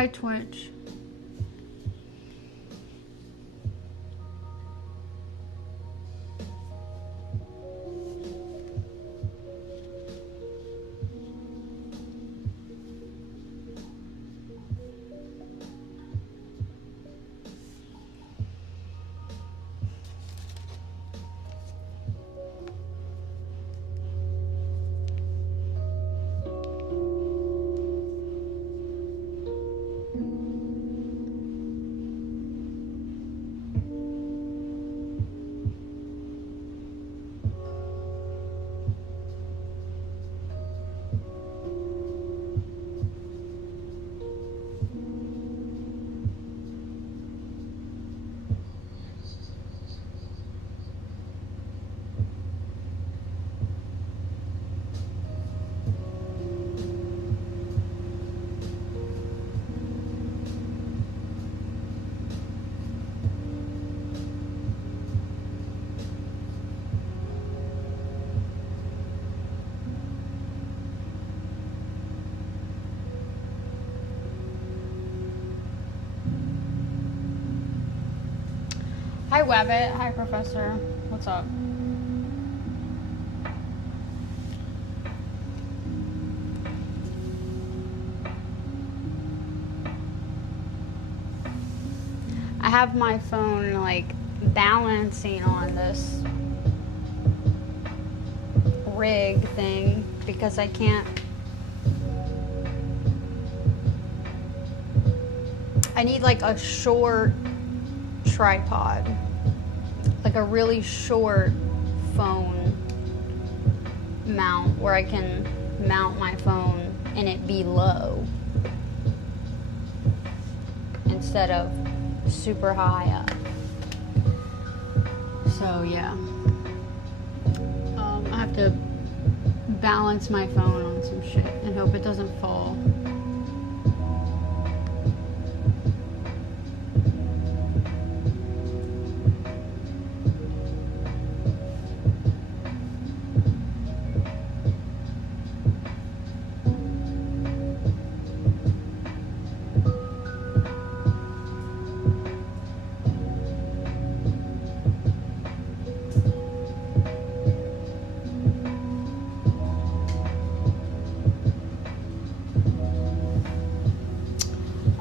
Hi, Twitch. Hi, Wabbit. Hi, Professor. What's up? I have my phone, like, balancing on this rig thing because I can't. I need, like, a short tripod, like a really short phone mount where I can mount my phone and it be low instead of super high up. So yeah, I have to balance my phone on some shit and hope it doesn't fall.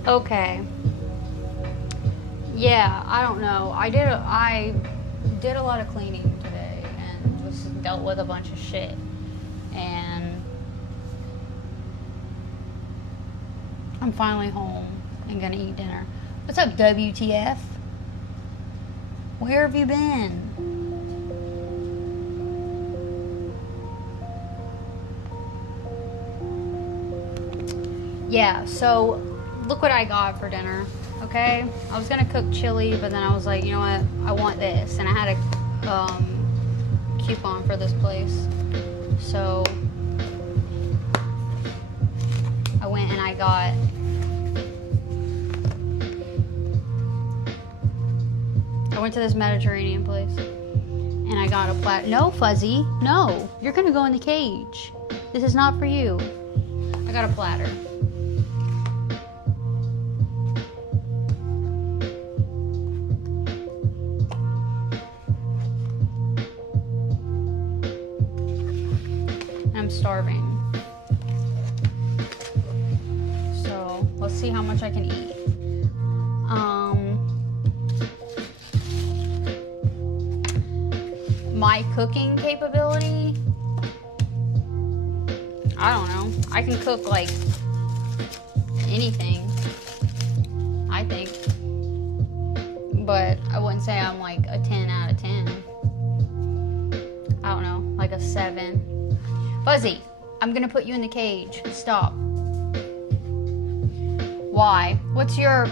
Okay. Yeah, I don't know. I did a lot of cleaning today and just dealt with a bunch of shit. And I'm finally home and gonna eat dinner. What's up, WTF? Where have you been? Yeah, so look what I got for dinner, okay? I was gonna cook chili, but then I was like, you know what? I want this. And I had a coupon for this place. So I went and I went to this Mediterranean place. And I got a platter. No, Fuzzy. No. You're gonna go in the cage. This is not for you. I got a platter. I'm starving. So let's see how much I can eat. My cooking capability, I don't know. I can cook like anything, I think. But I wouldn't say I'm like a 10 out of 10. I don't know, like a 7. Fuzzy, I'm gonna put you in the cage. Stop. Why? What's your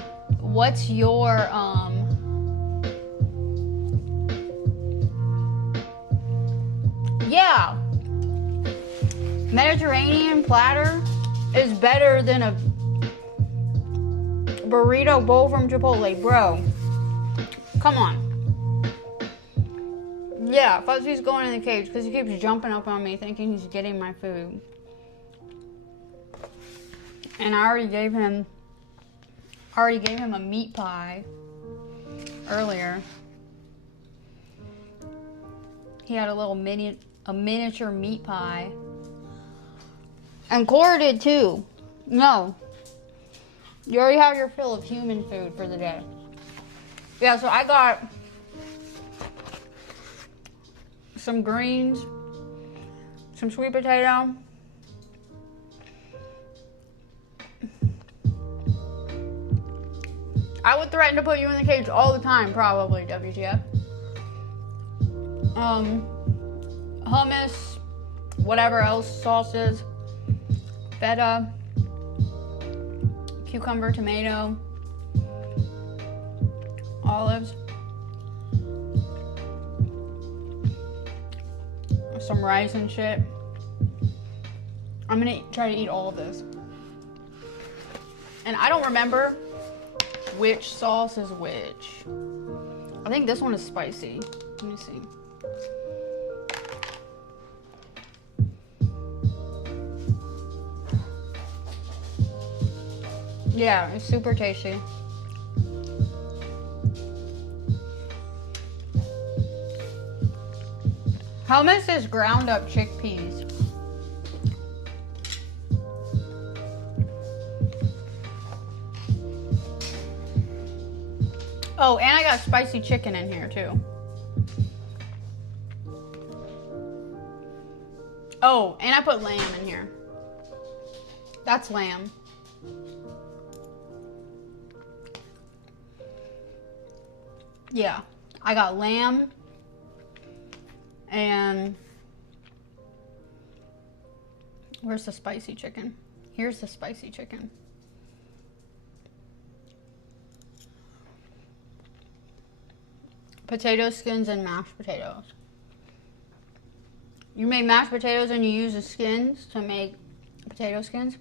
yeah. Mediterranean platter is better than a burrito bowl from Chipotle, bro. Come on. Yeah, Fuzzy's going in the cage because he keeps jumping up on me thinking he's getting my food. And I already gave him already gave him a meat pie earlier. He had a little miniature meat pie. And Cora did too. No. You already have your fill of human food for the day. Yeah, so I got some greens, some sweet potato, I would threaten to put you in the cage all the time, probably, WTF. Hummus, whatever else, sauces, feta, cucumber, tomato, olives, some rice and shit. I'm gonna try to eat all of this. And I don't remember which sauce is which. I think this one is spicy. Let me see. Yeah, it's super tasty. Hummus is ground up chickpeas. Oh, and I got spicy chicken in here too. Oh, and I put lamb in here. That's lamb. Yeah, I got lamb and where's the spicy chicken? Here's the spicy chicken. Potato skins and mashed potatoes. You make mashed potatoes and you use the skins to make potato skins.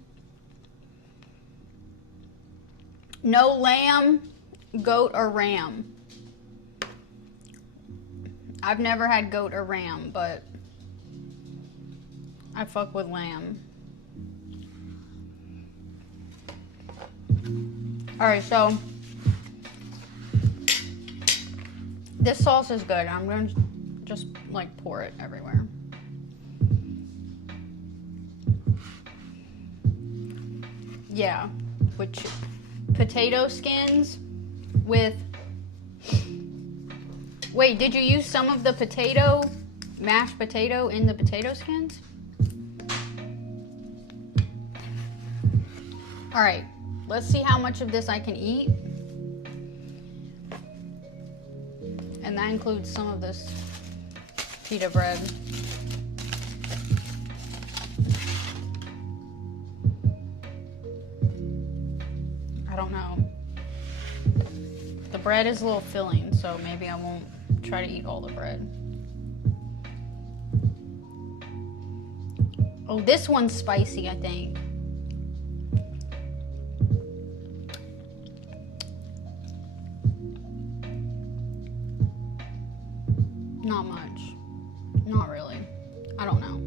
No lamb, goat, or ram. I've never had goat or ram, but I fuck with lamb. Alright, so this sauce is good. I'm going to just like pour it everywhere. Yeah, which potato skins with... Wait, did you use some of the potato, mashed potato in the potato skins? All right, let's see how much of this I can eat. And that includes some of this pita bread. I don't know. The bread is a little filling, so maybe I won't try to eat all the bread. Oh, this one's spicy, I think. Not much. Not really. I don't know.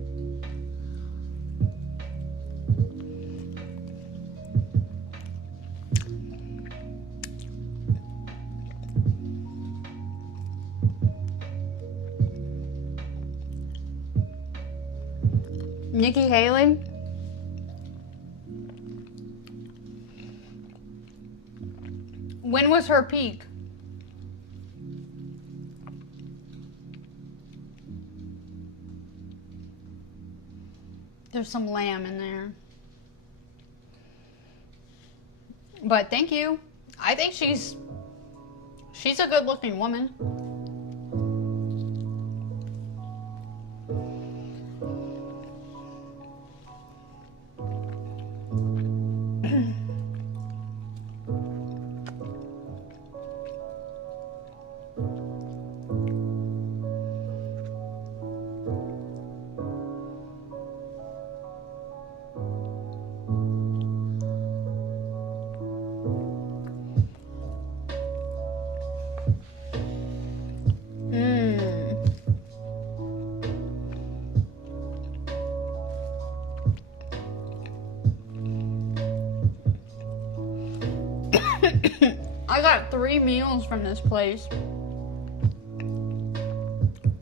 Nikki Haley. When was her peak? There's some lamb in there. But thank you. I think she's a good looking woman. I got 3 meals from this place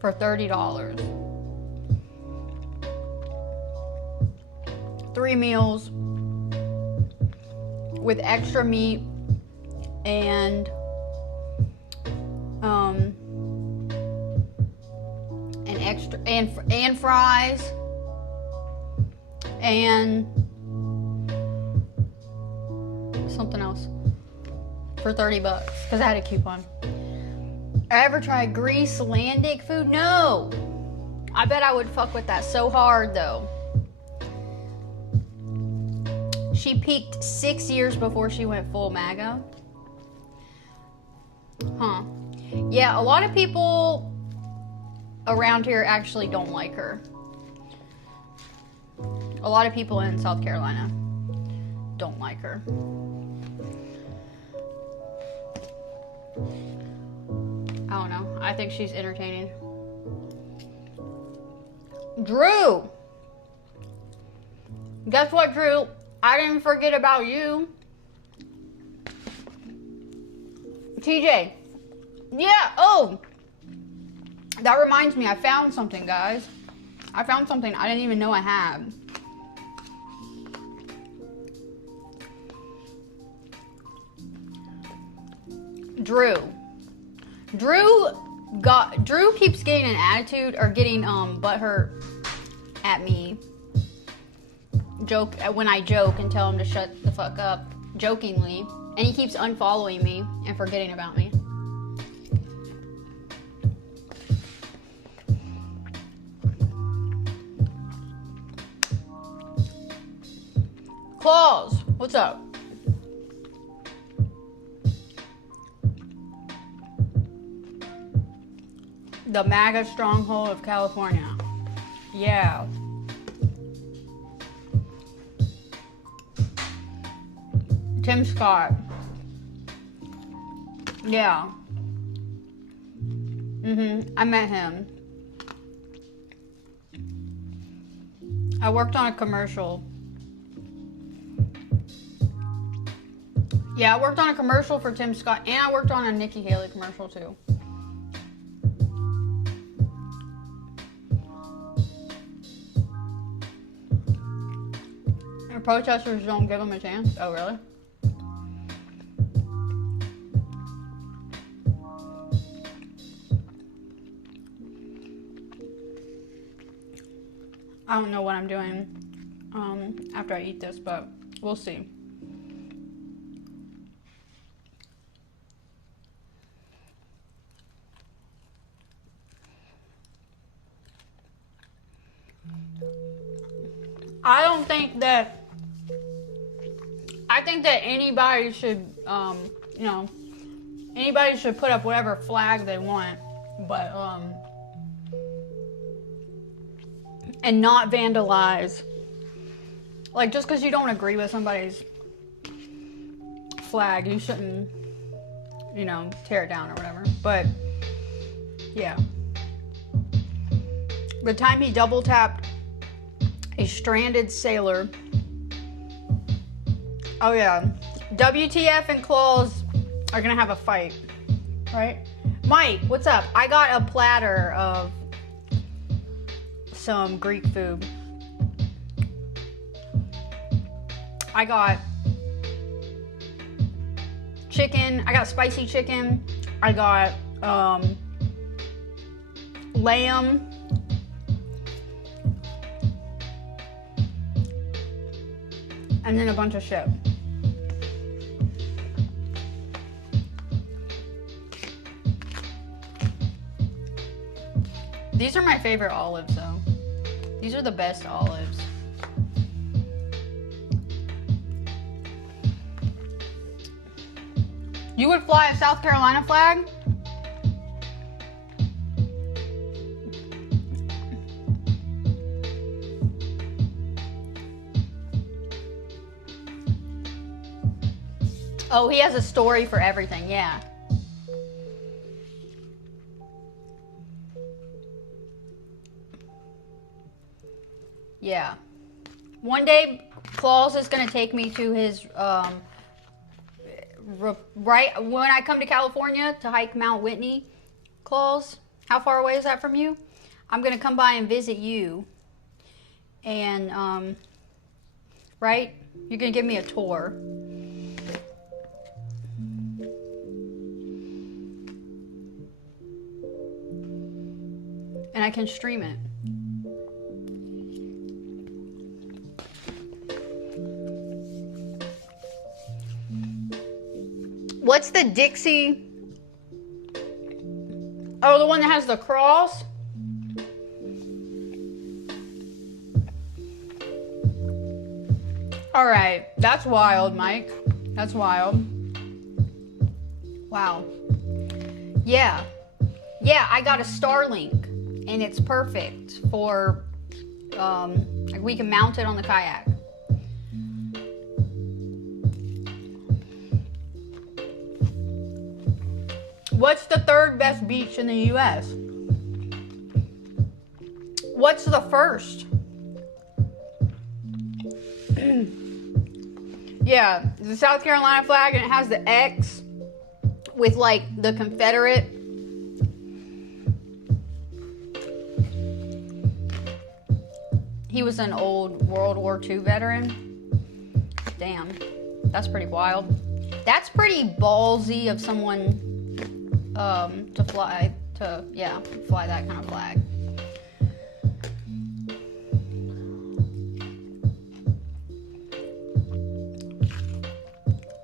for $30. 3 meals with extra meat and extra and fries and something else for $30 because I had a coupon. I ever tried Greece-landic food? No. I bet I would fuck with that so hard though. She peaked 6 years before she went full MAGA. Huh. Yeah, a lot of people around here actually don't like her. A lot of people in South Carolina don't like her. I don't know. I think she's entertaining. Drew! Guess what, Drew? I didn't forget about you. TJ. Yeah, oh! That reminds me, I found something, guys. I found something I didn't even know I had. Drew keeps getting an attitude or getting butthurt at me. When I joke and tell him to shut the fuck up jokingly, and he keeps unfollowing me and forgetting about me. Claus, what's up? The MAGA stronghold of California. Yeah. Tim Scott. Yeah. I met him. I worked on a commercial. Yeah, I worked on a commercial for Tim Scott, and I worked on a Nikki Haley commercial too. And protesters don't give him a chance. Oh, really? I don't know what I'm doing after I eat this, but we'll see. I think that anybody should, anybody should put up whatever flag they want, but, and not vandalize. Like, just because you don't agree with somebody's flag, you shouldn't, tear it down or whatever. But, yeah. The time he double tapped a stranded sailor. Oh, yeah. WTF and Claus are going to have a fight, right? Mike, what's up? I got a platter of some Greek food. I got chicken. I got spicy chicken. I got lamb. And then a bunch of shit. These are my favorite olives, though. These are the best olives. You would fly a South Carolina flag? Oh, he has a story for everything, yeah. Yeah. One day, Claus is going to take me to his right when I come to California to hike Mount Whitney, Claus, how far away is that from you? I'm gonna come by and visit you, and right, you're gonna give me a tour. And I can stream it. What's the Dixie? Oh, the one that has the cross? All right, that's wild, Mike. That's wild. Wow. Yeah. Yeah, I got a Starlink, and it's perfect for, like we can mount it on the kayak. What's the third best beach in the U.S.? What's the first? Yeah, the South Carolina flag, and it has the X with like the Confederate. He was an old World War II veteran. Damn, that's pretty wild. That's pretty ballsy of someone to fly that kind of flag.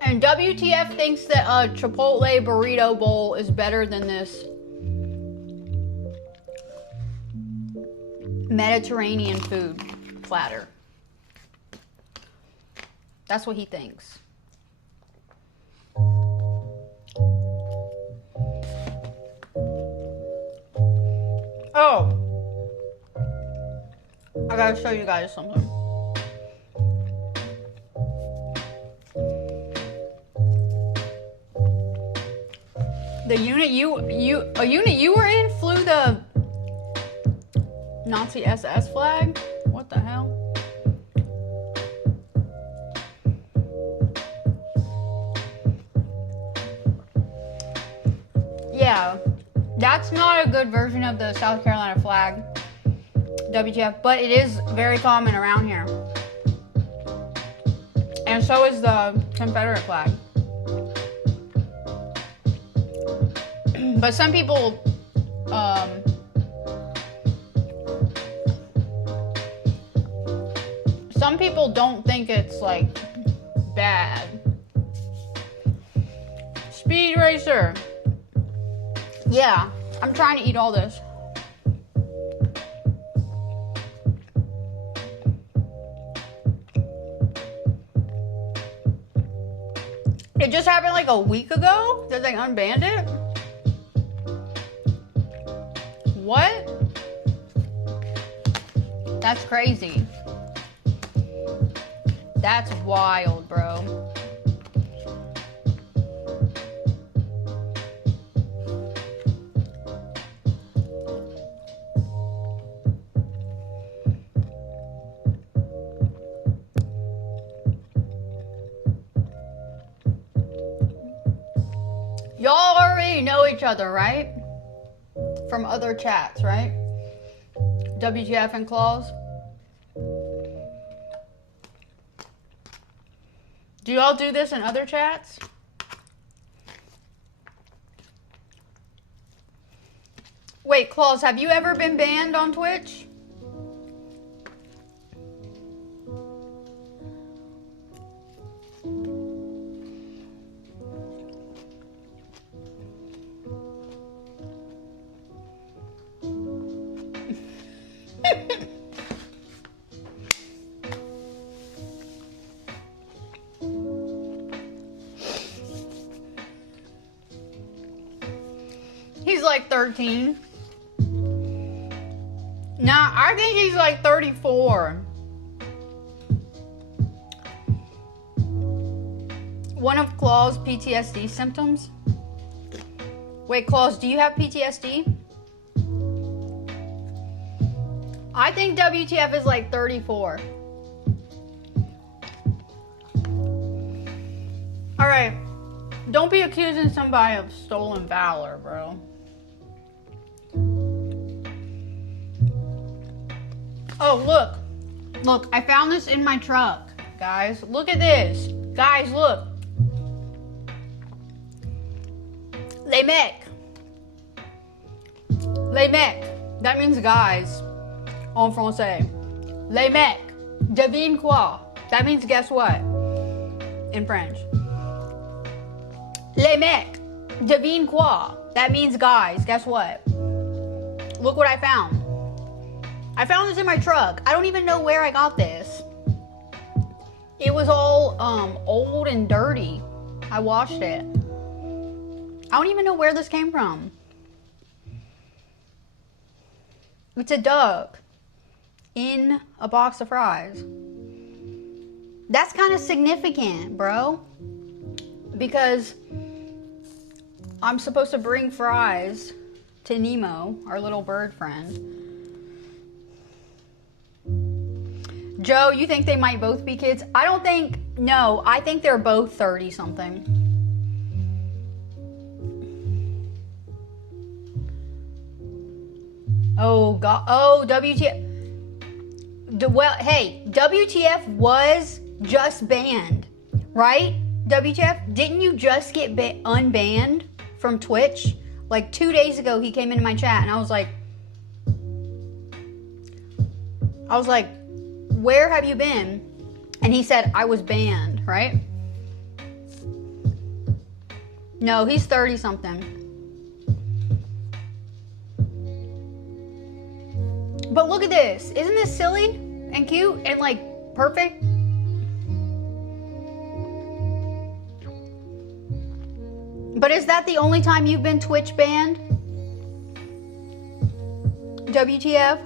And WTF thinks that a Chipotle burrito bowl is better than this Mediterranean food platter. That's what he thinks. Oh, I gotta show you guys something. The unit you were in flew the Nazi SS flag? What the hell? Yeah, that's not a good version of the South Carolina flag, WTF, but it is very common around here. And so is the Confederate flag. But some people, don't think it's like bad. Speed Racer. Yeah, I'm trying to eat all this. It just happened like a week ago that they unbanned it. What? That's crazy. That's wild, bro. Y'all already know each other, right? From other chats, right? WTF and Claus. Do y'all do this in other chats? Wait, Claus, have you ever been banned on Twitch? He's like 13. Nah, I think he's like 34. One of Claus' PTSD symptoms. Wait, Claus, do you have PTSD? I think WTF is like 34. All right. Don't be accusing somebody of stolen valor, bro. Oh, look. Look, I found this in my truck, guys. Look at this. Guys, look. Les mecs. Les mecs. That means guys en français. Les mecs. Devine quoi? That means guess what? In French. Les mecs. Devine quoi? That means guys. Guess what? Look what I found. I found this in my truck. I don't even know where I got this. It was all old and dirty. I washed it. I don't even know where this came from. It's a duck in a box of fries. That's kind of significant, bro. Because I'm supposed to bring fries to Nemo, our little bird friend. Joe, you think they might both be kids? I don't think, no, I think they're both 30-something. Oh, God. Oh, WTF. Well, hey, WTF was just banned, right? WTF, didn't you just get unbanned from Twitch? Like 2 days ago, he came into my chat and I was like, where have you been? And he said, I was banned, right? No, he's 30-something. But look at this. Isn't this silly and cute and like perfect? But is that the only time you've been Twitch banned? WTF?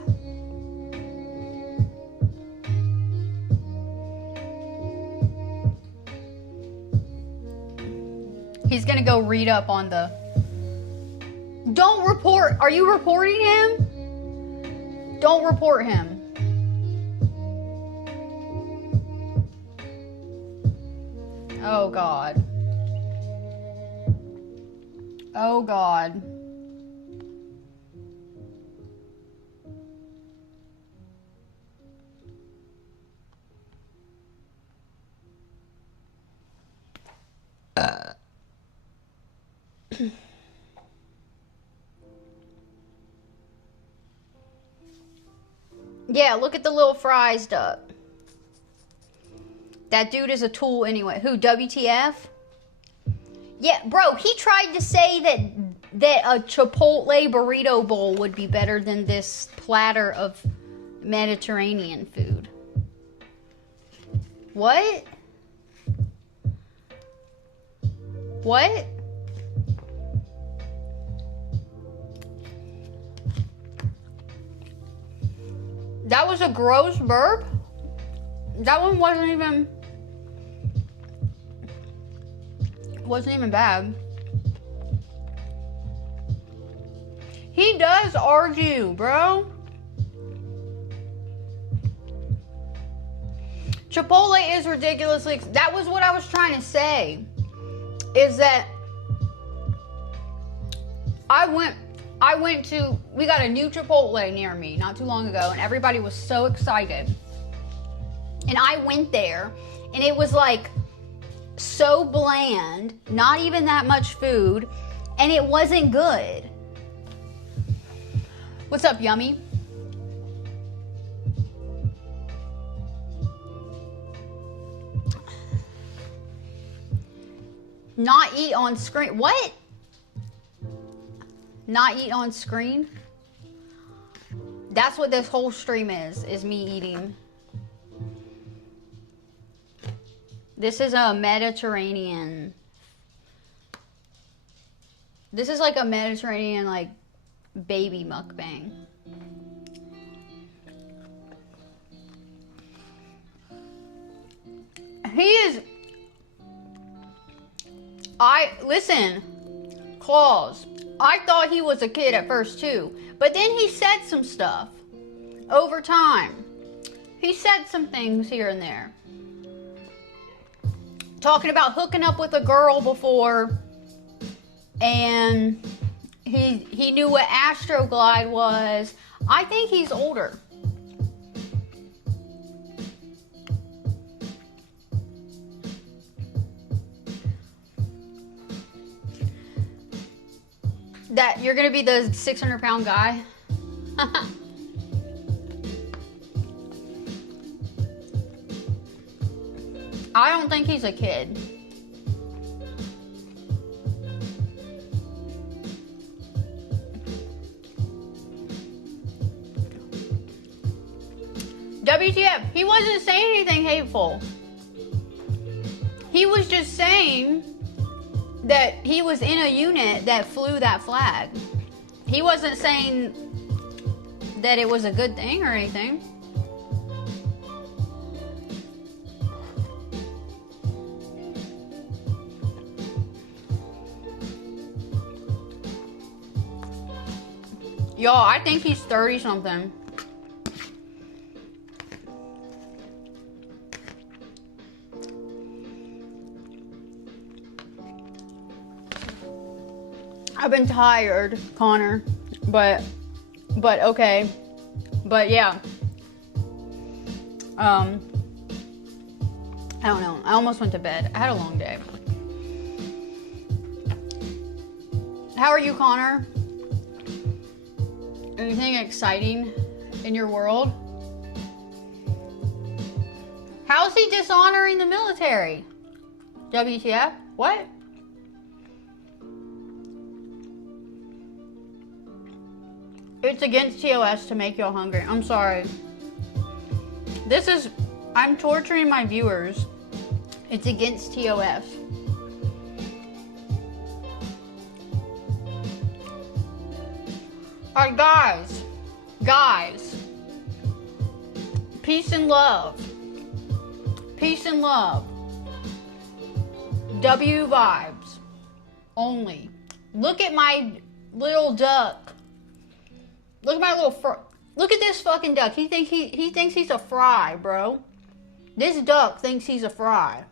He's gonna go read up on the... Don't report. Are you reporting him? Don't report him. Oh, God. Oh, God. Yeah, look at the little fries duck. That dude is a tool anyway. Who, WTF? Yeah, bro, he tried to say that a Chipotle burrito bowl would be better than this platter of Mediterranean food. What? What? That was a gross burp? That one wasn't even bad. He does argue, bro. Chipotle is ridiculously... That was what I was trying to say. Is that... I went to... We got a new Chipotle near me not too long ago, and everybody was so excited. And I went there, and it was like so bland, not even that much food, and it wasn't good. What's up, Yummy? Not eat on screen. What? Not eat on screen? That's what this whole stream is me eating. This is a Mediterranean. This is like a Mediterranean, like, baby mukbang. He is... Listen, Claus, I thought he was a kid at first too, but then he said some stuff over time. He said some things here and there. talking about hooking up with a girl before, and he knew what Astroglide was. I think he's older. That you're gonna be the 600-pound guy. I don't think he's a kid. WTF, he wasn't saying anything hateful. He was just saying that he was in a unit that flew that flag. He wasn't saying that it was a good thing or anything. Y'all, I think he's 30 something. I've been tired, Connor, but okay, but yeah, I don't know, I almost went to bed. I had a long day. How are you, Connor? Anything exciting in your world? How's he dishonoring the military? WTF? What? It's against TOS to make y'all hungry. I'm sorry. I'm torturing my viewers. It's against TOS. Alright, guys. Peace and love. Peace and love. W vibes. Only. Look at my little duck. Look at my little look at this fucking duck. He thinks he's a fry, bro. This duck thinks he's a fry.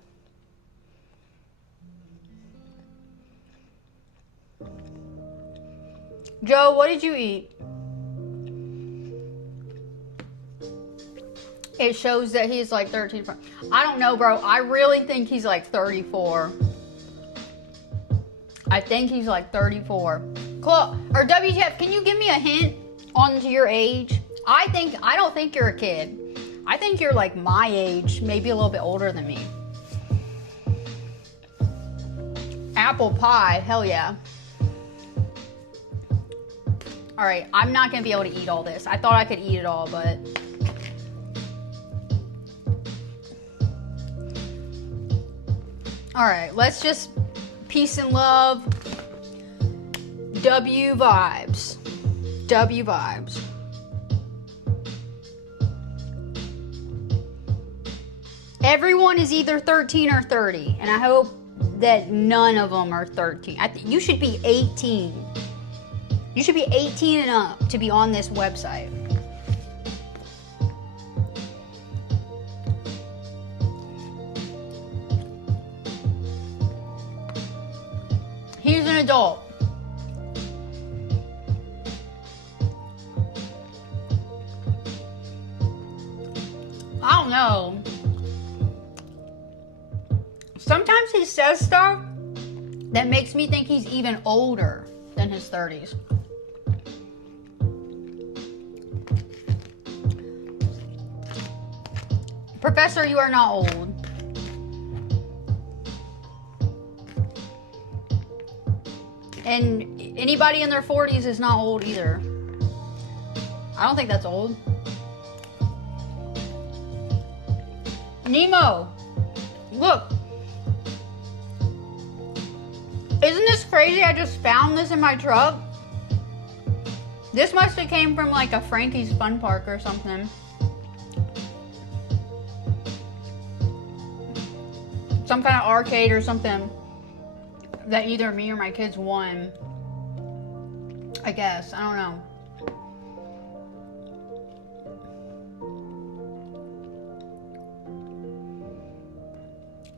Joe, what did you eat? It shows that he's like 13. I don't know, bro. I really think he's like 34. I think he's like 34. Cool. Or WTF, can you give me a hint onto your age? I don't think you're a kid. I think you're like my age, maybe a little bit older than me. Apple pie, hell yeah. All right, I'm not gonna be able to eat all this. I thought I could eat it all, but all right, let's just peace and love. W vibes. W vibes. Everyone is either 13 or 30, and I hope that none of them are 13. You should be 18. You should be 18 and up to be on this website. He's an adult. I don't know. Sometimes he says stuff that makes me think he's even older than his 30s. Professor, you are not old. And anybody in their 40s is not old either. I don't think that's old. Nemo, look. Isn't this crazy? I just found this in my truck. This must have came from like a Frankie's Fun Park or something. Some kind of arcade or something that either me or my kids won. I guess. I don't know.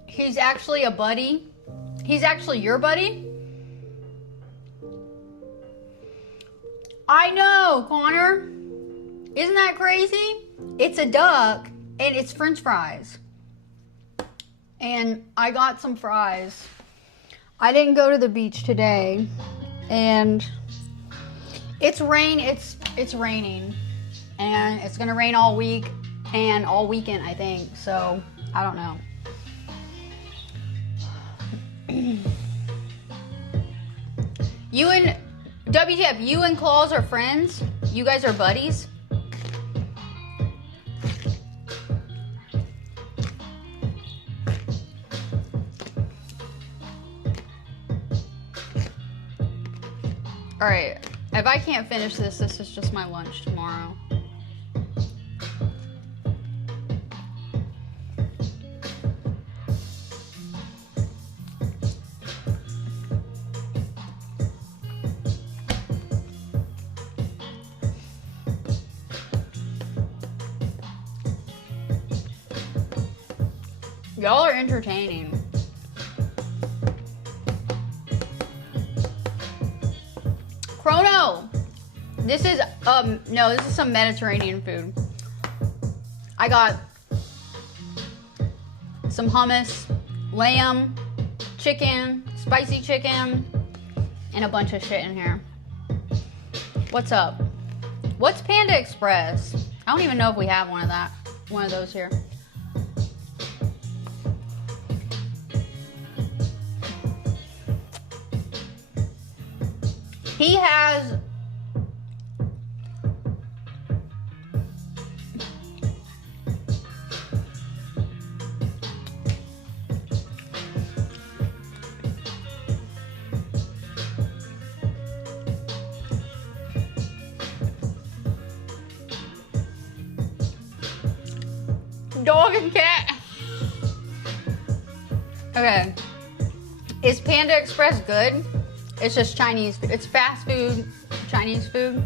He's actually a buddy. He's actually your buddy? I know, Connor. Isn't that crazy? It's a duck and it's French fries. And I got some fries. I didn't go to the beach today. And it's raining. And it's gonna rain all week and all weekend, I think. So, I don't know. You and WTF, you and Claus are friends? You guys are buddies? Alright, if I can't finish this, this is just my lunch tomorrow. Y'all are entertaining. Chrono! This is, no, this is some Mediterranean food. I got some hummus, lamb, chicken, spicy chicken, and a bunch of shit in here. What's up? What's Panda Express? I don't even know if we have one of those here. He has dog and cat. Okay. Is Panda Express good? It's just Chinese food. It's fast food, Chinese food.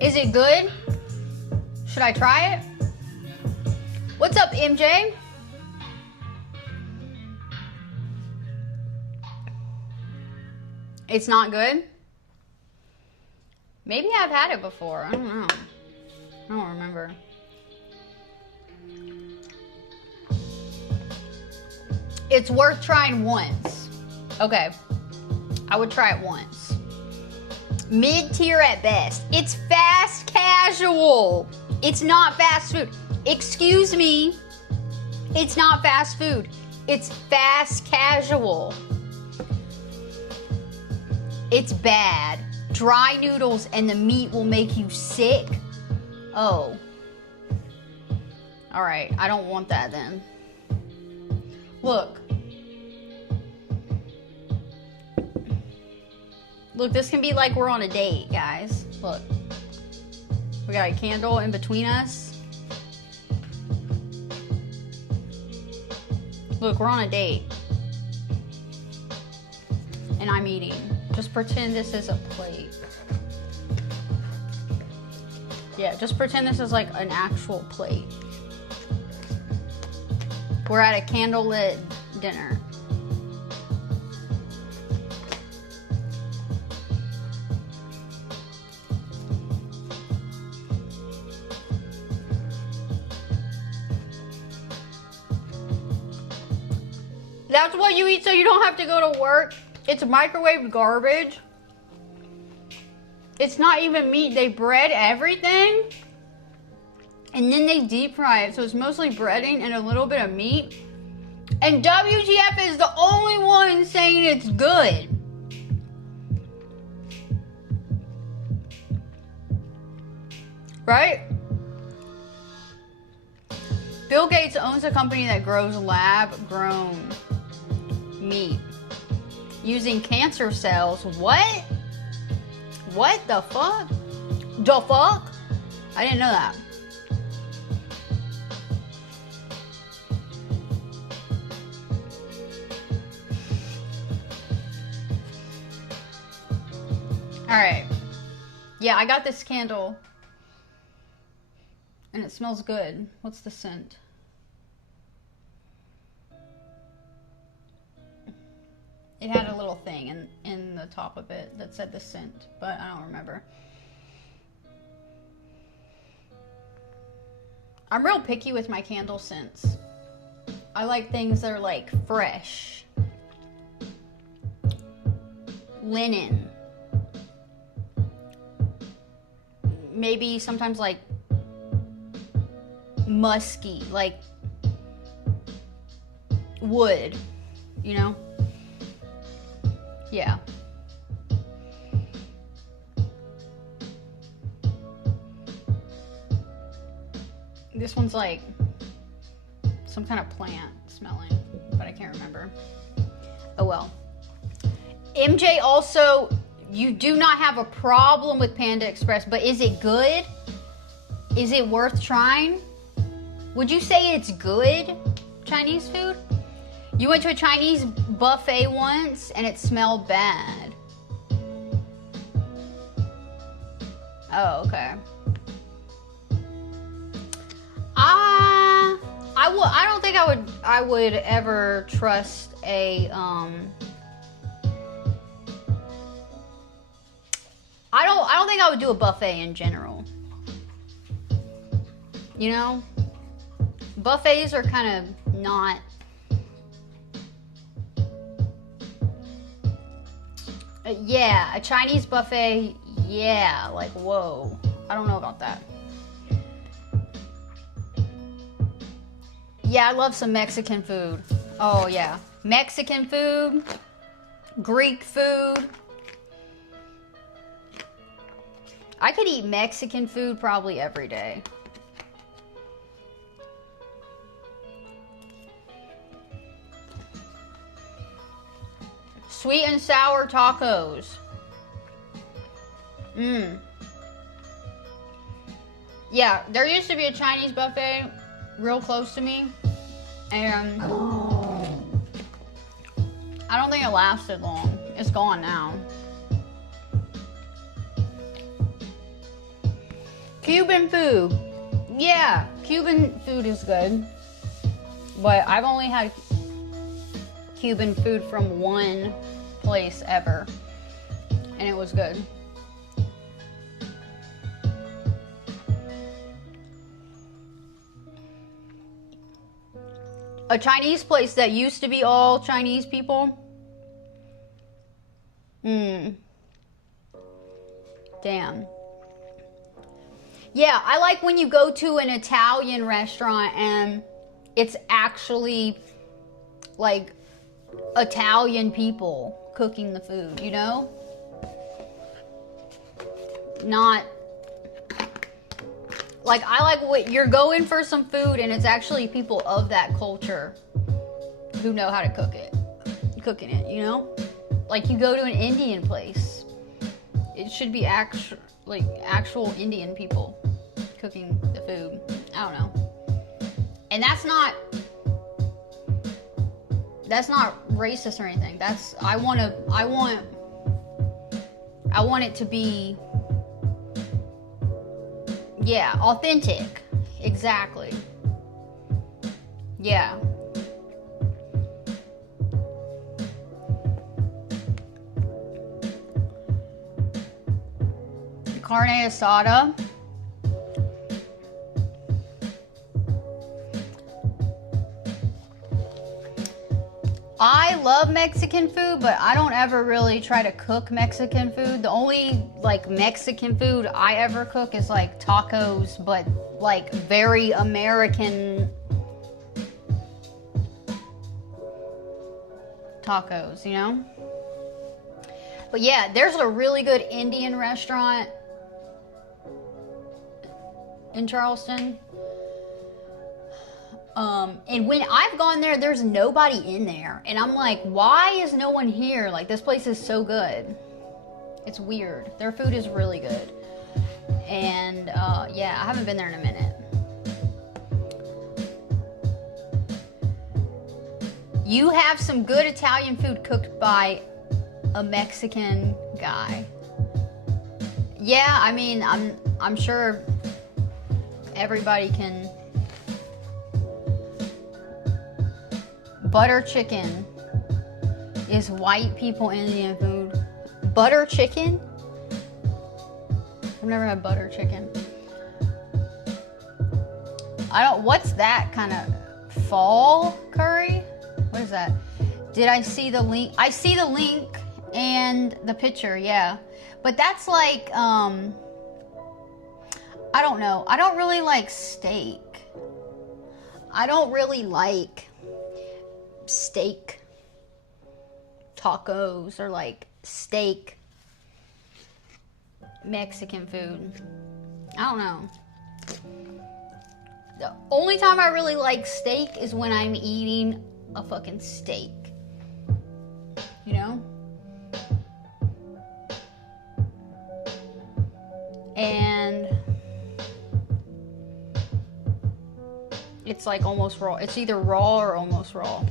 Is it good? Should I try it? What's up, MJ? It's not good? Maybe I've had it before. I don't know. I don't remember. It's worth trying once. Okay. I would try it once. Mid-tier at best. It's fast casual. It's not fast food. Excuse me. It's not fast food. It's fast casual. It's bad. Dry noodles and the meat will make you sick. Oh. Alright, I don't want that then. Look. Look, this can be like we're on a date, guys. Look. We got a candle in between us. Look, we're on a date. And I'm eating. Just pretend this is a plate. Yeah, just pretend this is like an actual plate. We're at a candlelit dinner. That's what you eat so you don't have to go to work. It's microwave garbage. It's not even meat. They bread everything. And then they deep fry it. So it's mostly breading and a little bit of meat. And WTF is the only one saying it's good. Right? Bill Gates owns a company that grows lab-grown meat using cancer cells. What? What the fuck? The fuck? I didn't know that. Alright. Yeah, I got this candle. And it smells good. What's the scent? It had a little thing in the top of it that said the scent, but I don't remember. I'm real picky with my candle scents. I like things that are like fresh, linen, maybe sometimes like musky, like wood, you know? Yeah. This one's like some kind of plant smelling, but I can't remember. Oh well. MJ also, you do not have a problem with Panda Express, but is it good? Is it worth trying? Would you say it's good Chinese food? You went to a Chinese buffet once and it smelled bad. Oh, okay. I don't think I would ever trust a I don't think I would do a buffet in general. You know? Buffets are kind of not yeah, a Chinese buffet, yeah, like whoa. I don't know about that. Yeah, I love some Mexican food. Oh yeah. Mexican food, Greek food. I could eat Mexican food probably every day. Sweet and sour tacos. Yeah, there used to be a Chinese buffet real close to me, and I don't think it lasted long. It's gone now. Cuban food. Yeah, Cuban food is good, but I've only had Cuban food from one place ever, and it was good. A Chinese place that used to be all Chinese people. Damn. Yeah, I like when you go to an Italian restaurant and it's actually like Italian people cooking the food, you know? Not like, I like what you're going for some food and it's actually people of that culture who know how to cook it, cooking it, you know? Like you go to an Indian place, it should be actual Indian people cooking the food. I don't know. And that's not racist or anything. That's, I want it to be, yeah, authentic. Exactly. Yeah. Carne asada. I love Mexican food, but I don't ever really try to cook Mexican food. The only like Mexican food I ever cook is like tacos, but like very American tacos, you know? But yeah, there's a really good Indian restaurant in Charleston. And when I've gone there, there's nobody in there. And I'm like, why is no one here? Like, this place is so good. It's weird. Their food is really good. And, yeah, I haven't been there in a minute. You have some good Italian food cooked by a Mexican guy. Yeah, I mean, I'm sure everybody can. Butter chicken. is white people Indian food. Butter chicken? I've never had butter chicken. What's that kind of fall curry? What is that? Did I see the link? I see the link and the picture, yeah. But that's like, I don't know. I don't really like steak. I don't really like steak tacos or like steak Mexican food. I don't know. The only time I really like steak is when I'm eating a fucking steak. You know? And it's like almost raw. It's either raw or almost raw.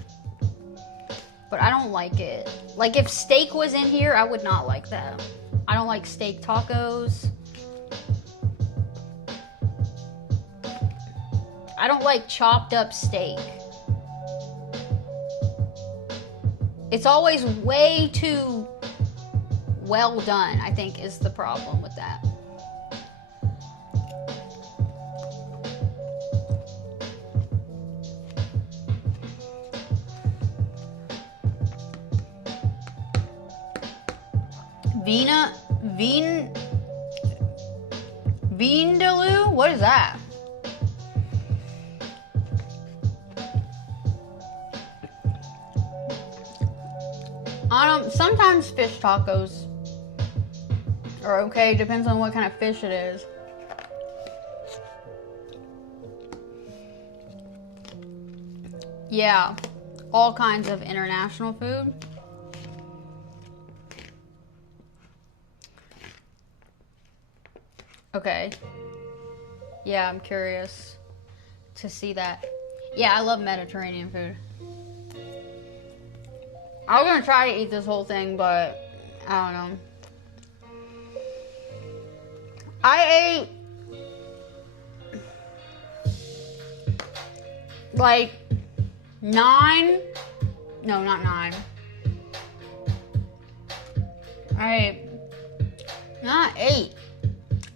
But I don't like it. Like if steak was in here, I would not like that. I don't like steak tacos. I don't like chopped up steak. It's always way too well done, I think, is the problem with that. Vindaloo? What is that? Sometimes fish tacos are okay. Depends on what kind of fish it is. Yeah, all kinds of international food. Okay. Yeah, I'm curious to see that. Yeah, I love Mediterranean food. I was gonna try to eat this whole thing, but I don't know. I ate like 9. No, not 9. I ate not 8.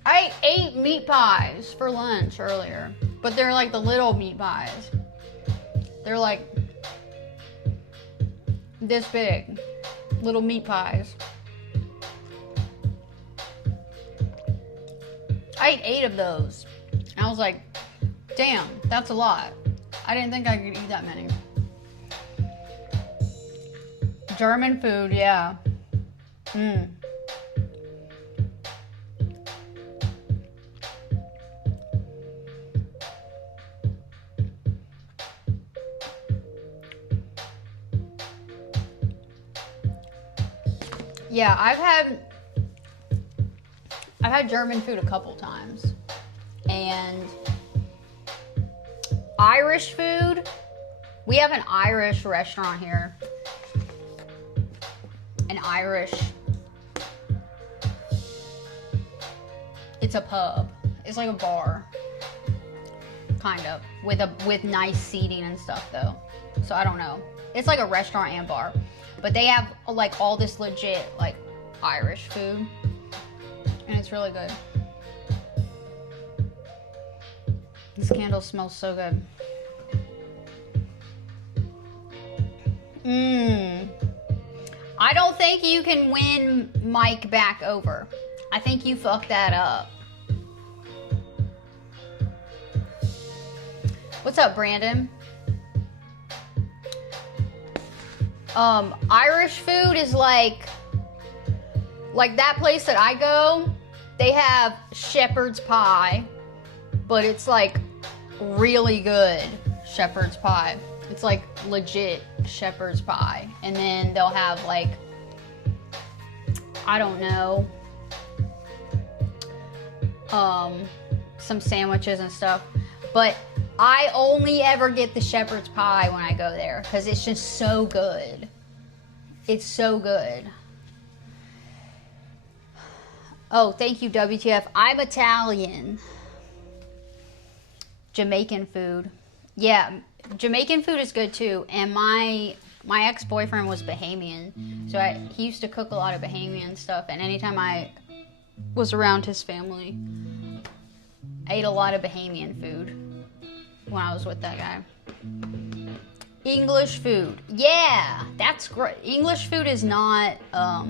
I ate 8 meat pies for lunch earlier, but they're like the little meat pies. They're like this big, little meat pies. I ate 8 of those. And I was like, damn, that's a lot. I didn't think I could eat that many. German food, yeah. Yeah, I've had German food a couple times. And Irish food. We have an Irish restaurant here. An Irish. It's a pub. It's like a bar. Kind of. With nice seating and stuff though. So I don't know. It's like a restaurant and bar. But they have like all this legit like Irish food. And it's really good. This candle smells so good. I don't think you can win Mike back over. I think you fucked that up. What's up, Brandon? Irish food is like that place that I go, they have shepherd's pie, but it's like really good shepherd's pie. It's like legit shepherd's pie. And then they'll have like, I don't know, some sandwiches and stuff. But I only ever get the shepherd's pie when I go there because it's just so good. It's so good. Oh, thank you, WTF. I'm Italian. Jamaican food. Yeah, Jamaican food is good too. And my My ex-boyfriend was Bahamian, so he used to cook a lot of Bahamian stuff, and anytime I was around his family, I ate a lot of Bahamian food when I was with that guy. English food. Yeah, that's great. English food is not, I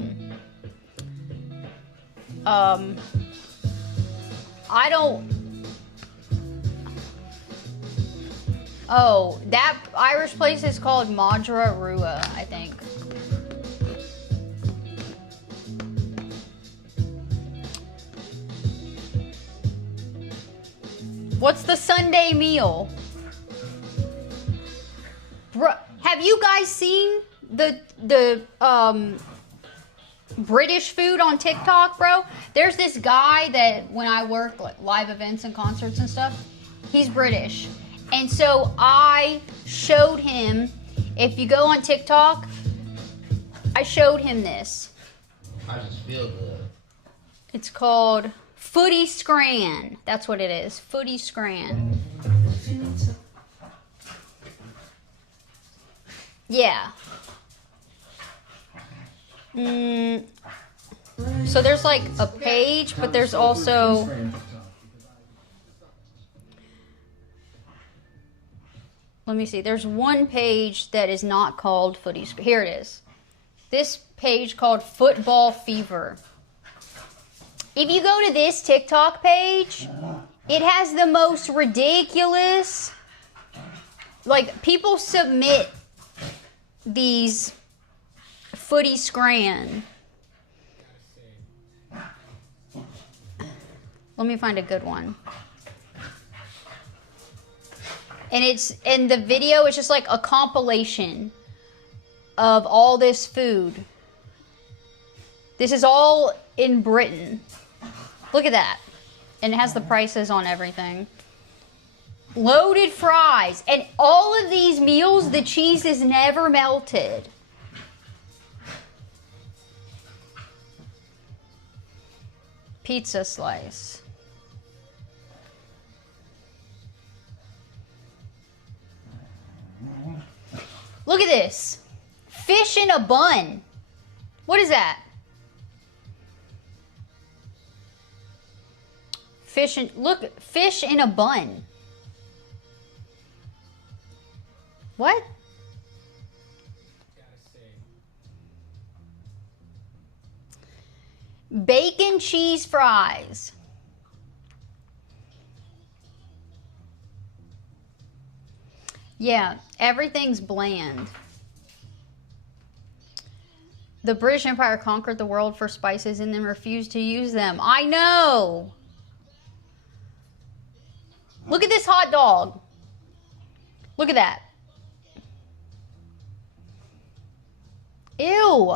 don't... Oh, that Irish place is called Madra Rua, I think. What's the Sunday meal? Bro, have you guys seen the British food on TikTok, bro? There's this guy that when I work like live events and concerts and stuff, he's British. And so I showed him, if you go on TikTok, I showed him this. I just feel good. It's called Footy Scran. That's what it is. Footy Scran. Yeah. So there's like a page, but there's also... Let me see. There's one page that is not called Footy Scran. Here it is. This page called Football Fever. If you go to this TikTok page, it has the most ridiculous... Like, people submit these Footy Scran. Let me find a good one. And the video is just like a compilation of all this food. This is all in Britain. Look at that. And it has the prices on everything. Loaded fries. And all of these meals, the cheese is never melted. Pizza slice. Look at this. Fish in a bun. What is that? Fish in a bun. What? Bacon cheese fries. Yeah, everything's bland. The British Empire conquered the world for spices and then refused to use them. I know. Look at this hot dog. Look at that. Ew.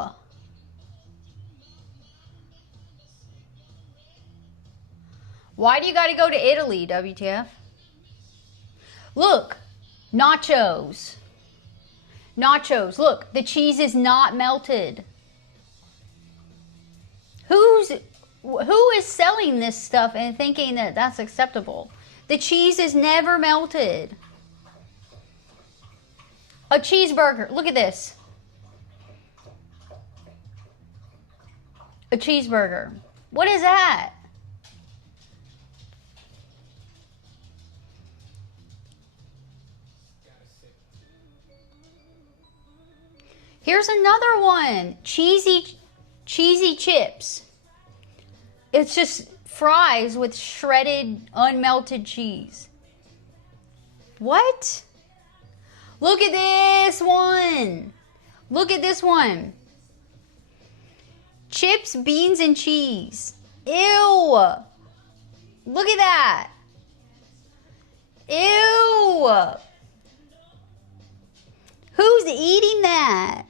Why do you got to go to Italy, WTF? Look. Nachos. Nachos. Look, the cheese is not melted. Who is selling this stuff and thinking that that's acceptable? The cheese is never melted. A cheeseburger. Look at this. A cheeseburger. What is that? Here's another one. Cheesy chips. It's just fries with shredded, unmelted cheese. What? Look at this one. Look at this one. Chips, beans, and cheese. Ew. Look at that. Ew. Who's eating that?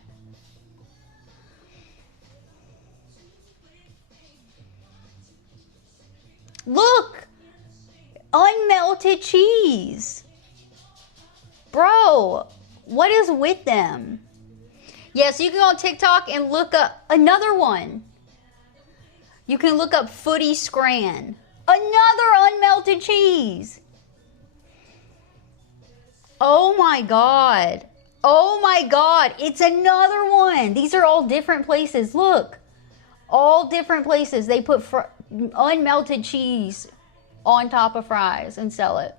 Look. Unmelted cheese. Bro, what is with them? Yes, you can go on TikTok and look up another one. You can look up Footy Scran. Another unmelted cheese. Oh my God. Oh my God, it's another one. These are all different places. Look, all different places. They put unmelted cheese on top of fries and sell it.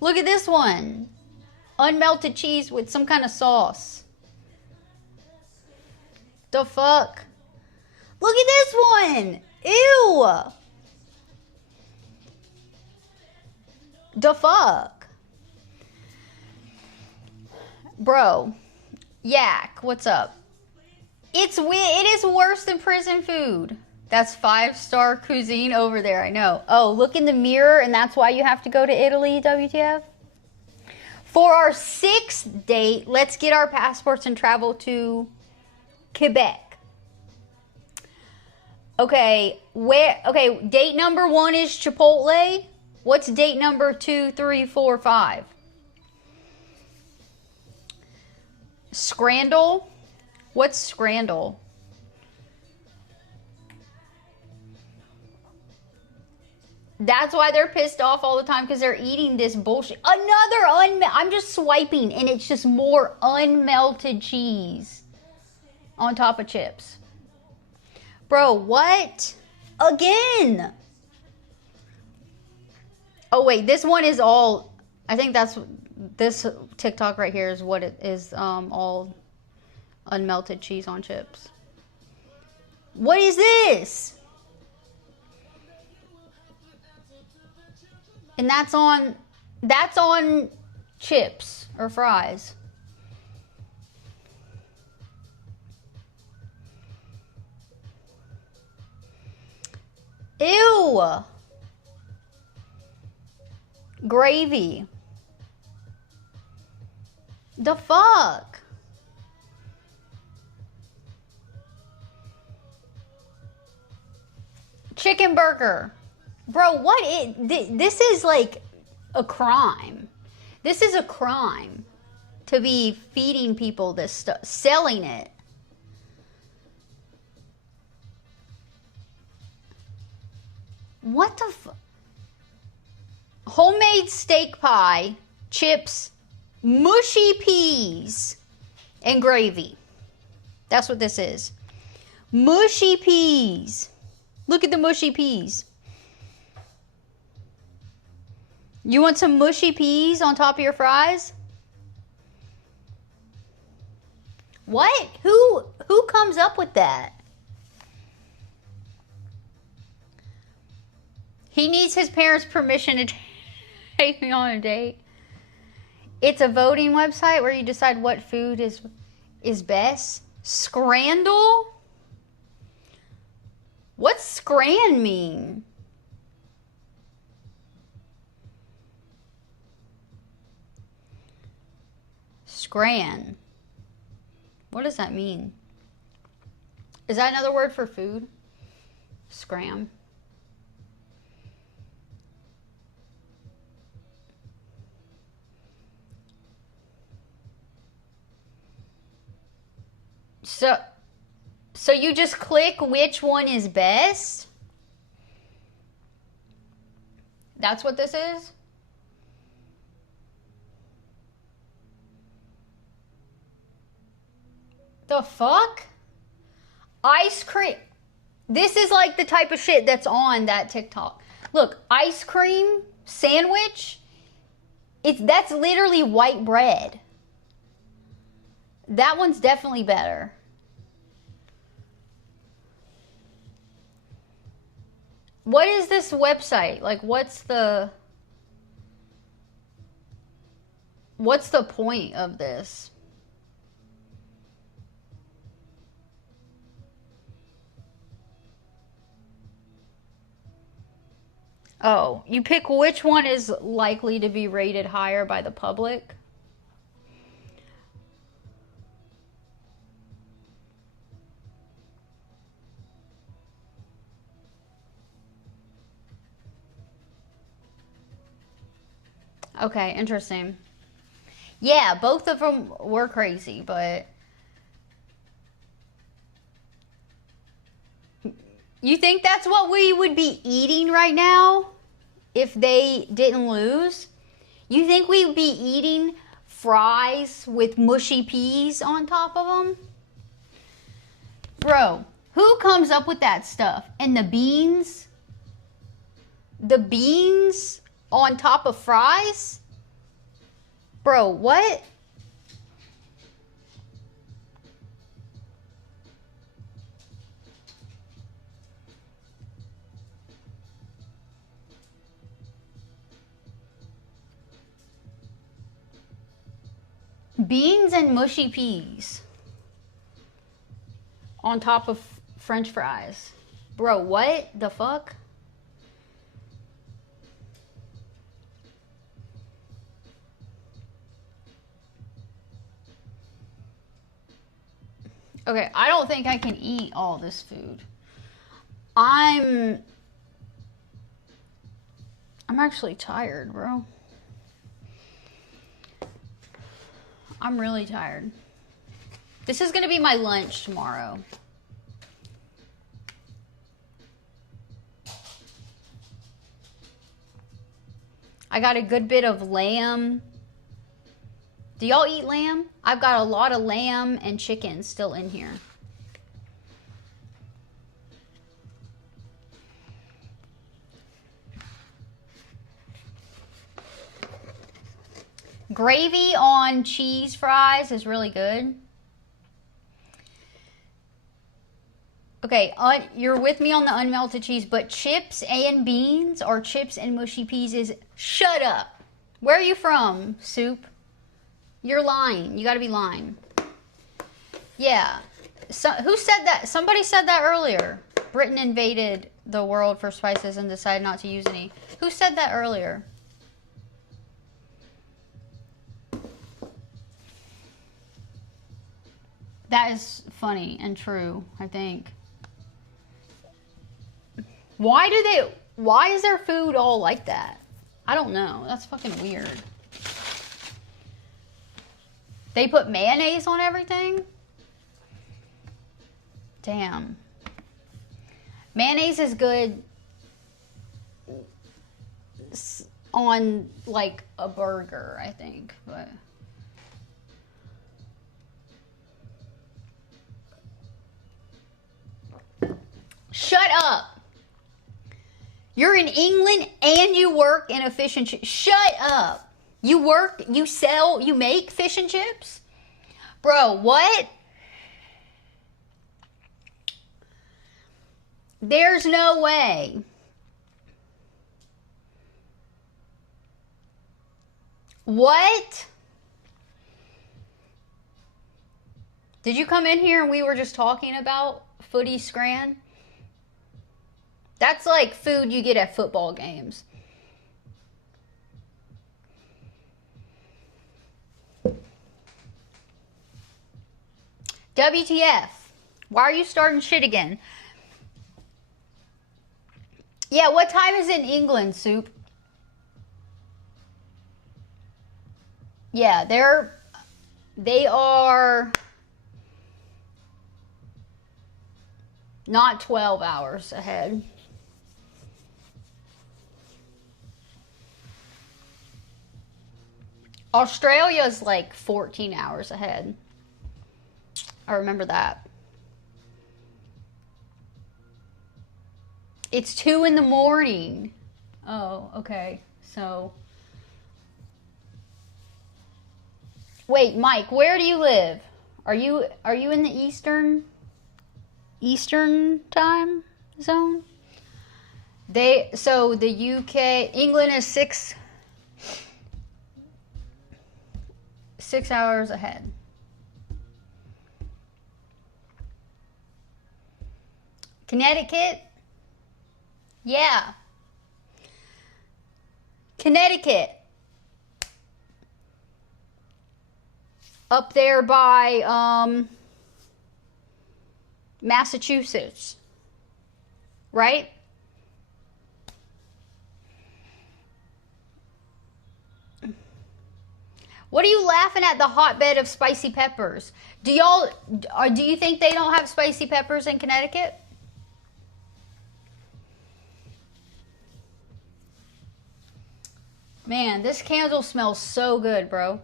Look at this one. Unmelted cheese with some kind of sauce. The fuck? Look at this one. Ew. The fuck? Bro. Yak, what's up? It is worse than prison food. That's 5-star cuisine over there, I know. Oh, look in the mirror and that's why you have to go to Italy, WTF? For our 6th date, let's get our passports and travel to Quebec. Okay, date number 1 is Chipotle. What's date number 2, 3, 4, 5? Scrandle? What's Scrandle? That's why they're pissed off all the time, because they're eating this bullshit. I'm just swiping and it's just more unmelted cheese on top of chips. Bro, what? Again? Oh wait, this one is all, I think that's, this TikTok right here is what it is, all unmelted cheese on chips. What is this? And that's on chips or fries. Ew. Gravy. The fuck? Chicken burger. Bro, this is like a crime. This is a crime to be feeding people this stuff, selling it. What the fuck? Homemade steak pie, chips, mushy peas, and gravy. That's what this is. Mushy peas. Look at the mushy peas. You want some mushy peas on top of your fries? What? Who comes up with that? He needs his parents' permission to take me on a date. It's a voting website where you decide what food is best. Scrandle? What's scran mean? Scran. What does that mean? Is that another word for food? Scram. So you just click which one is best? That's what this is? The fuck? Ice cream. This is like the type of shit that's on that TikTok. Look, ice cream sandwich. That's literally white bread. That one's definitely better. What is this website? Like, what's the point of this? Oh, you pick which one is likely to be rated higher by the public? Okay, interesting. Yeah, both of them were crazy, but you think that's what we would be eating right now if they didn't lose? You think we'd be eating fries with mushy peas on top of them? Bro, who comes up with that stuff? And the beans? The beans on top of fries? Bro, what? Beans and mushy peas on top of French fries. Bro, what the fuck? Okay, I don't think I can eat all this food. I'm actually tired, bro. I'm really tired. This is gonna be my lunch tomorrow. I got a good bit of lamb. Do y'all eat lamb? I've got a lot of lamb and chicken still in here. Gravy on cheese fries is really good. Okay, you're with me on the unmelted cheese, but chips and beans or chips and mushy peas is... Shut up. Where are you from, Soup? You're lying. You gotta be lying. Yeah. So, who said that? Somebody said that earlier. Britain invaded the world for spices and decided not to use any. Who said that earlier? That is funny and true, I think. Why is their food all like that? I don't know. That's fucking weird. They put mayonnaise on everything? Damn. Mayonnaise is good on like a burger, I think, but... Shut up. You're in England and you work in a fish and chips. Shut up. You work, you sell, you make fish and chips? Bro, what? There's no way. What? Did you come in here and we were just talking about footy scran? That's like food you get at football games. WTF? Why are you starting shit again? Yeah, what time is it in England, Soup? Yeah, they are not 12 hours ahead. Australia's like 14 hours ahead. I remember that. It's 2 in the morning. Oh, okay. So. Wait, Mike, where do you live? Are you in the Eastern time zone? So the UK, England is 6 hours ahead. Connecticut? Yeah. Connecticut. Up there by Massachusetts. Right? What are you laughing at? The hotbed of spicy peppers. Do you think they don't have spicy peppers in Connecticut? Man, this candle smells so good, bro.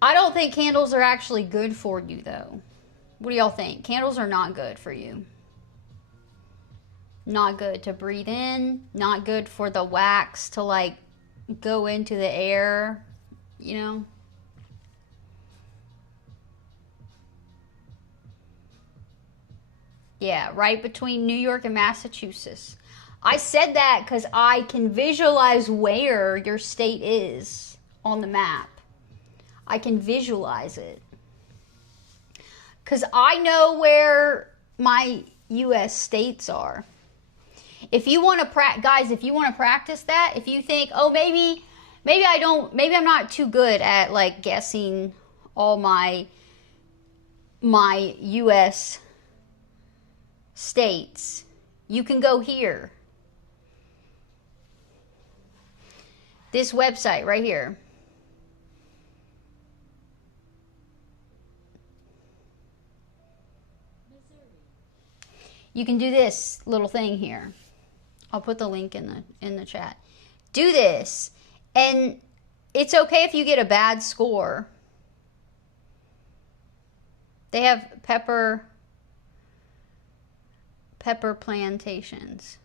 I don't think candles are actually good for you, though. What do y'all think? Candles are not good for you. Not good to breathe in. Not good for the wax to, like, go into the air, you know? Yeah, right between New York and Massachusetts. I said that because I can visualize where your state is on the map. I can visualize it. Because I know where my U.S. states are. If you want to guys, if you want to practice that, if you think, oh, maybe I'm not too good at, like, guessing all my U.S. states, you can go here. This website right here. You can do this little thing here. I'll put the link in the chat. Do this, and it's okay if you get a bad score. They have pepper plantations.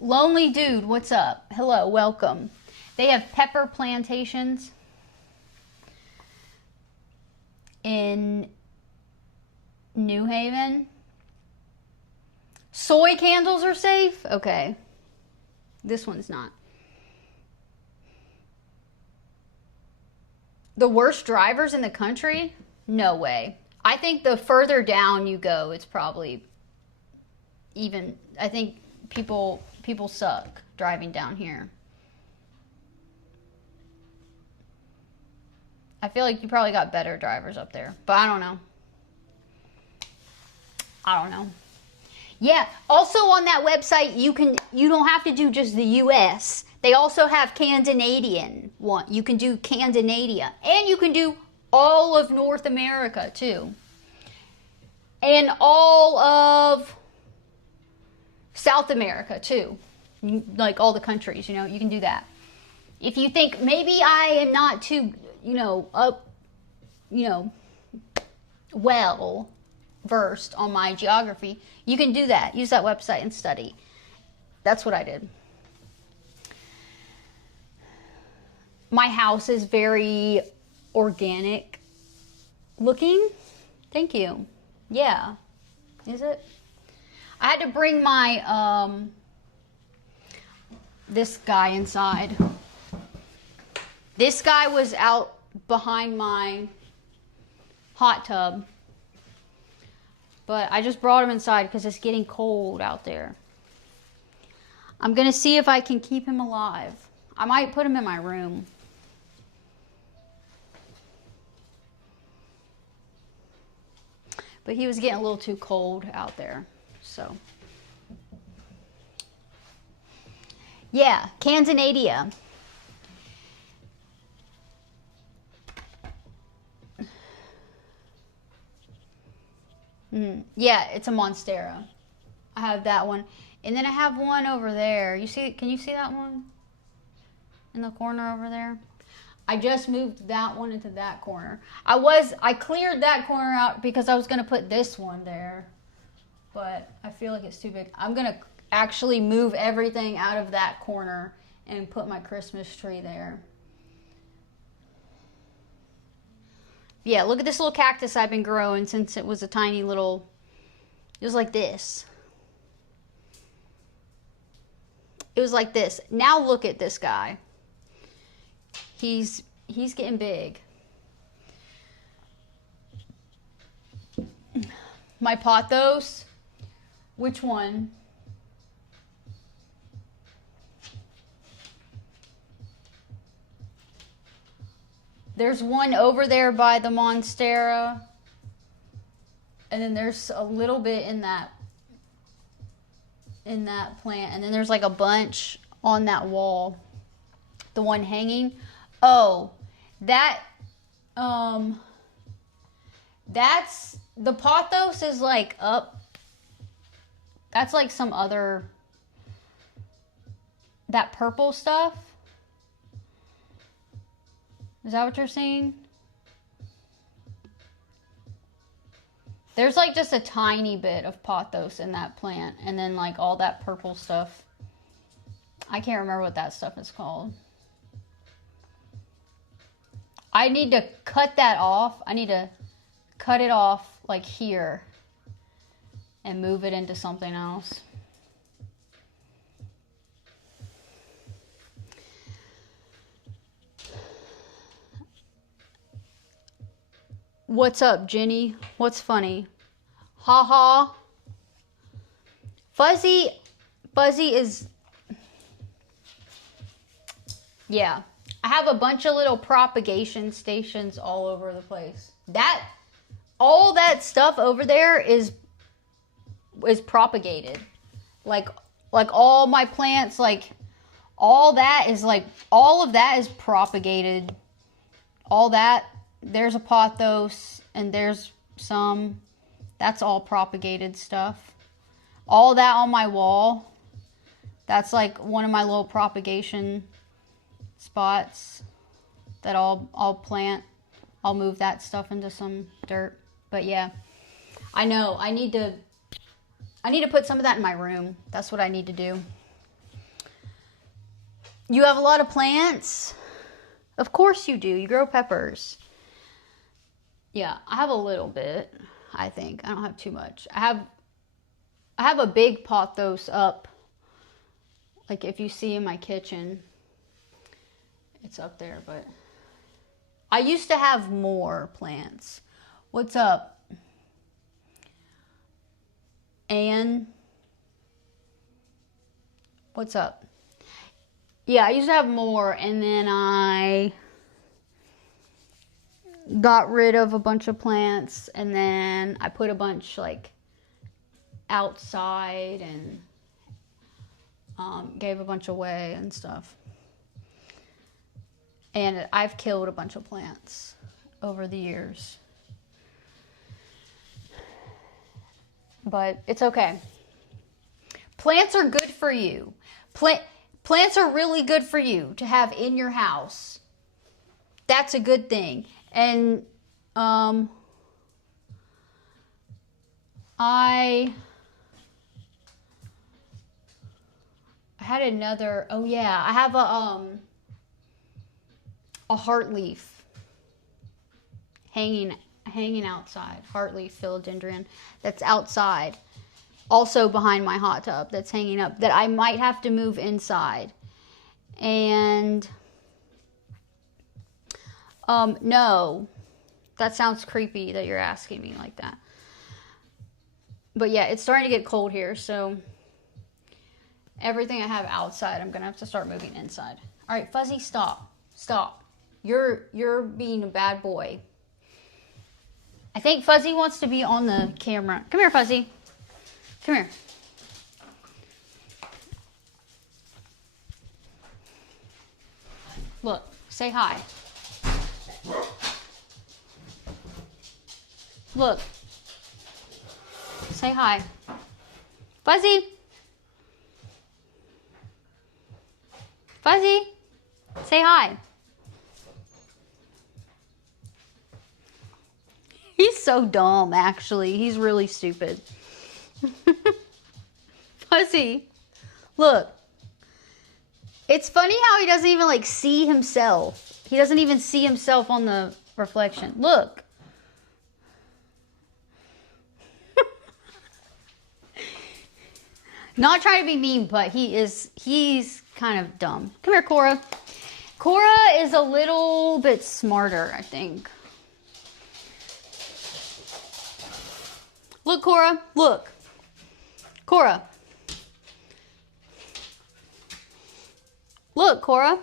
Lonely dude, what's up? Hello, welcome. They have pepper plantations in New Haven. Soy candles are safe? Okay. This one's not. The worst drivers in the country? No way. I think the further down you go, it's probably even, I think people suck driving down here. I feel like you probably got better drivers up there, but I don't know. Yeah, also on that website, you don't have to do just the US. They also have Canadian one. You can do Canada, and you can do all of North America too. And all of South America too. Like all the countries, you know, you can do that. If you think maybe I am not too, well versed on my geography, you can do that. Use that website and study. That's what I did. My house is very organic looking. Thank you. Yeah. Is it? I had to bring my this guy inside. This guy was out behind my hot tub. But I just brought him inside because it's getting cold out there. I'm going to see if I can keep him alive. I might put him in my room. But he was getting a little too cold out there. So. Yeah, Canada. Yeah, it's a Monstera. I have that one. And then I have one over there. Can you see that one? In the corner over there? I just moved that one into that corner. I cleared that corner out because I was going to put this one there. But I feel like it's too big. I'm going to actually move everything out of that corner and put my Christmas tree there. Yeah, look at this little cactus I've been growing since it was a tiny little, it was like this. It was like this. Now look at this guy. He's getting big. My pothos, which one? There's one over there by the Monstera. And then there's a little bit in that plant. And then there's like a bunch on that wall. The one hanging. Oh, that's, the pothos is like up. That's like some other that purple stuff. Is that what you're seeing? There's like just a tiny bit of pothos in that plant, and then like all that purple stuff. I can't remember what that stuff is called. I need to cut that off. I need to cut it off like here and move it into something else. What's up, Jenny? What's funny? Ha ha. Fuzzy is... Yeah. I have a bunch of little propagation stations all over the place. All that stuff over there is propagated. Like all my plants, like all of that is propagated. All that, there's a pothos and there's some, that's all propagated stuff. All that on my wall, that's like one of my little propagation spots that I'll plant. I'll move that stuff into some dirt. But yeah, I know I need to put some of that in my room. That's what I need to do. You have a lot of plants? Of course you do. You grow peppers. Yeah, I have a little bit, I think. I don't have too much. I have a big pothos up. Like if you see in my kitchen, it's up there, but I used to have more plants. What's up? Anne? What's up? Yeah, I used to have more, and then I got rid of a bunch of plants, and then I put a bunch like outside and gave a bunch away and stuff. And I've killed a bunch of plants over the years. But it's okay. Plants are good for you. Plants are really good for you to have in your house. That's a good thing. And I had another, oh yeah, I have a heart leaf hanging outside. Heart leaf philodendron that's outside. Also behind my hot tub that's hanging up that I might have to move inside. And no, that sounds creepy that you're asking me like that. But yeah, it's starting to get cold here, so everything I have outside, I'm gonna have to start moving inside. All right, Fuzzy, stop. You're being a bad boy. I think Fuzzy wants to be on the camera. Come here, Fuzzy. Come here. Look, say hi. Look. Say hi. Fuzzy. Fuzzy. Say hi. He's so dumb, actually. He's really stupid. Fuzzy, look. It's funny how he doesn't even like see himself. He doesn't even see himself on the reflection. Look. Not trying to be mean, but he's kind of dumb. Come here, Cora. Cora is a little bit smarter, I think. Look, Cora, look. Cora. Look, Cora.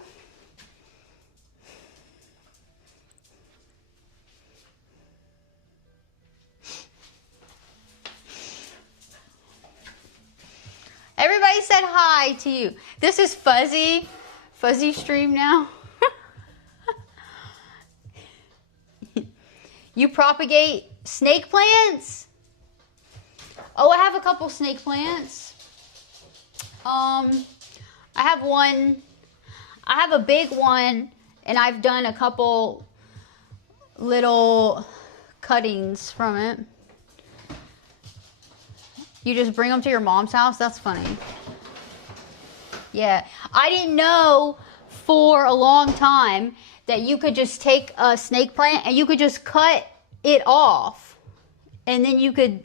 Everybody said hi to you. This is Fuzzy stream now. You propagate snake plants? Oh, I have a couple snake plants. I have one. I have a big one, and I've done a couple little cuttings from it. You just bring them to your mom's house? That's funny. Yeah. I didn't know for a long time that you could just take a snake plant and you could just cut it off. And then you could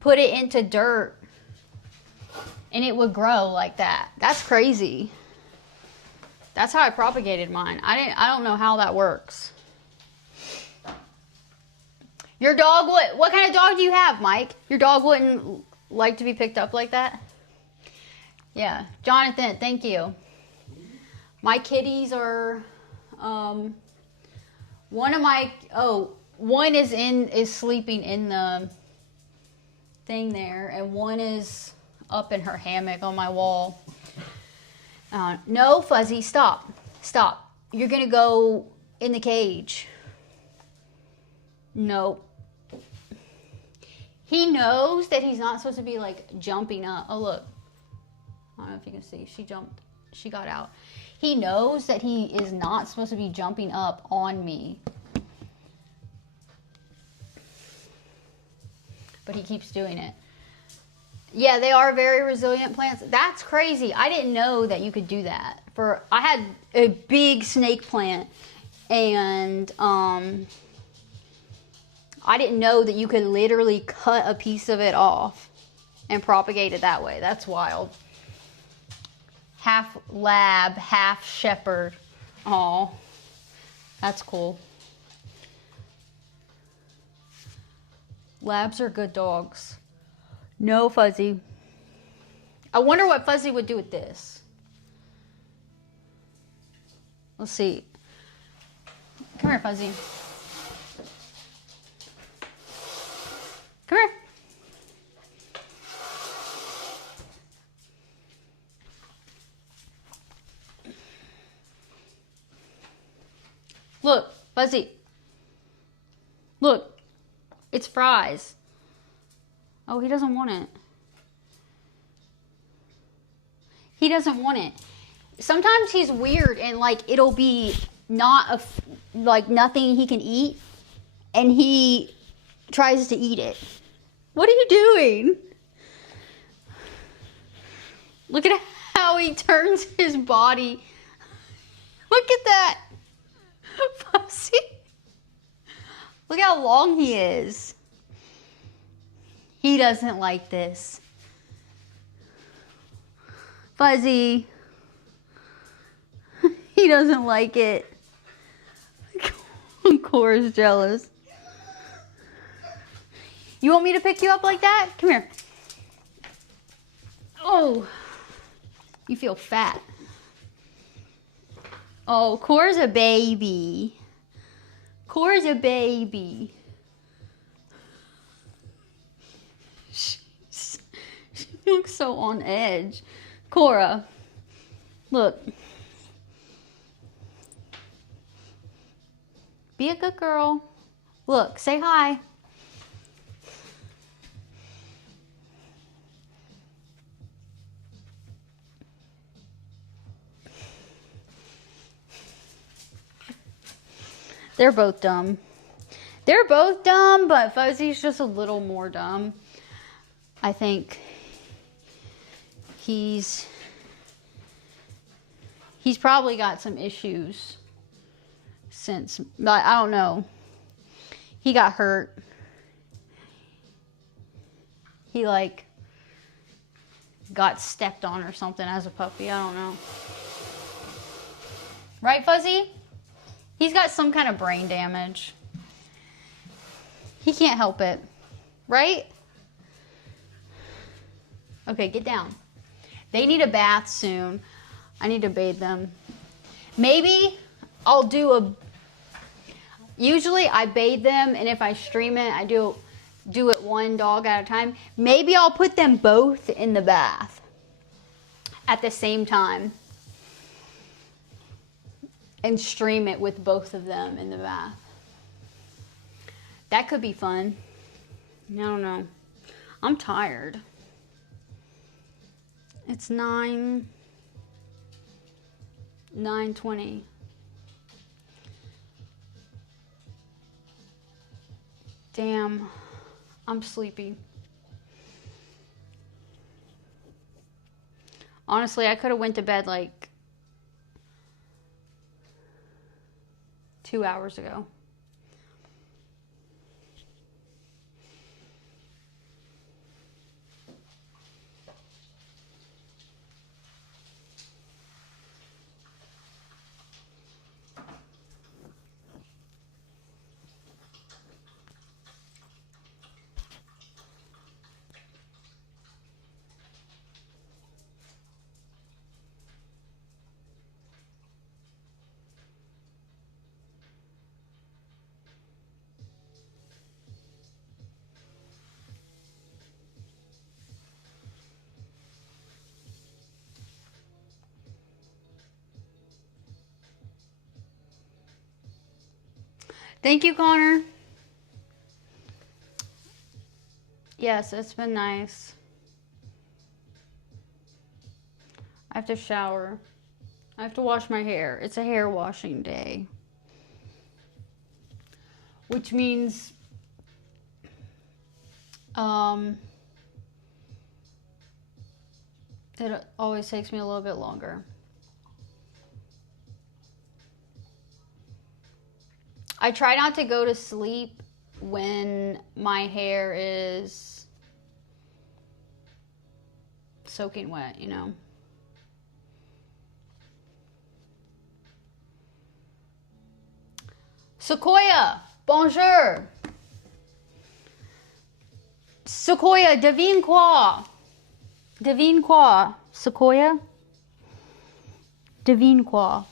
put it into dirt and it would grow like that. That's crazy. That's how I propagated mine. I don't know how that works. Your dog, what kind of dog do you have, Mike? Your dog wouldn't like to be picked up like that? Yeah. Jonathan, thank you. My kitties are, one is sleeping in the thing there, and one is up in her hammock on my wall. No, Fuzzy, stop. Stop. You're going to go in the cage. Nope. He knows that he's not supposed to be like jumping up. Oh, look. I don't know if you can see. She jumped. She got out. He knows that he is not supposed to be jumping up on me. But he keeps doing it. Yeah, they are very resilient plants. That's crazy. I didn't know that you could do that. I had a big snake plant, and I didn't know that you could literally cut a piece of it off and propagate it that way. That's wild. Half lab, half shepherd. Oh, that's cool. Labs are good dogs. No, Fuzzy. I wonder what Fuzzy would do with this. Let's see. Come here, Fuzzy. Come here. Look, Fuzzy. Look. It's fries. Oh, he doesn't want it. He doesn't want it. Sometimes he's weird and like it'll be not like nothing he can eat, and he tries to eat it. What are you doing? Look at how he turns his body. Look at that. Fuzzy. Look how long he is. He doesn't like this. Fuzzy. He doesn't like it. Cora's jealous. You want me to pick you up like that? Come here. Oh. You feel fat. Oh, Cora's a baby. Cora's a baby. She looks so on edge. Cora, look. Be a good girl. Look, say hi. They're both dumb. They're both dumb, but Fuzzy's just a little more dumb. I think he's probably got some issues since, but I don't know. He got hurt. He like got stepped on or something as a puppy. I don't know. Right, Fuzzy? He's got some kind of brain damage. He can't help it. Right? Okay, get down. They need a bath soon. I need to bathe them. Maybe I'll do usually I bathe them, and if I stream it, I do it one dog at a time. Maybe I'll put them both in the bath at the same time and stream it with both of them in the bath. That could be fun. I don't know. I'm tired. It's 9. 9:20. Damn, I'm sleepy. Honestly, I could have went to bed like 2 hours ago. Thank you, Connor. Yes, it's been nice. I have to shower. I have to wash my hair. It's a hair washing day. Which means it always takes me a little bit longer. I try not to go to sleep when my hair is soaking wet, you know. Sequoia, bonjour. Sequoia, devine quoi? Devine quoi? Sequoia? Devine quoi?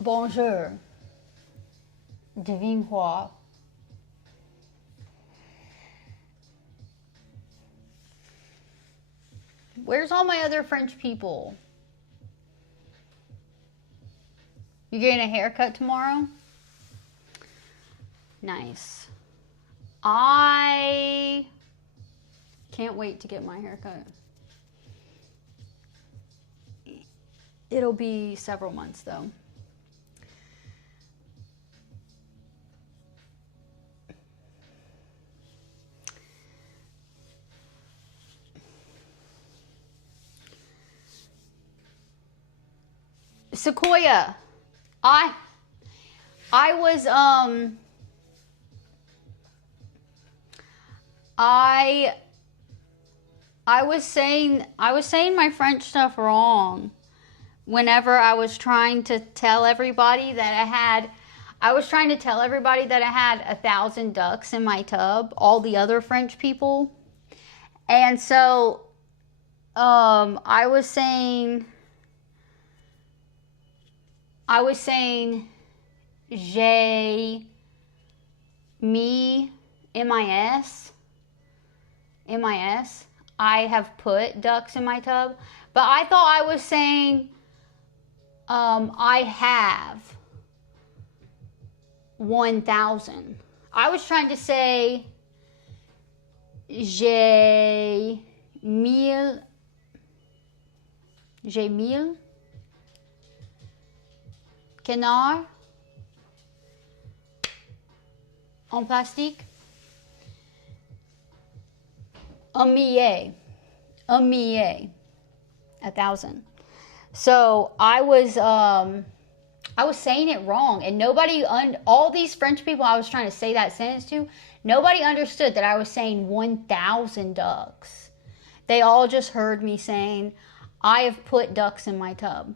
Bonjour. Devine quoi? Where's all my other French people? You getting a haircut tomorrow? Nice. I can't wait to get my haircut. It'll be several months though. Sequoia, I was I was saying my French stuff wrong whenever I was trying to tell everybody that I was trying to tell everybody that I had 1,000 ducks in my tub, all the other French people. And so I was saying j'ai me, M-I-S, I have put ducks in my tub. But I thought I was saying I have 1,000. I was trying to say j'ai mille canards en plastique. Un millier, 1,000. So I was saying it wrong, and nobody, all these French people I was trying to say that sentence to, nobody understood that I was saying 1,000 ducks. They all just heard me saying, I have put ducks in my tub.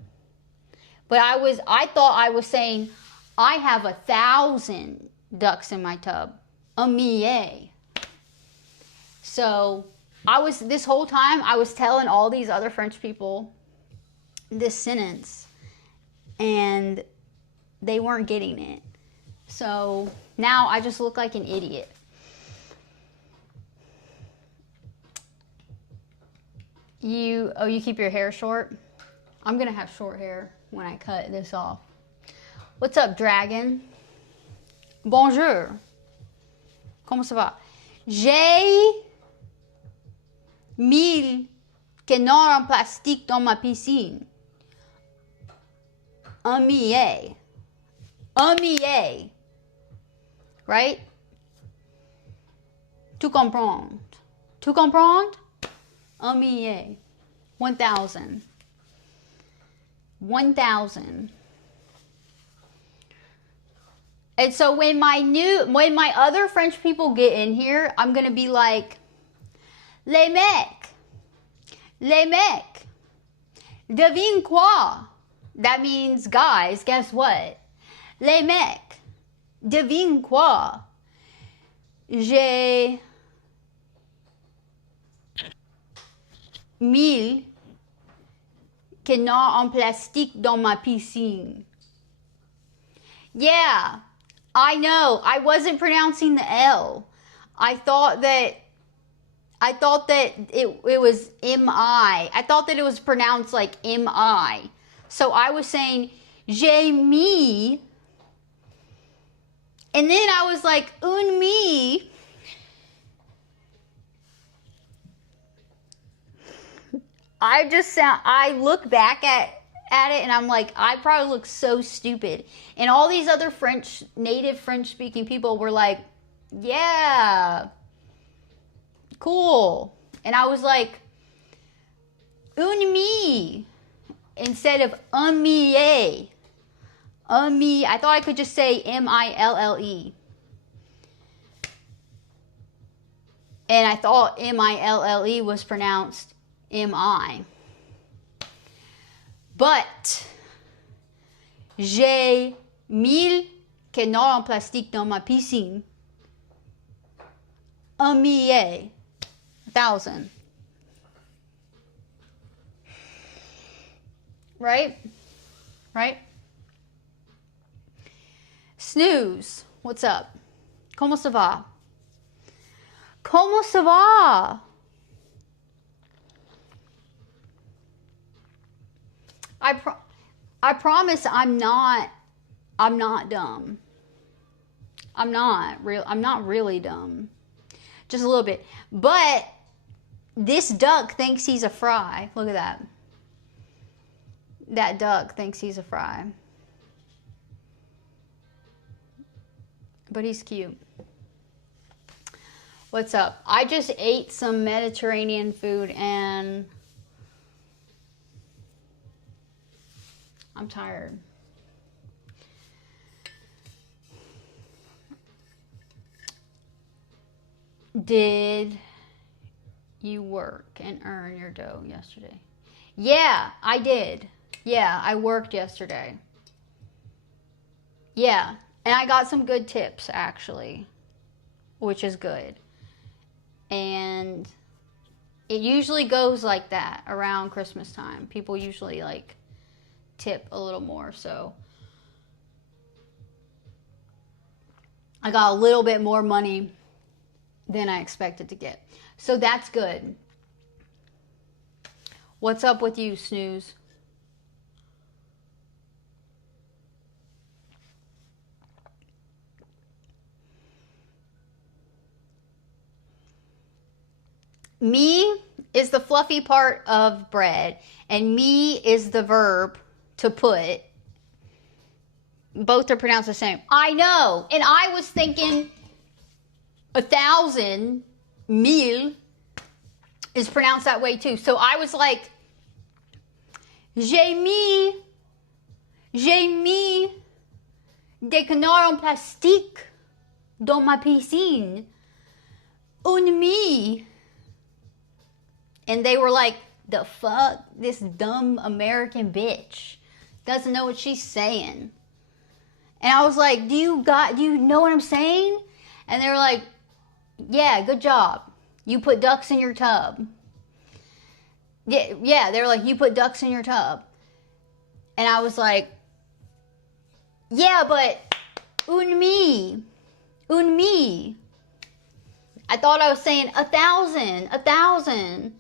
But I thought I was saying, I have 1,000 ducks in my tub. Un millier. So this whole time I was telling all these other French people this sentence, and they weren't getting it. So now I just look like an idiot. You keep your hair short? I'm gonna have short hair when I cut this off. What's up, dragon? Bonjour. Comment ça va? J'ai 1,000 canards en plastique dans ma piscine. Un billet. Un billet. Right? Tu comprends? Tu comprends? Un billet. 1,000. 1,000. And so when my other French people get in here, I'm gonna be like, les mecs, devine quoi? That means, guys, guess what? Les mecs, devine quoi? J'ai 1,000 canards en plastique dans ma piscine. Yeah, I know. I wasn't pronouncing the L. I thought that it was M-I. I thought that it was pronounced like M-I. So I was saying, j'ai mis. And then I was like, un mi. I look back at it and I'm like, I probably look so stupid. And all these other native French speaking people were like, yeah, cool. And I was like, un mi instead of un millet. Un mi. I thought I could just say M-I-L-L-E. And I thought M-I-L-L-E was pronounced M-I. But j'ai 1,000 canards en plastique dans ma piscine. Un millet. 1,000. Right? Right? Snooze. What's up? Comment ça va? Comment ça va? I promise I'm not dumb. I'm not really dumb. Just a little bit. But this duck thinks he's a fry. Look at that. That duck thinks he's a fry. But he's cute. What's up? I just ate some Mediterranean food and I'm tired. Did you work and earn your dough yesterday? Yeah, I did. Yeah, I worked yesterday. Yeah, and I got some good tips actually, which is good. And it usually goes like that around Christmas time. People usually like tip a little more, so I got a little bit more money than I expected to get. So that's good. What's up with you, Snooze? Me is the fluffy part of bread, and me is the verb to put. Both are pronounced the same. I know. And I was thinking 1,000, 1,000, is pronounced that way too. So I was like, j'ai mis des canards en plastique dans ma piscine. Un mi. And they were like, the fuck? This dumb American bitch doesn't know what she's saying. And I was like, do you know what I'm saying? And they were like, yeah, good job. You put ducks in your tub. Yeah, they were like, you put ducks in your tub. And I was like, yeah, but un mi. I thought I was saying 1,000.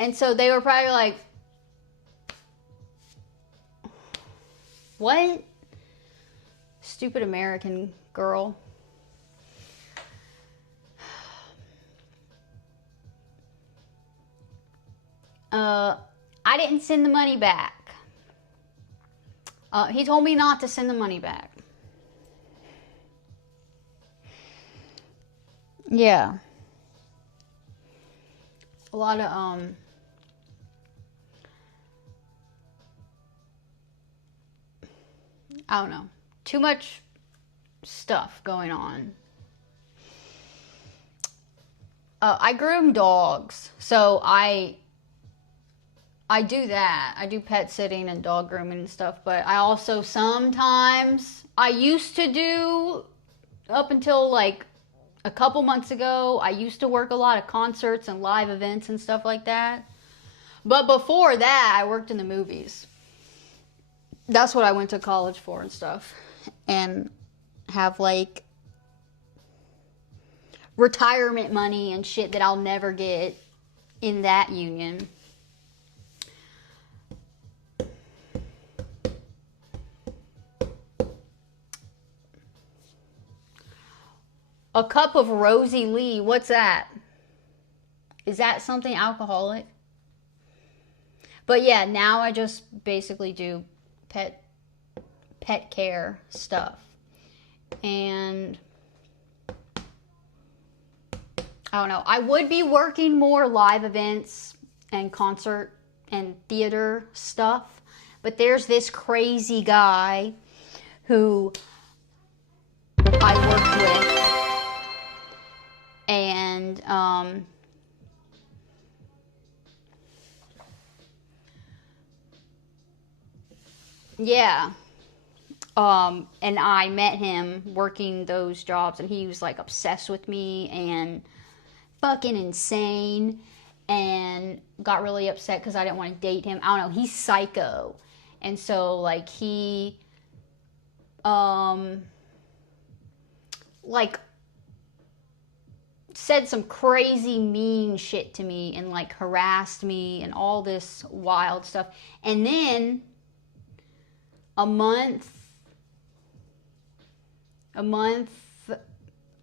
And so they were probably like, what? Stupid American girl. I didn't send the money back. He told me not to send the money back. Yeah. A lot of, I don't know. Too much stuff going on. I groom dogs, so I do that. I do pet sitting and dog grooming and stuff, but I also sometimes, I used to do, up until like a couple months ago, I used to work a lot of concerts and live events and stuff like that. But before that, I worked in the movies. That's what I went to college for and stuff. And have like retirement money and shit that I'll never get in that union. A cup of Rosie Lee, what's that? Is that something alcoholic? But yeah, now I just basically do pet care stuff. And I don't know. I would be working more live events and concert and theater stuff. But there's this crazy guy who I worked with. And yeah. And I met him working those jobs, and he was like obsessed with me and fucking insane, and got really upset because I didn't want to date him. I don't know, he's psycho. And so like he like said some crazy mean shit to me and like harassed me and all this wild stuff. And then a month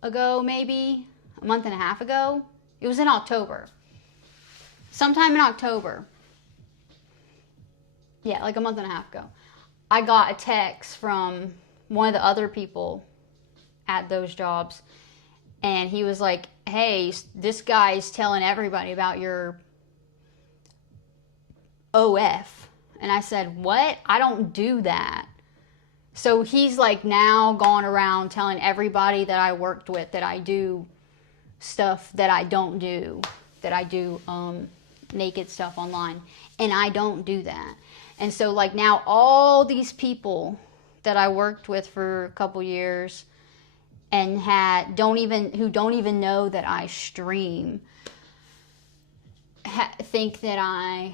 ago, maybe a month and a half ago, it was in October, sometime in October, yeah, like a month and a half ago, I got a text from one of the other people at those jobs, and he was like, hey, this guy's telling everybody about your OF. And I said, what? I don't do that. So he's like now gone around telling everybody that I worked with that I do stuff that I don't do, that I do naked stuff online, and I don't do that. And so like now all these people that I worked with for a couple years and who don't even know that I stream think that I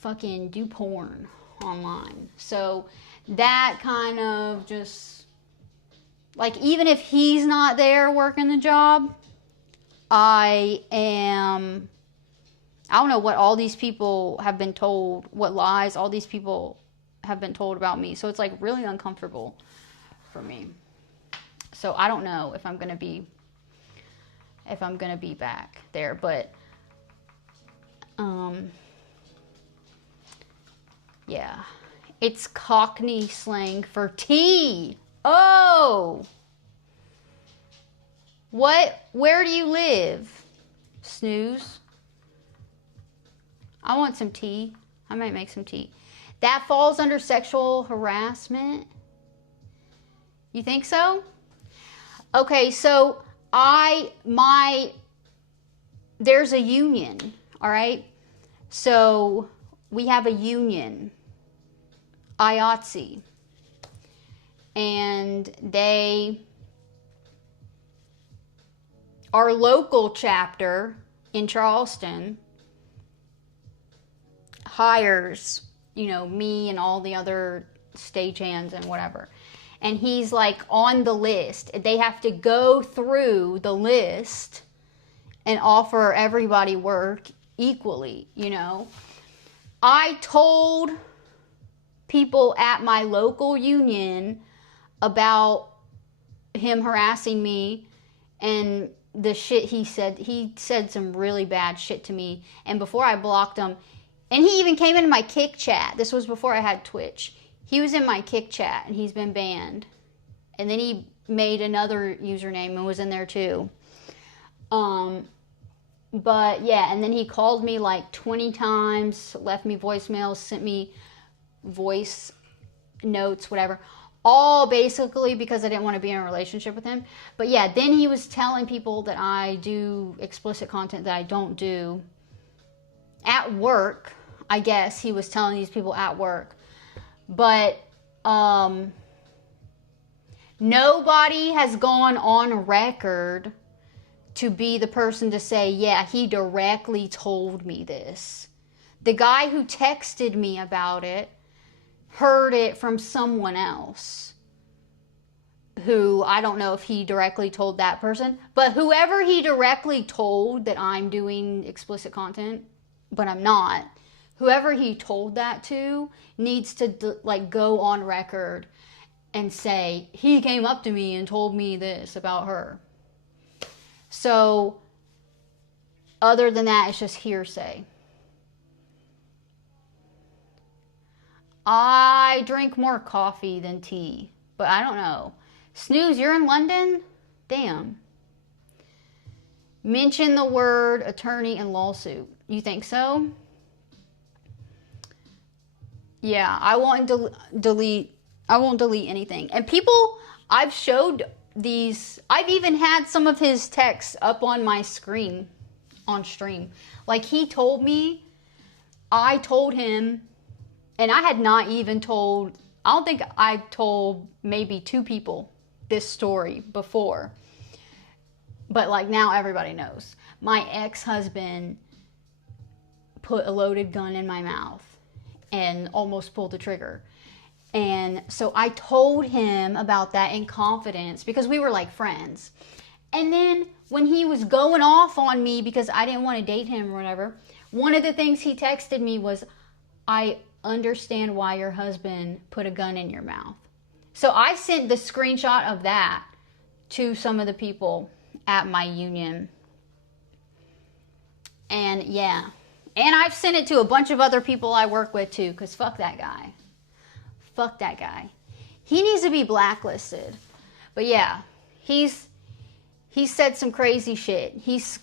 fucking do porn online. So that kind of just, like, even if he's not there working the job, I don't know what all these people have been told, what lies all these people have been told about me. So it's like really uncomfortable for me. So I don't know if I'm gonna be back there, but yeah, it's Cockney slang for tea. Oh, what? Where do you live? Snooze. I want some tea. I might make some tea. That falls under sexual harassment. You think so? Okay, so there's a union, all right? So we have a union, IATSE, and our local chapter in Charleston hires, me and all the other stagehands and whatever. And he's like on the list. They have to go through the list and offer everybody work equally, I told people at my local union about him harassing me and the shit he said some really bad shit to me. And before I blocked him, and he even came into my Kick chat. This was before I had Twitch. He was in my Kick chat and he's been banned. And then he made another username and was in there too. But yeah, and then he called me like 20 times, left me voicemails, sent me voice notes, whatever. All basically because I didn't want to be in a relationship with him. But yeah, then he was telling people that I do explicit content that I don't do at work. I guess he was telling these people at work. But nobody has gone on record to be the person to say, yeah, he directly told me this. The guy who texted me about it heard it from someone else, who I don't know if he directly told that person, but whoever he directly told that I'm doing explicit content, but I'm not, whoever he told that to needs to like go on record and say, he came up to me and told me this about her. So, other than that, it's just hearsay. I drink more coffee than tea, but I don't know. Snooze, you're in London? Damn. Mention the word attorney and lawsuit. You think so? Yeah, I won't delete anything. And people, I've showed these, I've even had some of his texts up on my screen, on stream. Like he told me, I told him, and I had not even told, I don't think I told maybe 2 people this story before. But like now everybody knows. My ex-husband put a loaded gun in my mouth and almost pulled the trigger. And so I told him about that in confidence because we were like friends. And then when he was going off on me because I didn't want to date him or whatever, one of the things he texted me was, I understand why your husband put a gun in your mouth. So I sent the screenshot of that to some of the people at my union. And yeah. And I've sent it to a bunch of other people I work with too, because fuck that guy. Fuck that guy. He needs to be blacklisted. But yeah, he said some crazy shit. He's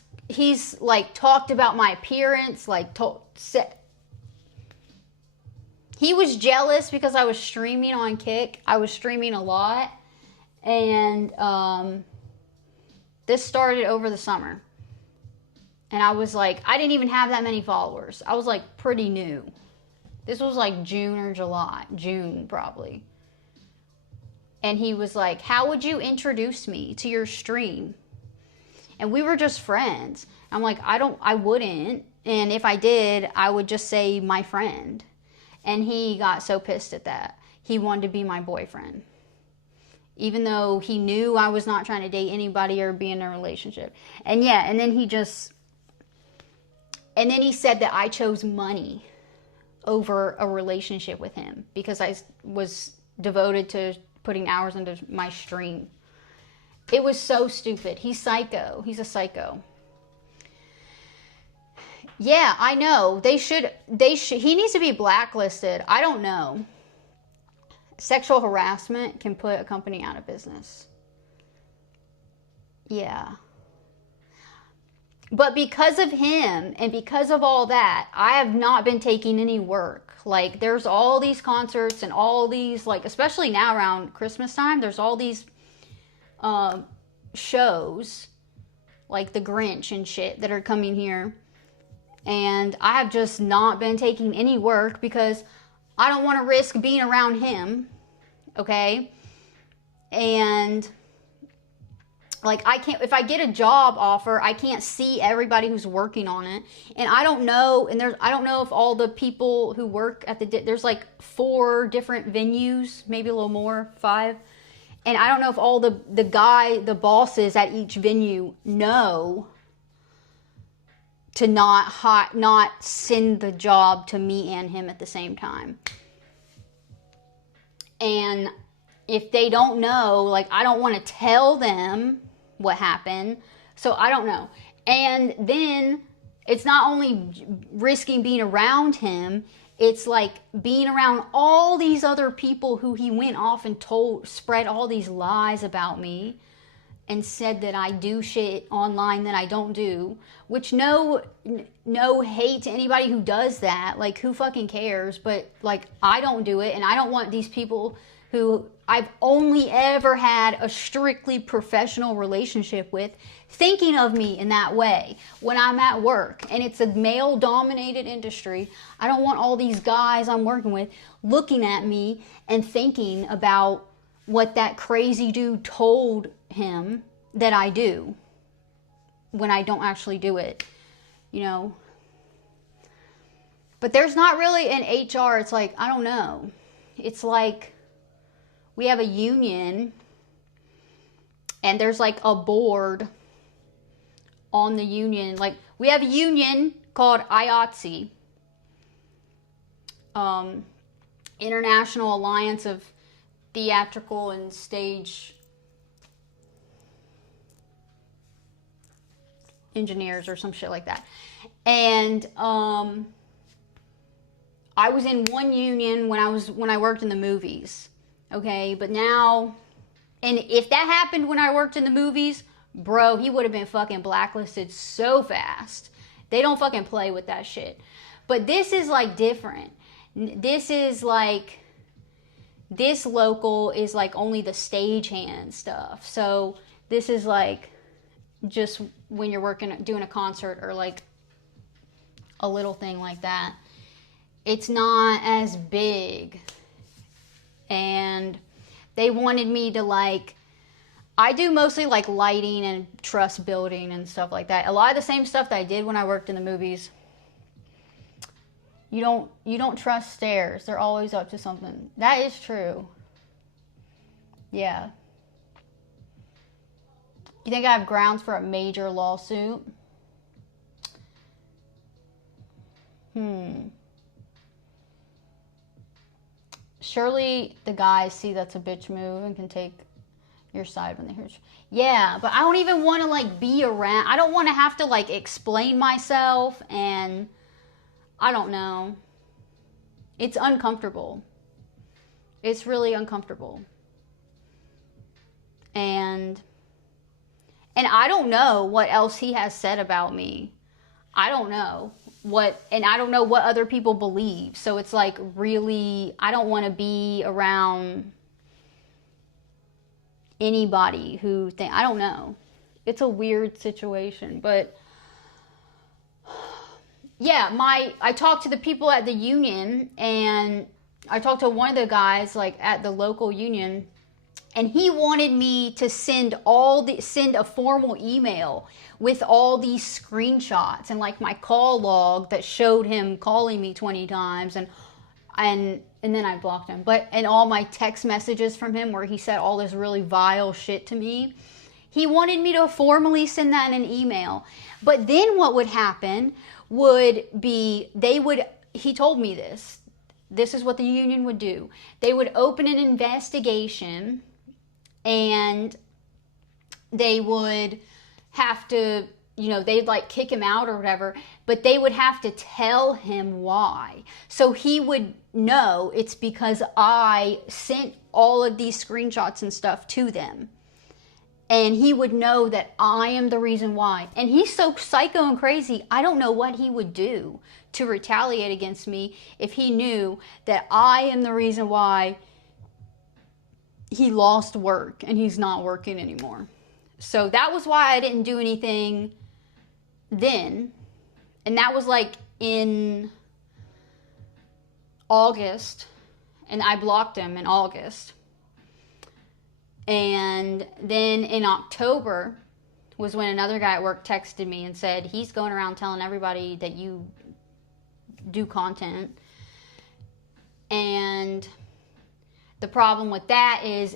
like talked about my appearance, like he was jealous because I was streaming on Kick. I was streaming a lot. And this started over the summer. And I was like, I didn't even have that many followers. I was like pretty new. This was like June or July. June, probably. And he was like, how would you introduce me to your stream? And we were just friends. I'm like, I wouldn't. And if I did, I would just say my friend. And he got so pissed at that. He wanted to be my boyfriend. Even though he knew I was not trying to date anybody or be in a relationship. And yeah, and then he said that I chose money over a relationship with him because I was devoted to putting hours into my stream. It was so stupid. He's psycho. He's a psycho. Yeah, I know. They should, he needs to be blacklisted. I don't know. Sexual harassment can put a company out of business. Yeah. But because of him and because of all that, I have not been taking any work. Like, there's all these concerts and all these, like, especially now around Christmas time, there's all these shows, like the Grinch and shit, that are coming here. And I have just not been taking any work because I don't want to risk being around him, okay? And like, I can't, if I get a job offer, I can't see everybody who's working on it. And I don't know, I don't know if all the people who work at there's like 4 different venues, maybe a little more, 5. And I don't know if all the bosses at each venue know to not send the job to me and him at the same time. And if they don't know, like, I don't want to tell them what happened. So I don't know. And then it's not only risking being around him, It's like being around all these other people who he went off and spread all these lies about me and said that I do shit online that I don't do, which no hate to anybody who does that. Like, who fucking cares? But, like, I don't do it, and I don't want these people who I've only ever had a strictly professional relationship with thinking of me in that way when I'm at work. And it's a male-dominated industry. I don't want all these guys I'm working with looking at me and thinking about what that crazy dude told him that I do when I don't actually do it, you know. But there's not really an HR. It's like, I don't know. It's like we have a union and there's like a board on the union. Like, we have a union called hiiii, International Alliance of Theatrical and Stage Engineers or some shit like that. And I was in one union when I worked in the movies. Okay, but now, and if that happened when I worked in the movies, bro, he would have been fucking blacklisted so fast. They don't fucking play with that shit. But this is like different. This is like, this local is like only the stagehand stuff. So this is like just when you're doing a concert or like a little thing like that. It's not as big. And they wanted me to like, I do mostly like lighting and truss building and stuff like that. A lot of the same stuff that I did when I worked in the movies. You don't trust stairs. They're always up to something. That is true. Yeah. You think I have grounds for a major lawsuit? Surely the guys see that's a bitch move and can take your side when they hear you. Yeah, but I don't even want to like be around. I don't want to have to like explain myself, and I don't know. It's uncomfortable. It's really uncomfortable. And I don't know what else he has said about me. I don't know and I don't know what other people believe. So it's like, really, I don't want to be around anybody who I don't know. It's a weird situation, but yeah, I talked to the people at the union, and I talked to one of the guys like at the local union, and he wanted me to send a formal email with all these screenshots and like my call log that showed him calling me 20 times, and then I blocked him. And all my text messages from him where he said all this really vile shit to me. He wanted me to formally send that in an email. But then what would happen would be he told me this. This is what the union would do. They would open an investigation, and they would have to, they'd like kick him out or whatever, but they would have to tell him why. So he would know it's because I sent all of these screenshots and stuff to them. And he would know that I am the reason why. And he's so psycho and crazy, I don't know what he would do to retaliate against me if he knew that I am the reason why he lost work and he's not working anymore. So that was why I didn't do anything then. And that was like in August. And I blocked him in August. And then in October was when another guy at work texted me and said, he's going around telling everybody that you do content. And the problem with that is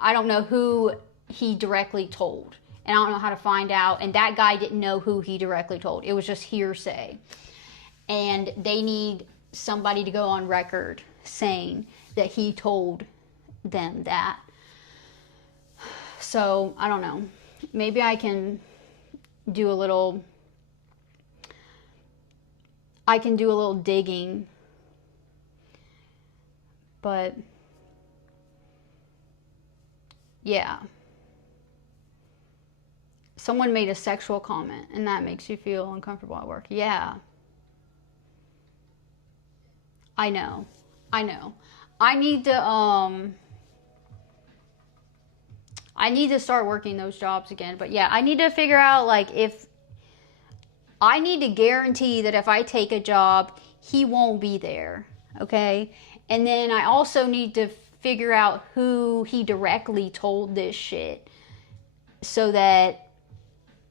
I don't know who he directly told. And I don't know how to find out. And that guy didn't know who he directly told. It was just hearsay. And they need somebody to go on record saying that he told them that. So, I don't know. Maybe I can do a little I can do a little digging. But yeah. Someone made a sexual comment and that makes you feel uncomfortable at work. Yeah. I know. I need to start working those jobs again. But yeah, I need to figure out, like, if I need to guarantee that if I take a job, he won't be there. Okay? And then I also need to figure out who he directly told this shit so that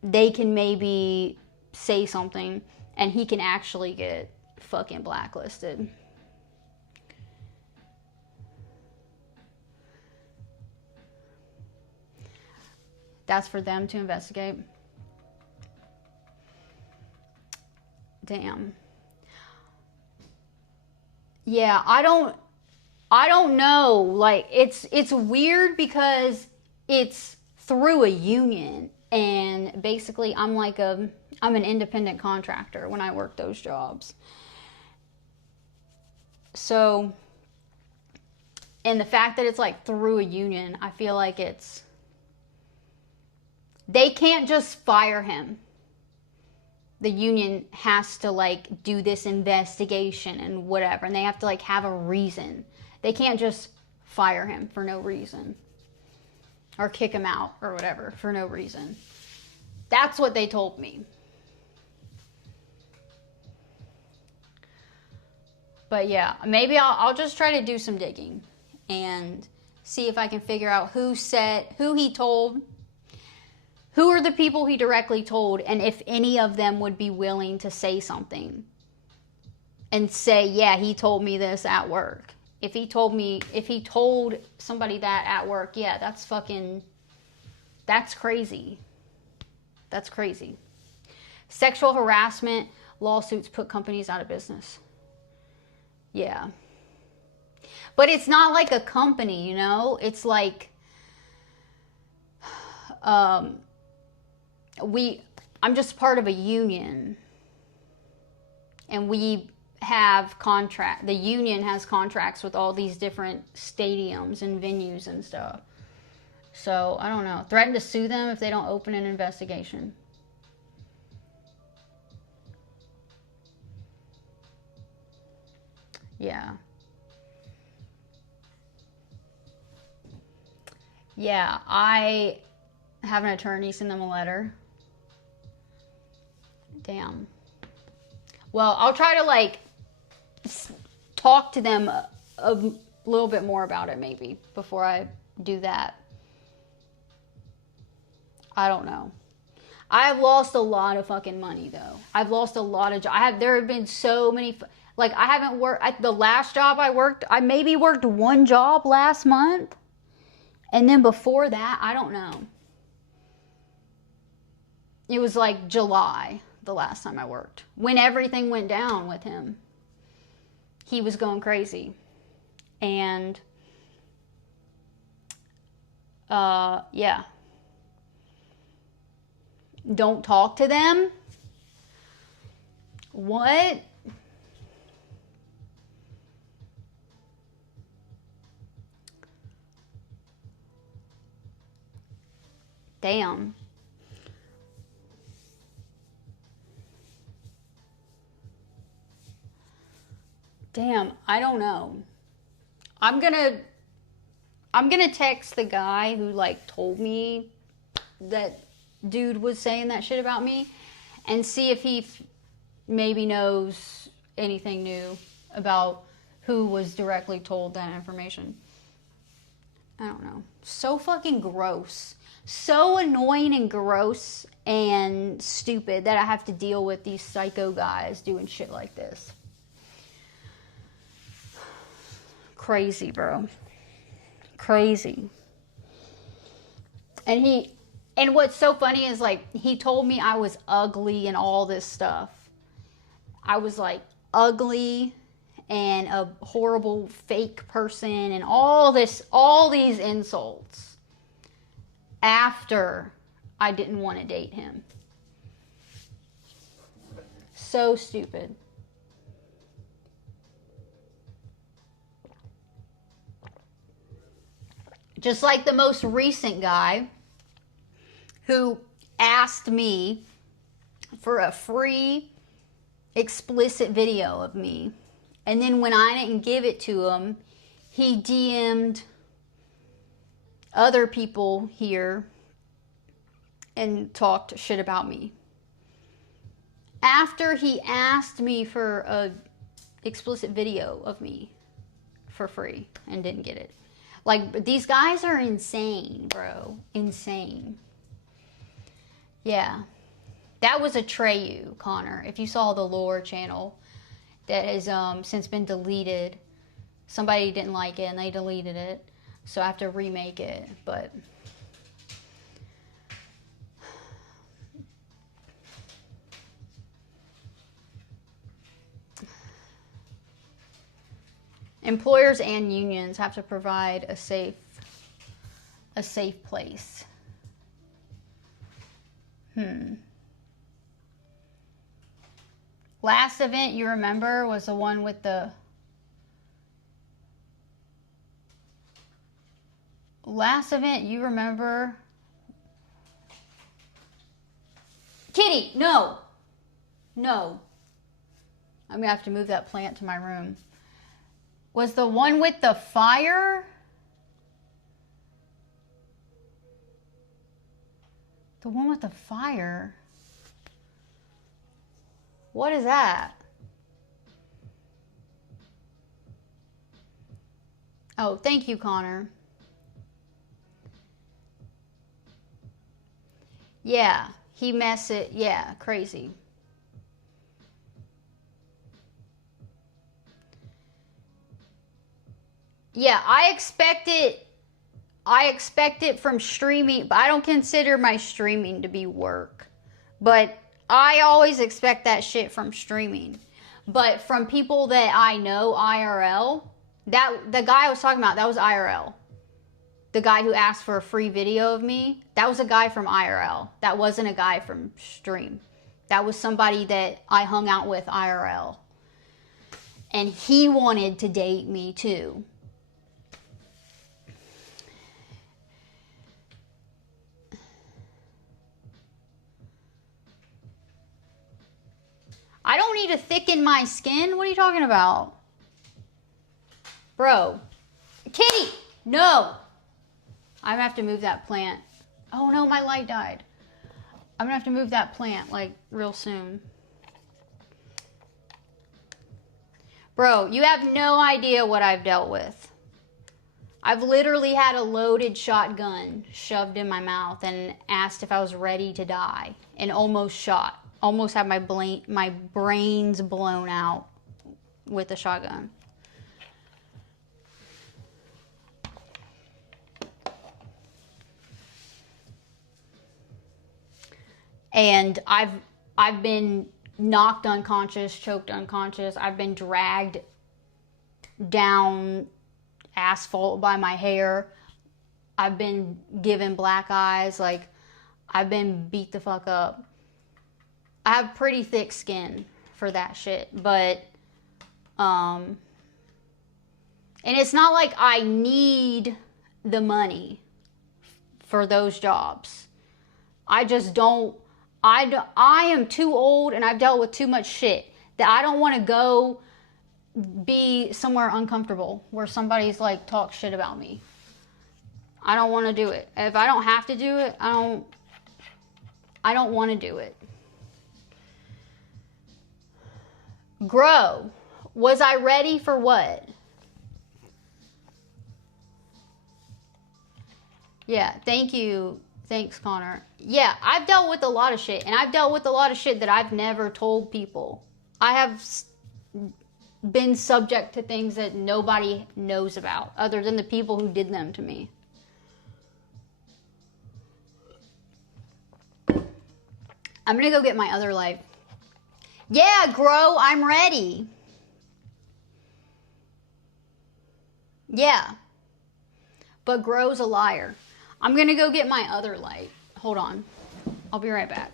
they can maybe say something and he can actually get fucking blacklisted. That's for them to investigate. Damn. Yeah, I don't know. Like, it's weird because it's through a union, and basically I'm an independent contractor when I work those jobs. So, and the fact that it's like through a union, I feel like they can't just fire him. The union has to like do this investigation and whatever, and they have to like have a reason. They can't just fire him for no reason or kick him out or whatever for no reason. That's what they told me. But yeah, maybe I'll just try to do some digging and see if I can figure out who he told, who are the people he directly told, and if any of them would be willing to say something and say, yeah, he told me this at work. If he told somebody that at work, yeah, that's crazy. That's crazy. Sexual harassment lawsuits put companies out of business. Yeah. But it's not like a company, you know? It's like, I'm just part of a union. And the union has contracts with all these different stadiums and venues and stuff. So, I don't know. Threaten to sue them if they don't open an investigation. Yeah. Yeah, I have an attorney send them a letter. Damn. Well, I'll try to like talk to them a little bit more about it maybe before I do that. I don't know. I have lost a lot of fucking money though. I've lost a lot of there have been so many, like I haven't worked, the last job I worked, I maybe worked one job last month. And then before that, I don't know. It was like July, the last time I worked. When everything went down with him. He was going crazy. And, yeah. Don't talk to them? What? Damn. Damn, I don't know. I'm gonna text the guy who like told me that dude was saying that shit about me and see if he maybe knows anything new about who was directly told that information. I don't know. So fucking gross. So annoying and gross and stupid that I have to deal with these psycho guys doing shit like this. Crazy, bro. Crazy. And what's so funny is like he told me I was ugly and all this stuff. I was like ugly and a horrible fake person and all these insults after I didn't want to date him. So stupid. Just like the most recent guy who asked me for a free explicit video of me. And then when I didn't give it to him, he DM'd other people here and talked shit about me. After he asked me for a explicit video of me for free and didn't get it. Like, these guys are insane, bro. Insane. Yeah. That was Atreyu, Connor. If you saw the lore channel that has since been deleted. Somebody didn't like it and they deleted it. So I have to remake it. But employers and unions have to provide a safe place. Last event you remember was the one with the... Last event you remember... Kitty, no! No. I'm gonna have to move that plant to my room. Was the one with the fire? The one with the fire? What is that? Oh, thank you, Connor. Yeah, he messed it. Yeah, crazy. Yeah, I expect it from streaming, but I don't consider my streaming to be work. But I always expect that shit from streaming. But from people that I know IRL, the guy I was talking about, that was IRL. The guy who asked for a free video of me, that was a guy from IRL. That wasn't a guy from stream. That was somebody that I hung out with IRL. And he wanted to date me too. I don't need to thicken my skin. What are you talking about? Bro. Kitty! No! I'm gonna have to move that plant. Oh no, my light died. I'm gonna have to move that plant, like, real soon. Bro, you have no idea what I've dealt with. I've literally had a loaded shotgun shoved in my mouth and asked if I was ready to die. And almost shot. Almost had my brains blown out with a shotgun. And I've been knocked unconscious, choked unconscious. I've been dragged down asphalt by my hair. I've been given black eyes. Like, I've been beat the fuck up. I have pretty thick skin for that shit, but, and it's not like I need the money for those jobs. I just don't, I am too old and I've dealt with too much shit that I don't want to go be somewhere uncomfortable where somebody's like talk shit about me. I don't want to do it. If I don't have to do it, I don't want to do it. Grow. Was I ready for what? Yeah, thank you. Thanks, Connor. Yeah, I've dealt with a lot of shit. And I've dealt with a lot of shit that I've never told people. I have been subject to things that nobody knows about other than the people who did them to me. I'm gonna go get my other life. Yeah, Grow, I'm ready. Yeah. But Grow's a liar. I'm going to go get my other light. Hold on. I'll be right back.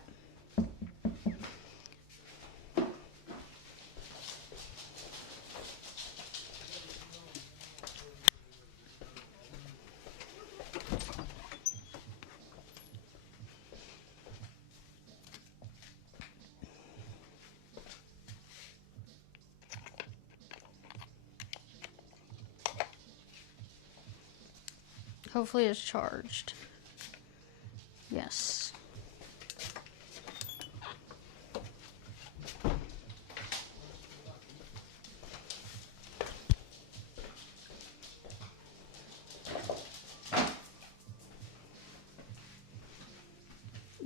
Hopefully it's charged. Yes.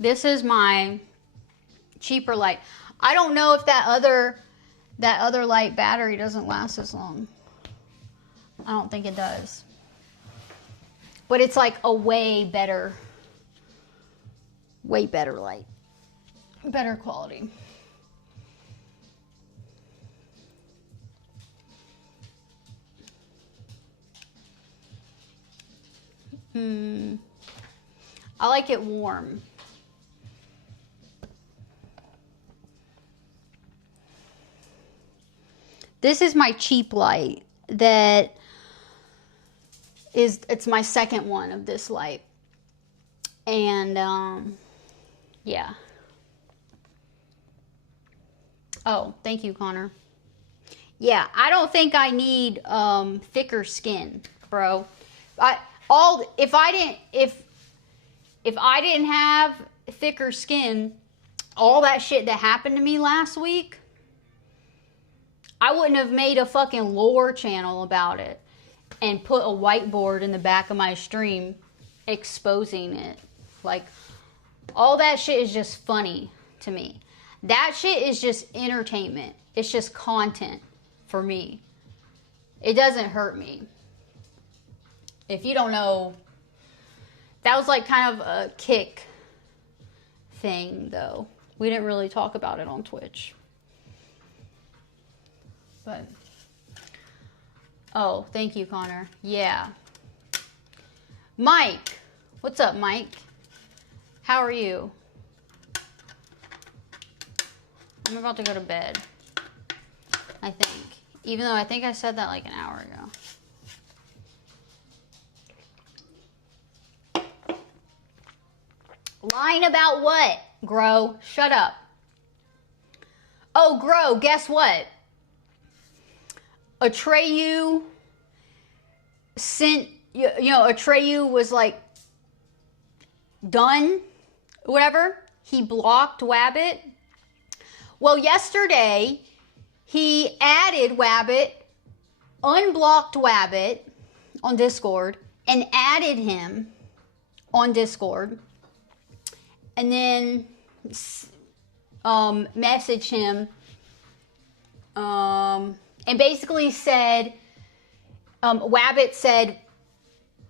This is my cheaper light. I don't know if that other light battery doesn't last as long. I don't think it does. But it's like a way better light. Better quality. I like it warm. This is my cheap light that it's my second one of this light. And yeah. Oh, thank you, Connor. Yeah, I don't think I need thicker skin, bro. If I didn't have thicker skin, all that shit that happened to me last week, I wouldn't have made a fucking lore channel about it and put a whiteboard in the back of my stream exposing it. Like, all that shit is just funny to me. That shit is just entertainment. It's just content for me. It doesn't hurt me. If you don't know, that was like kind of a kick thing, though. We didn't really talk about it on Twitch. But, oh, thank you, Connor. Yeah. Mike. What's up, Mike? How are you? I'm about to go to bed, I think. Even though I think I said that like an hour ago. Lying about what? Grow, shut up. Oh, Grow, guess what? Atreyu sent, Atreyu was like done, whatever. He blocked Wabbit. Well, yesterday he added Wabbit, unblocked Wabbit on Discord, and added him on Discord, and then messaged him and basically said, Wabbit said,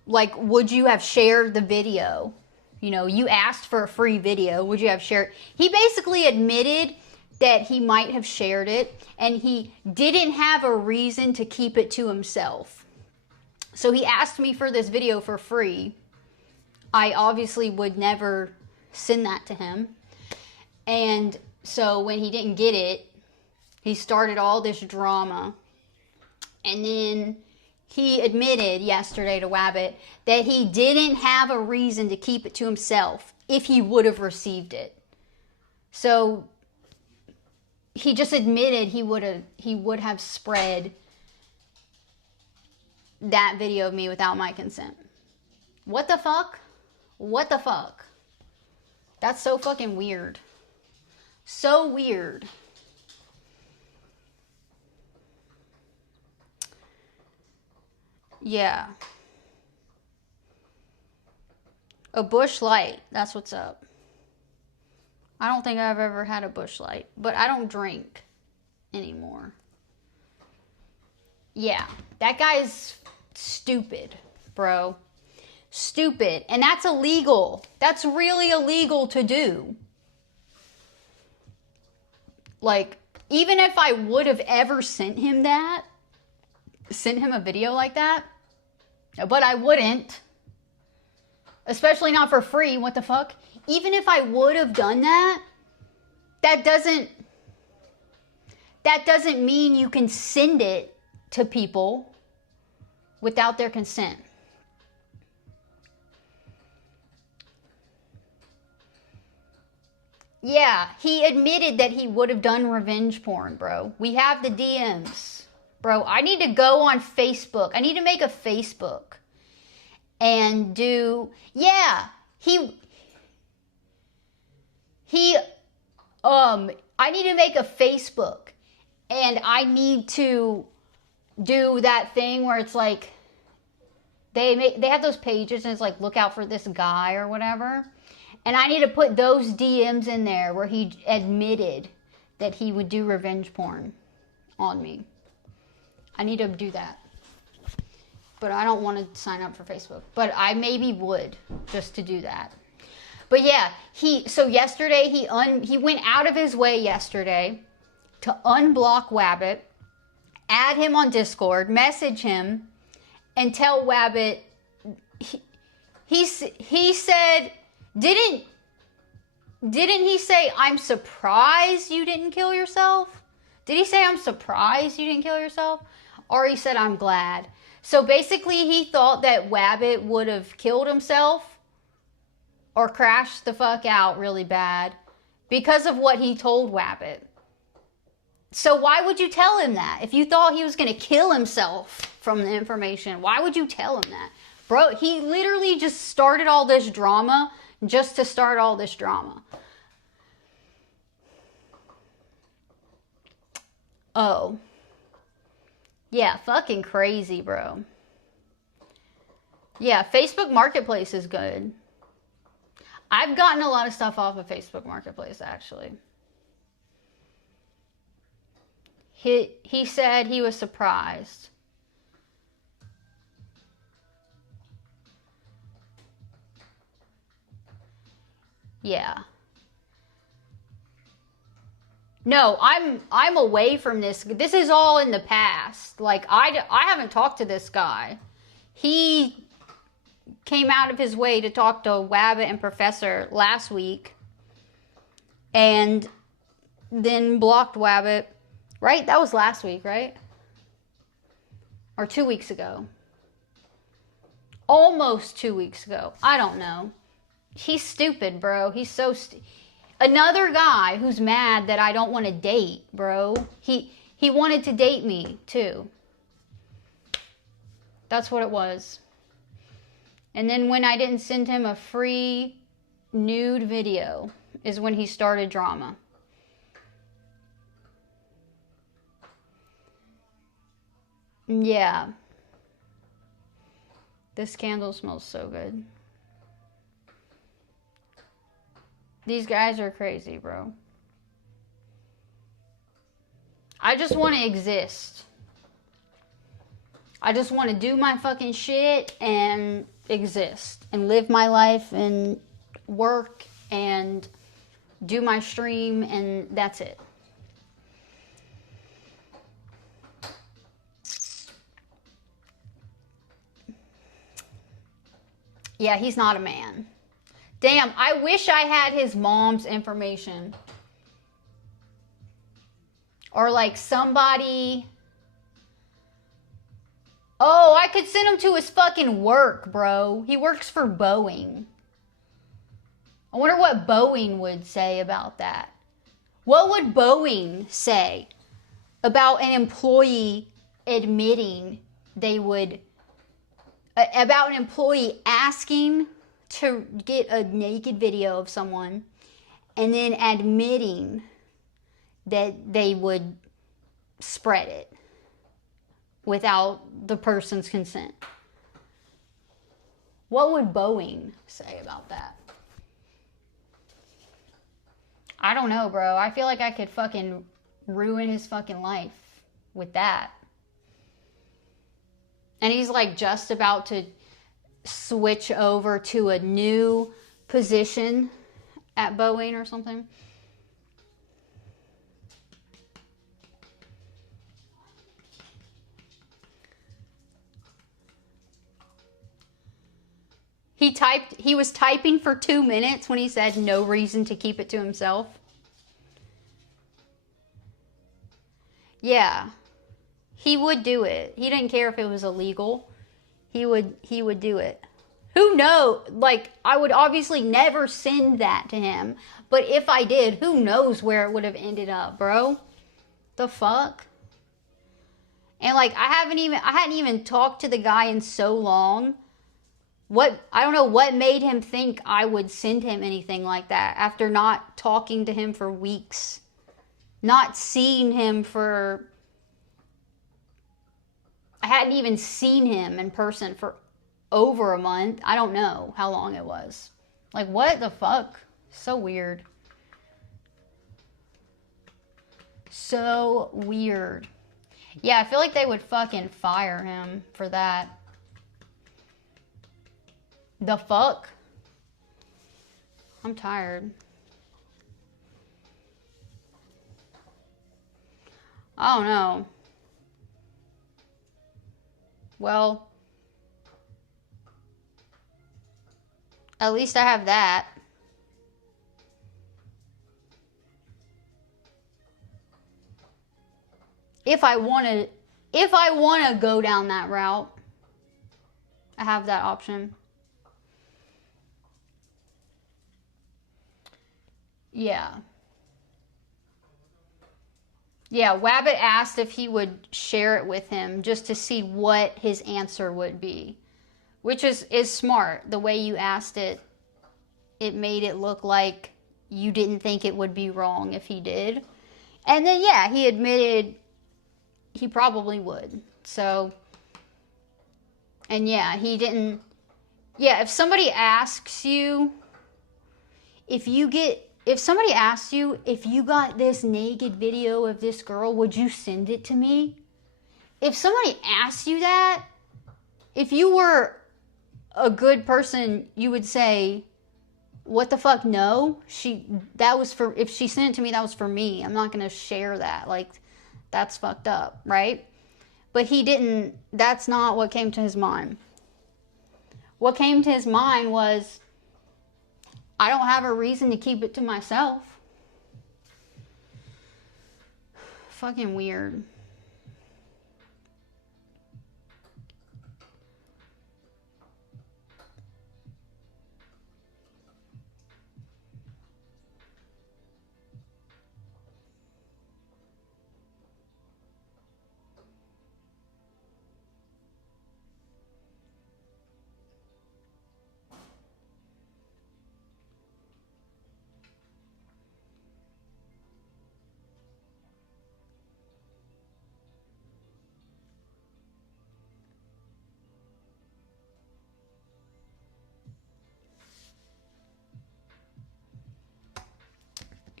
like, would you have shared the video? You know, you asked for a free video. Would you have shared? He basically admitted that he might have shared it, and he didn't have a reason to keep it to himself. So he asked me for this video for free. I obviously would never send that to him. And so when he didn't get it, he started all this drama. And then he admitted yesterday to Wabbit that he didn't have a reason to keep it to himself if he would have received it. So he just admitted he would have spread that video of me without my consent. What the fuck? What the fuck? That's so fucking weird. So weird. Yeah. A Busch Light. That's what's up. I don't think I've ever had a Busch Light, but I don't drink anymore. Yeah. That guy's stupid, bro. Stupid. And that's illegal. That's really illegal to do. Like, even if I would have ever sent him a video like that, but I wouldn't, especially not for free. What the fuck? Even if I would have done that, that doesn't mean you can send it to people without their consent. Yeah, he admitted that he would have done revenge porn, bro. We have the DMs. Bro, I need to go on Facebook. I need to make a Facebook and do, yeah, I need to make a Facebook, and I need to do that thing where it's like, they have those pages and it's like, look out for this guy or whatever. And I need to put those DMs in there where he admitted that he would do revenge porn on me. I need to do that. But I don't want to sign up for Facebook. But I maybe would, just to do that. But yeah, so yesterday he went out of his way yesterday to unblock Wabbit, add him on Discord, message him, and tell Wabbit, he said, didn't he say, I'm surprised you didn't kill yourself? Did he say, I'm surprised you didn't kill yourself? Or he said, I'm glad. So basically he thought that Wabbit would have killed himself or crashed the fuck out really bad because of what he told Wabbit. So why would you tell him that? If you thought he was going to kill himself from the information, why would you tell him that? Bro, he literally just started all this drama just to start all this drama. Oh. Yeah, fucking crazy, bro. Yeah, Facebook Marketplace is good. I've gotten a lot of stuff off of Facebook Marketplace, actually. He said he was surprised. Yeah. No, I'm away from this. This is all in the past. Like, I haven't talked to this guy. He came out of his way to talk to Wabbit and Professor last week. And then blocked Wabbit. Right? That was last week, right? Or 2 weeks ago. Almost 2 weeks ago. I don't know. He's stupid, bro. He's so stupid. Another guy who's mad that I don't want to date, bro. He wanted to date me, too. That's what it was. And then when I didn't send him a free nude video is when he started drama. Yeah. This candle smells so good. These guys are crazy, bro. I just want to exist. I just want to do my fucking shit and exist. And live my life and work and do my stream, and that's it. Yeah, he's not a man. Damn, I wish I had his mom's information. Or like somebody... Oh, I could send him to his fucking work, bro. He works for Boeing. I wonder what Boeing would say about that. What would Boeing say about an employee admitting they would... About an employee asking to get a naked video of someone and then admitting that they would spread it without the person's consent. What would Boeing say about that? I don't know, bro. I feel like I could fucking ruin his fucking life with that. And he's like just about to switch over to a new position at Boeing or something. He was typing for 2 minutes when he said no reason to keep it to himself. Yeah. He would do it. He didn't care if it was illegal. He would do it. Who knows? Like, I would obviously never send that to him. But if I did, who knows where it would have ended up, bro? The fuck? And like, I hadn't even talked to the guy in so long I don't know what made him think I would send him anything like that after not talking to him for weeks, not seeing him for, I hadn't even seen him in person for over a month. I don't know how long it was. Like, what the fuck? So weird. So weird. Yeah, I feel like they would fucking fire him for that. The fuck? I'm tired. I don't know. Well, at least I have that. If I want to go down that route, I have that option. Yeah. Yeah, Wabbit asked if he would share it with him just to see what his answer would be. Which is smart. The way you asked it, it made it look like you didn't think it would be wrong if he did. And then, yeah, he admitted he probably would. So, and yeah, he didn't. Yeah, if somebody asks you, if somebody asks you, if you got this naked video of this girl, would you send it to me? If somebody asks you that, if you were a good person, you would say, what the fuck, no? If she sent it to me, that was for me. I'm not going to share that. Like, that's fucked up, right? But he didn't, that's not what came to his mind. What came to his mind was, I don't have a reason to keep it to myself. Fucking weird.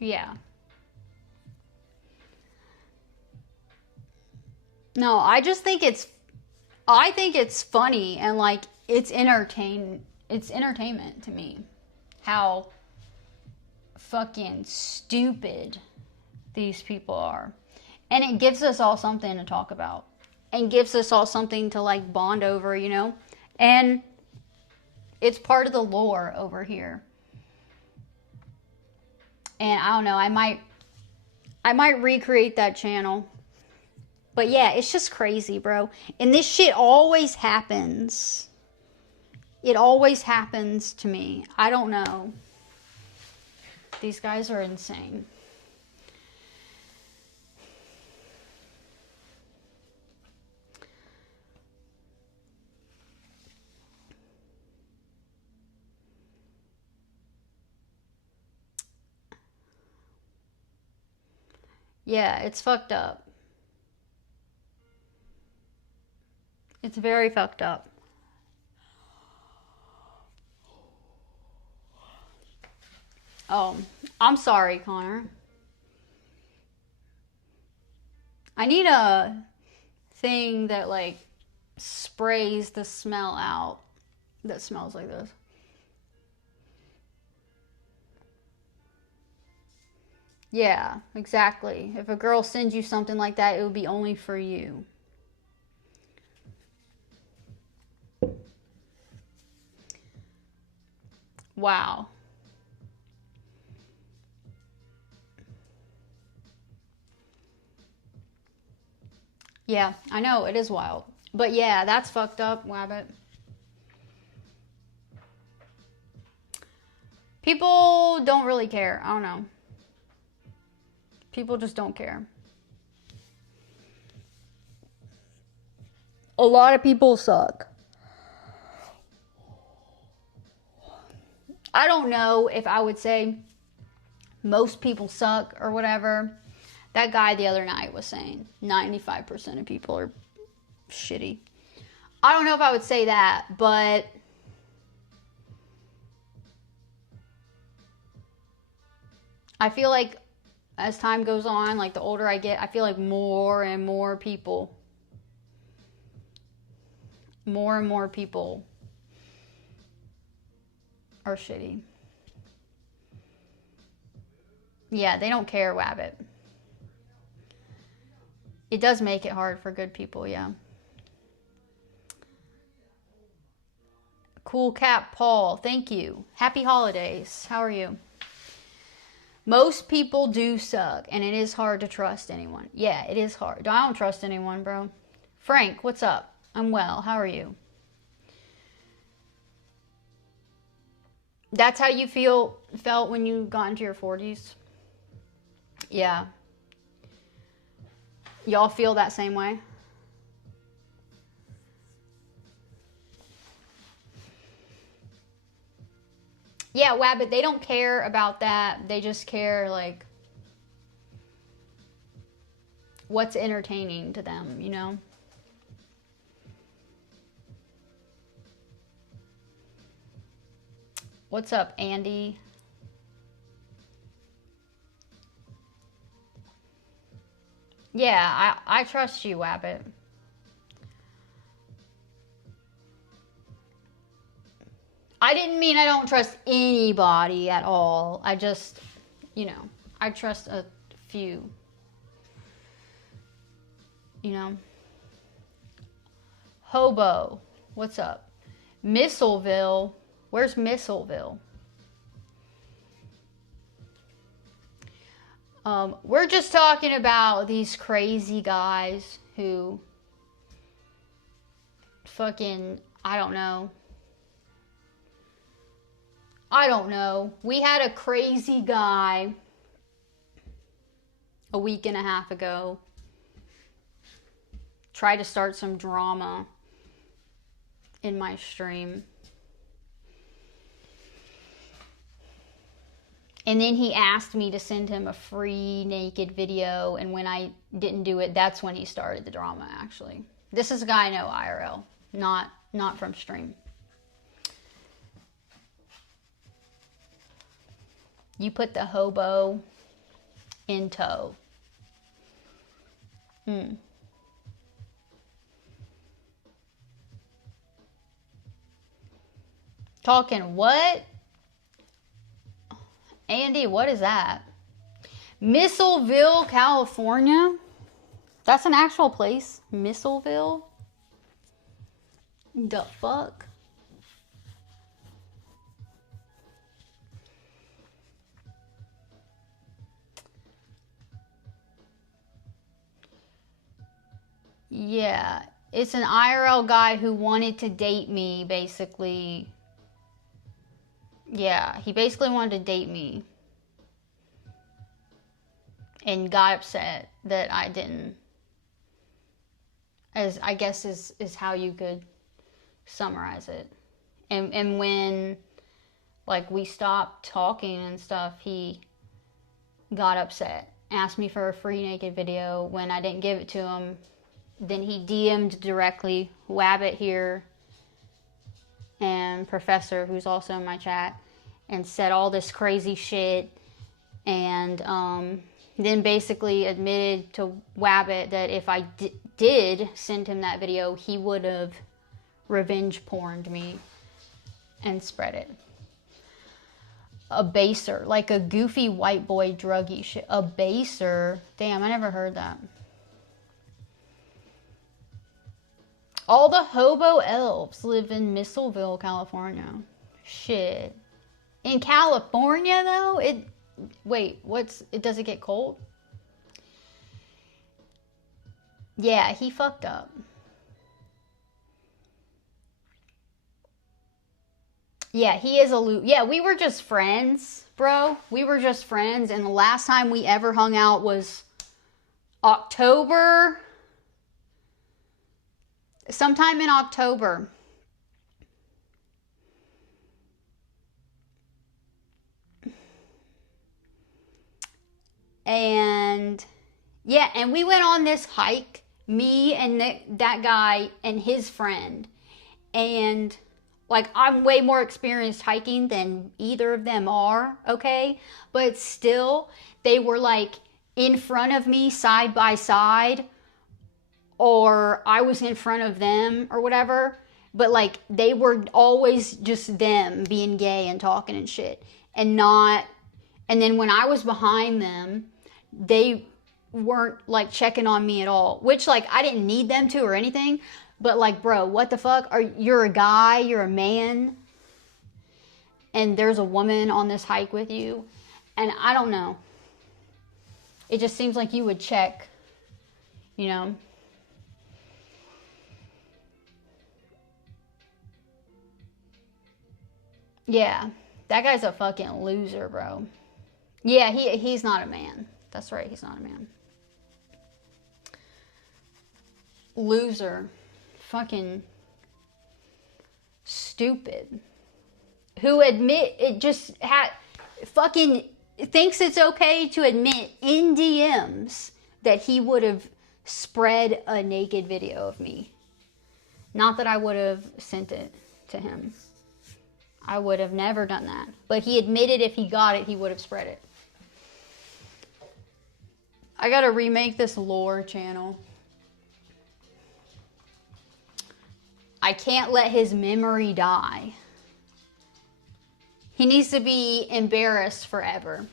Yeah. No, I think it's funny and like it's entertainment to me. How fucking stupid these people are. And it gives us all something to talk about. And gives us all something to like bond over, you know? And it's part of the lore over here. And I don't know, I might recreate that channel. But yeah, it's just crazy, bro. And this shit always happens. It always happens to me. I don't know. These guys are insane. Yeah, it's fucked up. It's very fucked up. Oh, I'm sorry, Connor. I need a thing that like sprays the smell out that smells like this. Yeah, exactly. If a girl sends you something like that, it would be only for you. Wow. Yeah, I know, it is wild. But yeah, that's fucked up, Wabbit. People don't really care. I don't know. People just don't care. A lot of people suck. I don't know if I would say most people suck or whatever. That guy the other night was saying 95% of people are shitty. I don't know if I would say that, but I feel like as time goes on, like the older I get, I feel like more and more people are shitty. Yeah, they don't care, Wabbit. It does make it hard for good people, yeah. Cool Cap Paul, thank you. Happy holidays. How are you? Most people do suck, and it is hard to trust anyone. Yeah, it is hard. I don't trust anyone, bro. Frank, what's up? I'm well. How are you? That's how you felt when you got into your 40s? Yeah. Y'all feel that same way? Yeah, Wabbit, they don't care about that. They just care, like, what's entertaining to them, you know? What's up, Andy? Yeah, I trust you, Wabbit. I didn't mean I don't trust anybody at all. I just, you know, I trust a few. You know? Hobo, what's up? Missileville, where's Missileville? We're just talking about these crazy guys who fucking, I don't know. We had a crazy guy a week and a half ago try to start some drama in my stream. And then he asked me to send him a free naked video, and when I didn't do it, that's when he started the drama, actually. This is a guy I know IRL, not from stream. You put the hobo in tow. Talking what? Andy, what is that? Missileville, California? That's an actual place? Missileville? The fuck? Yeah, it's an IRL guy who wanted to date me, basically. Yeah, he basically wanted to date me. And got upset that I didn't. As I guess is how you could summarize it. And when, like, we stopped talking and stuff, he got upset. Asked me for a free naked video. When I didn't give it to him, then he DM'd directly Wabbit here and Professor, who's also in my chat, and said all this crazy shit, and then basically admitted to Wabbit that if I did send him that video, he would have revenge porned me and spread it. A baser, like a goofy white boy druggy shit. A baser? Damn, I never heard that. All the hobo elves live in Missileville, California. Shit. In California, though? Does it get cold? Yeah, he fucked up. Yeah, he is a yeah, we were just friends, bro. We were just friends, and the last time we ever hung out was October. Sometime in October. And yeah, and we went on this hike, me and that guy and his friend. And like, I'm way more experienced hiking than either of them are, okay? But still, they were like in front of me side by side, or I was in front of them or whatever. But like, they were always just them being gay and talking and shit. And not, and then when I was behind them, they weren't like checking on me at all, which like I didn't need them to or anything, but like, bro, what the fuck? You're a guy, you're a man, and there's a woman on this hike with you, and I don't know. It just seems like you would check, you know. Yeah, that guy's a fucking loser, bro. Yeah, he's not a man. That's right, he's not a man. Loser. Fucking stupid. Who admit it just had fucking thinks it's okay to admit in DMs that he would have spread a naked video of me. Not that I would have sent it to him. I would have never done that. But he admitted if he got it, he would have spread it. I gotta remake this lore channel. I can't let his memory die. He needs to be embarrassed forever.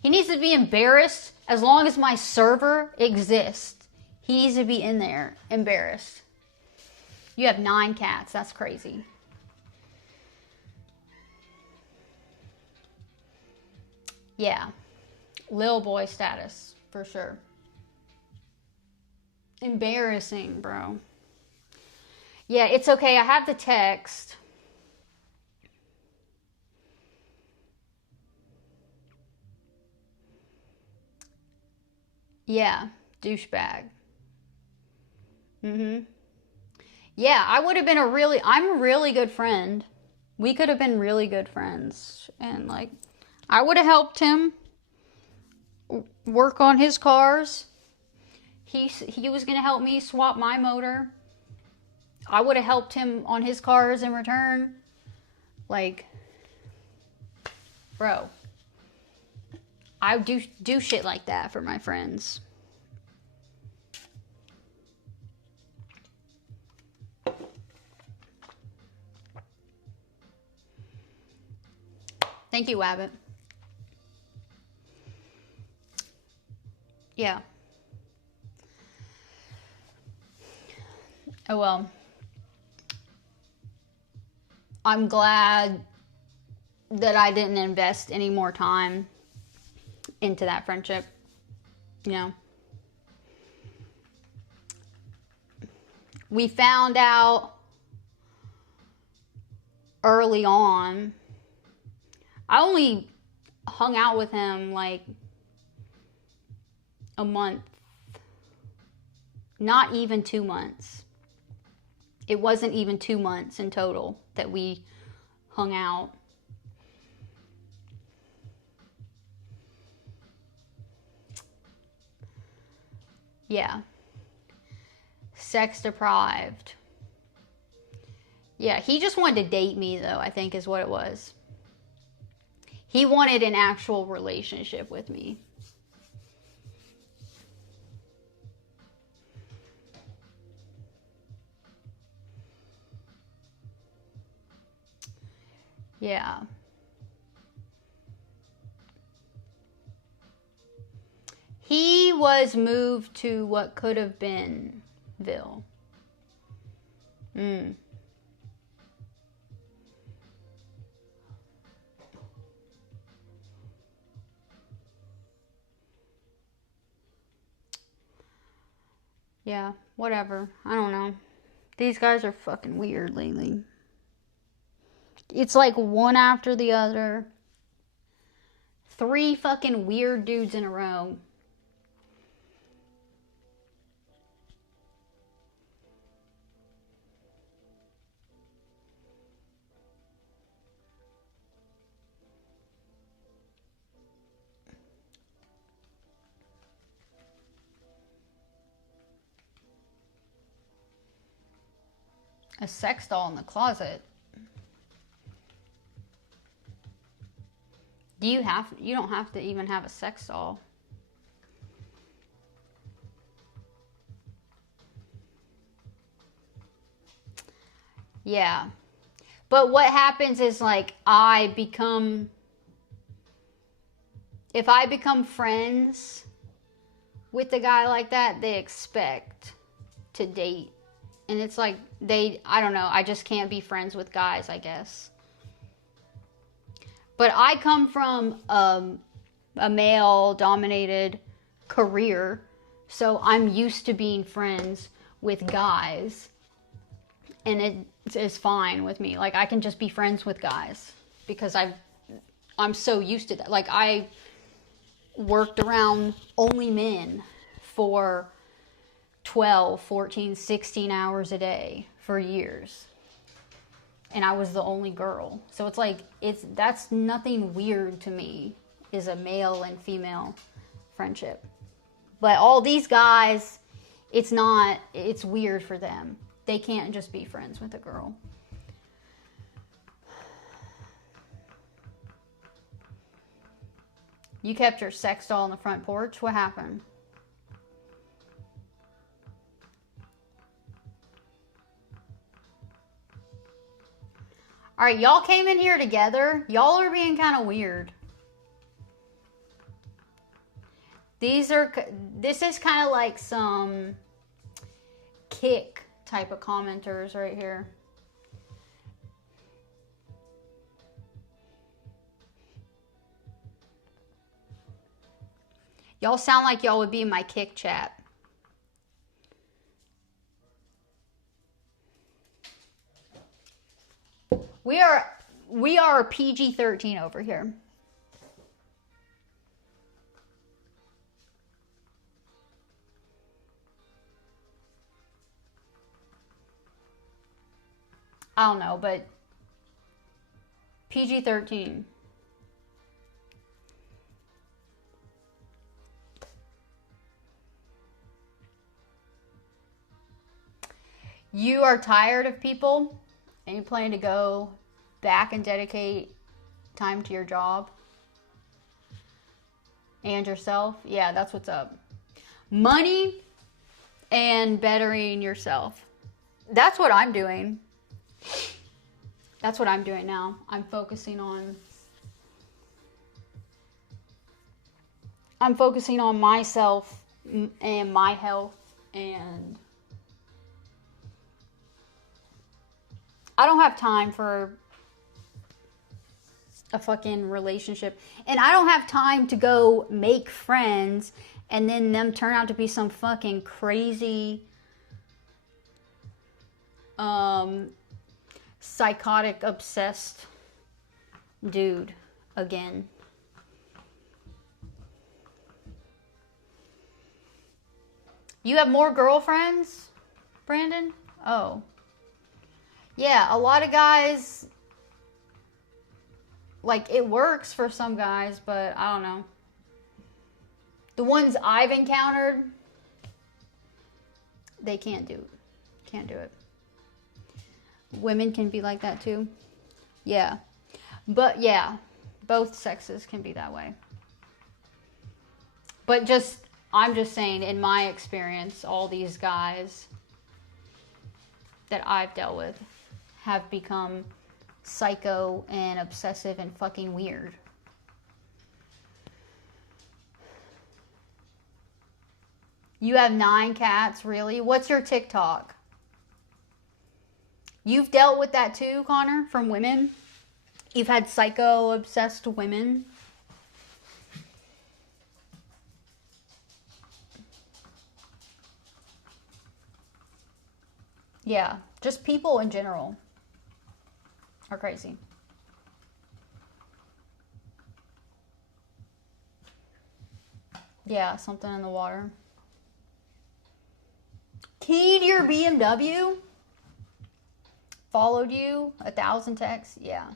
He needs to be embarrassed as long as my server exists. He needs to be in there, embarrassed. You have 9 cats. That's crazy. Yeah. Lil boy status, for sure. Embarrassing, bro. Yeah, it's okay. I have the text. Yeah, douchebag. Yeah, I would have been I'm a really good friend. We could have been really good friends. And like, I would have helped him work on his cars. He was going to help me swap my motor. I would have helped him on his cars in return. Like, bro, I do shit like that for my friends. Thank you, Wabbit. Yeah. Oh well. I'm glad that I didn't invest any more time into that friendship. You know. We found out early on. I only hung out with him like a month. Not even 2 months. It wasn't even 2 months in total that we hung out. Yeah. Sex deprived. Yeah, he just wanted to date me though, I think is what it was. He wanted an actual relationship with me. Yeah. He was moved to what could have been Ville. Yeah, whatever. I don't know. These guys are fucking weird lately. It's like one after the other. 3 fucking weird dudes in a row. A sex doll in the closet. You don't have to even have a sex doll. Yeah. But what happens is, like, if I become friends with the guy like that, they expect to date. And it's like, I don't know, I just can't be friends with guys, I guess. But I come from a male-dominated career, so I'm used to being friends with guys. And it is fine with me. Like, I can just be friends with guys because I'm so used to that. Like, I worked around only men for 12, 14, 16 hours a day for years. And I was the only girl. So it's like, that's nothing weird to me, is a male and female friendship. But all these guys, it's weird for them. They can't just be friends with a girl. You kept your sex doll on the front porch? What happened? All right, y'all came in here together. Y'all are being kind of weird. This is kind of like some kick type of commenters right here. Y'all sound like y'all would be in my kick chat. We are PG-13 over here. I don't know, but PG-13. You are tired of people and you plan to go back and dedicate time to your job and yourself. Yeah, that's what's up. Money and bettering yourself. That's what I'm doing. That's what I'm doing now. I'm focusing on myself and my health, and I don't have time for a fucking relationship. And I don't have time to go make friends and then them turn out to be some fucking crazy psychotic obsessed dude again. You have more girlfriends, Brandon? Oh. Yeah, a lot of guys, like, it works for some guys, but I don't know. The ones I've encountered, they can't do it. Women can be like that too. Yeah. But yeah, both sexes can be that way. But I'm just saying, in my experience, all these guys that I've dealt with have become psycho and obsessive and fucking weird. You have 9 cats, really? What's your TikTok? You've dealt with that too, Connor, from women? You've had psycho obsessed women? Yeah, just people in general are crazy. Yeah, something in the water. Keyed your BMW? Followed you? 1,000 texts? Yeah.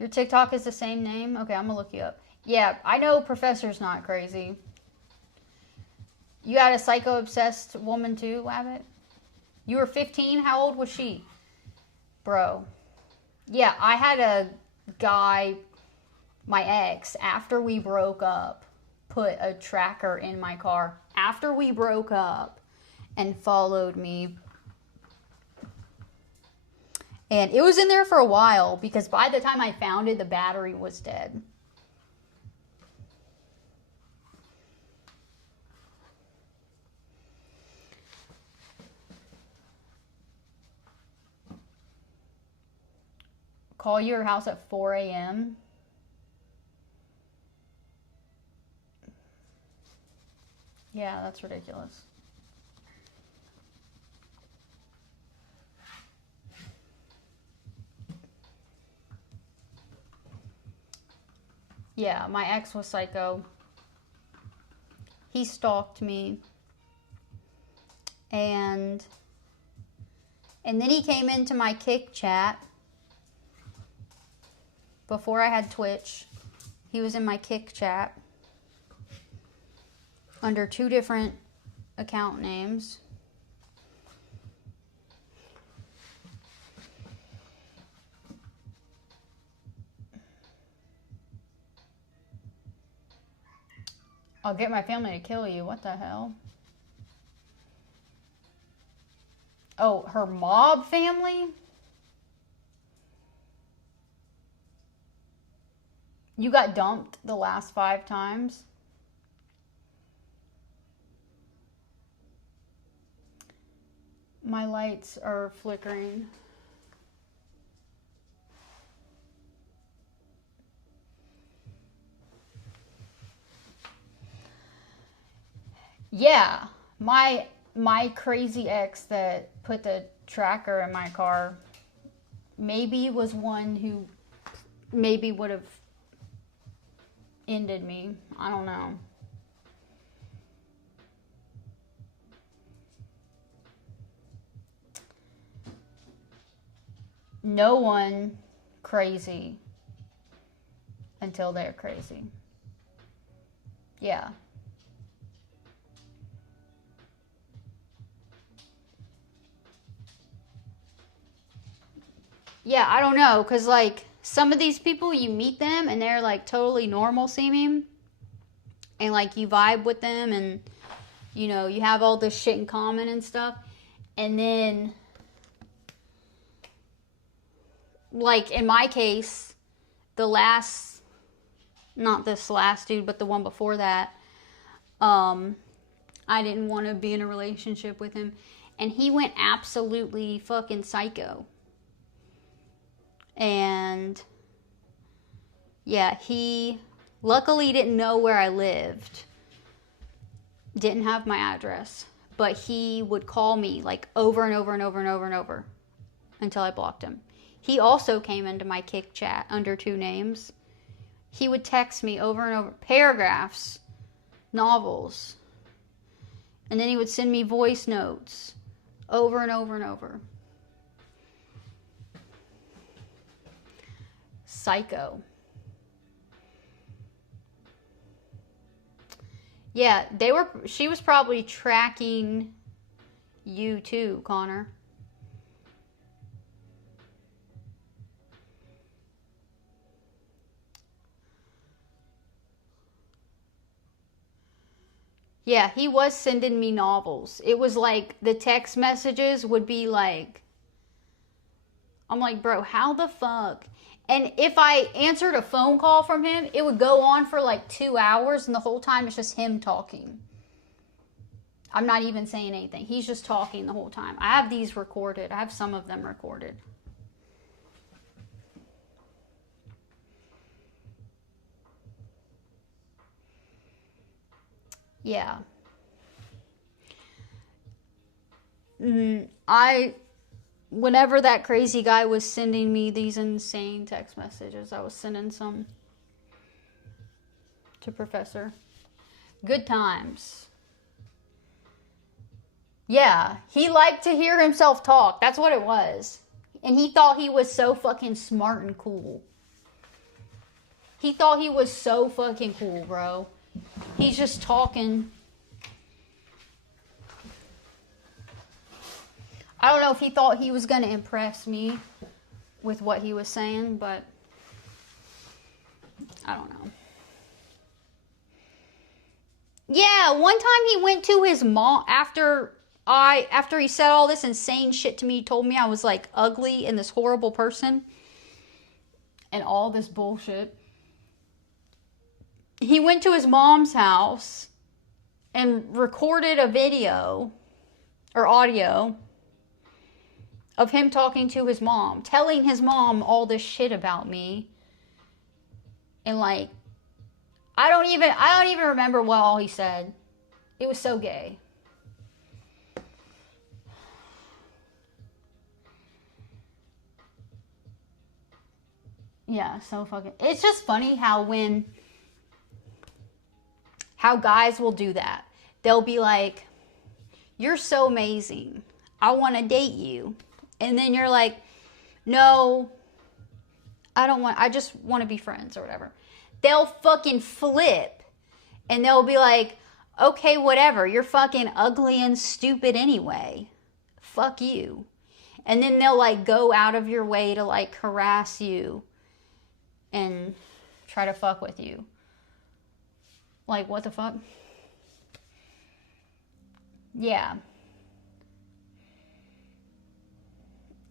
Your TikTok is the same name? Okay, I'm gonna look you up. Yeah, I know Professor's not crazy. You had a psycho-obsessed woman too, Wabbit? You were 15? How old was she? Bro. Yeah, I had a guy, my ex, after we broke up, put a tracker in my car after we broke up and followed me. And it was in there for a while because by the time I found it, the battery was dead. Call your house at 4 a.m. Yeah, that's ridiculous. Yeah, my ex was psycho. He stalked me. And then he came into my Kick chat. Before I had Twitch, he was in my Kick chat under 2 different account names. I'll get my family to kill you. What the hell? Oh, her mob family? You got dumped the last 5 times? My lights are flickering. Yeah, my crazy ex that put the tracker in my car maybe was one who maybe would have ended me. I don't know. No one crazy until they're crazy. Yeah. Yeah, I don't know, because, like, some of these people, you meet them, and they're, like, totally normal seeming, and, like, you vibe with them, and, you know, you have all this shit in common and stuff, and then, like, in my case, not this last dude, but the one before that, I didn't want to be in a relationship with him, and he went absolutely fucking psycho. And yeah, he luckily didn't know where I lived, didn't have my address, but he would call me like over and over and over and over and over until I blocked him. He also came into my Kick chat under 2 names. He would text me over and over, paragraphs, novels, and then he would send me voice notes over and over and over. Psycho. Yeah, she was probably tracking you too, Connor. Yeah, he was sending me novels. It was like the text messages would be like, I'm like, bro, how the fuck? And if I answered a phone call from him, it would go on for like 2 hours, and the whole time it's just him talking. I'm not even saying anything. He's just talking the whole time. I have these recorded. I have some of them recorded. Yeah. Whenever that crazy guy was sending me these insane text messages, I was sending some to Professor. Good times. Yeah, he liked to hear himself talk. That's what it was. And he thought he was so fucking smart and cool. He thought he was so fucking cool, bro. He's just talking. I don't know if he thought he was going to impress me with what he was saying, but I don't know. Yeah, one time he went to his mom after he said all this insane shit to me, told me I was like ugly and this horrible person and all this bullshit. He went to his mom's house and recorded a video or audio of him talking to his mom, telling his mom all this shit about me. And like, I don't even remember what all he said. It was so gay. Yeah, so fucking... It's just funny how guys will do that. They'll be like, you're so amazing. I want to date you. And then you're like, no, I just want to be friends or whatever. They'll fucking flip. And they'll be like, okay, whatever. You're fucking ugly and stupid anyway. Fuck you. And then they'll like go out of your way to like harass you and try to fuck with you. Like, what the fuck? Yeah.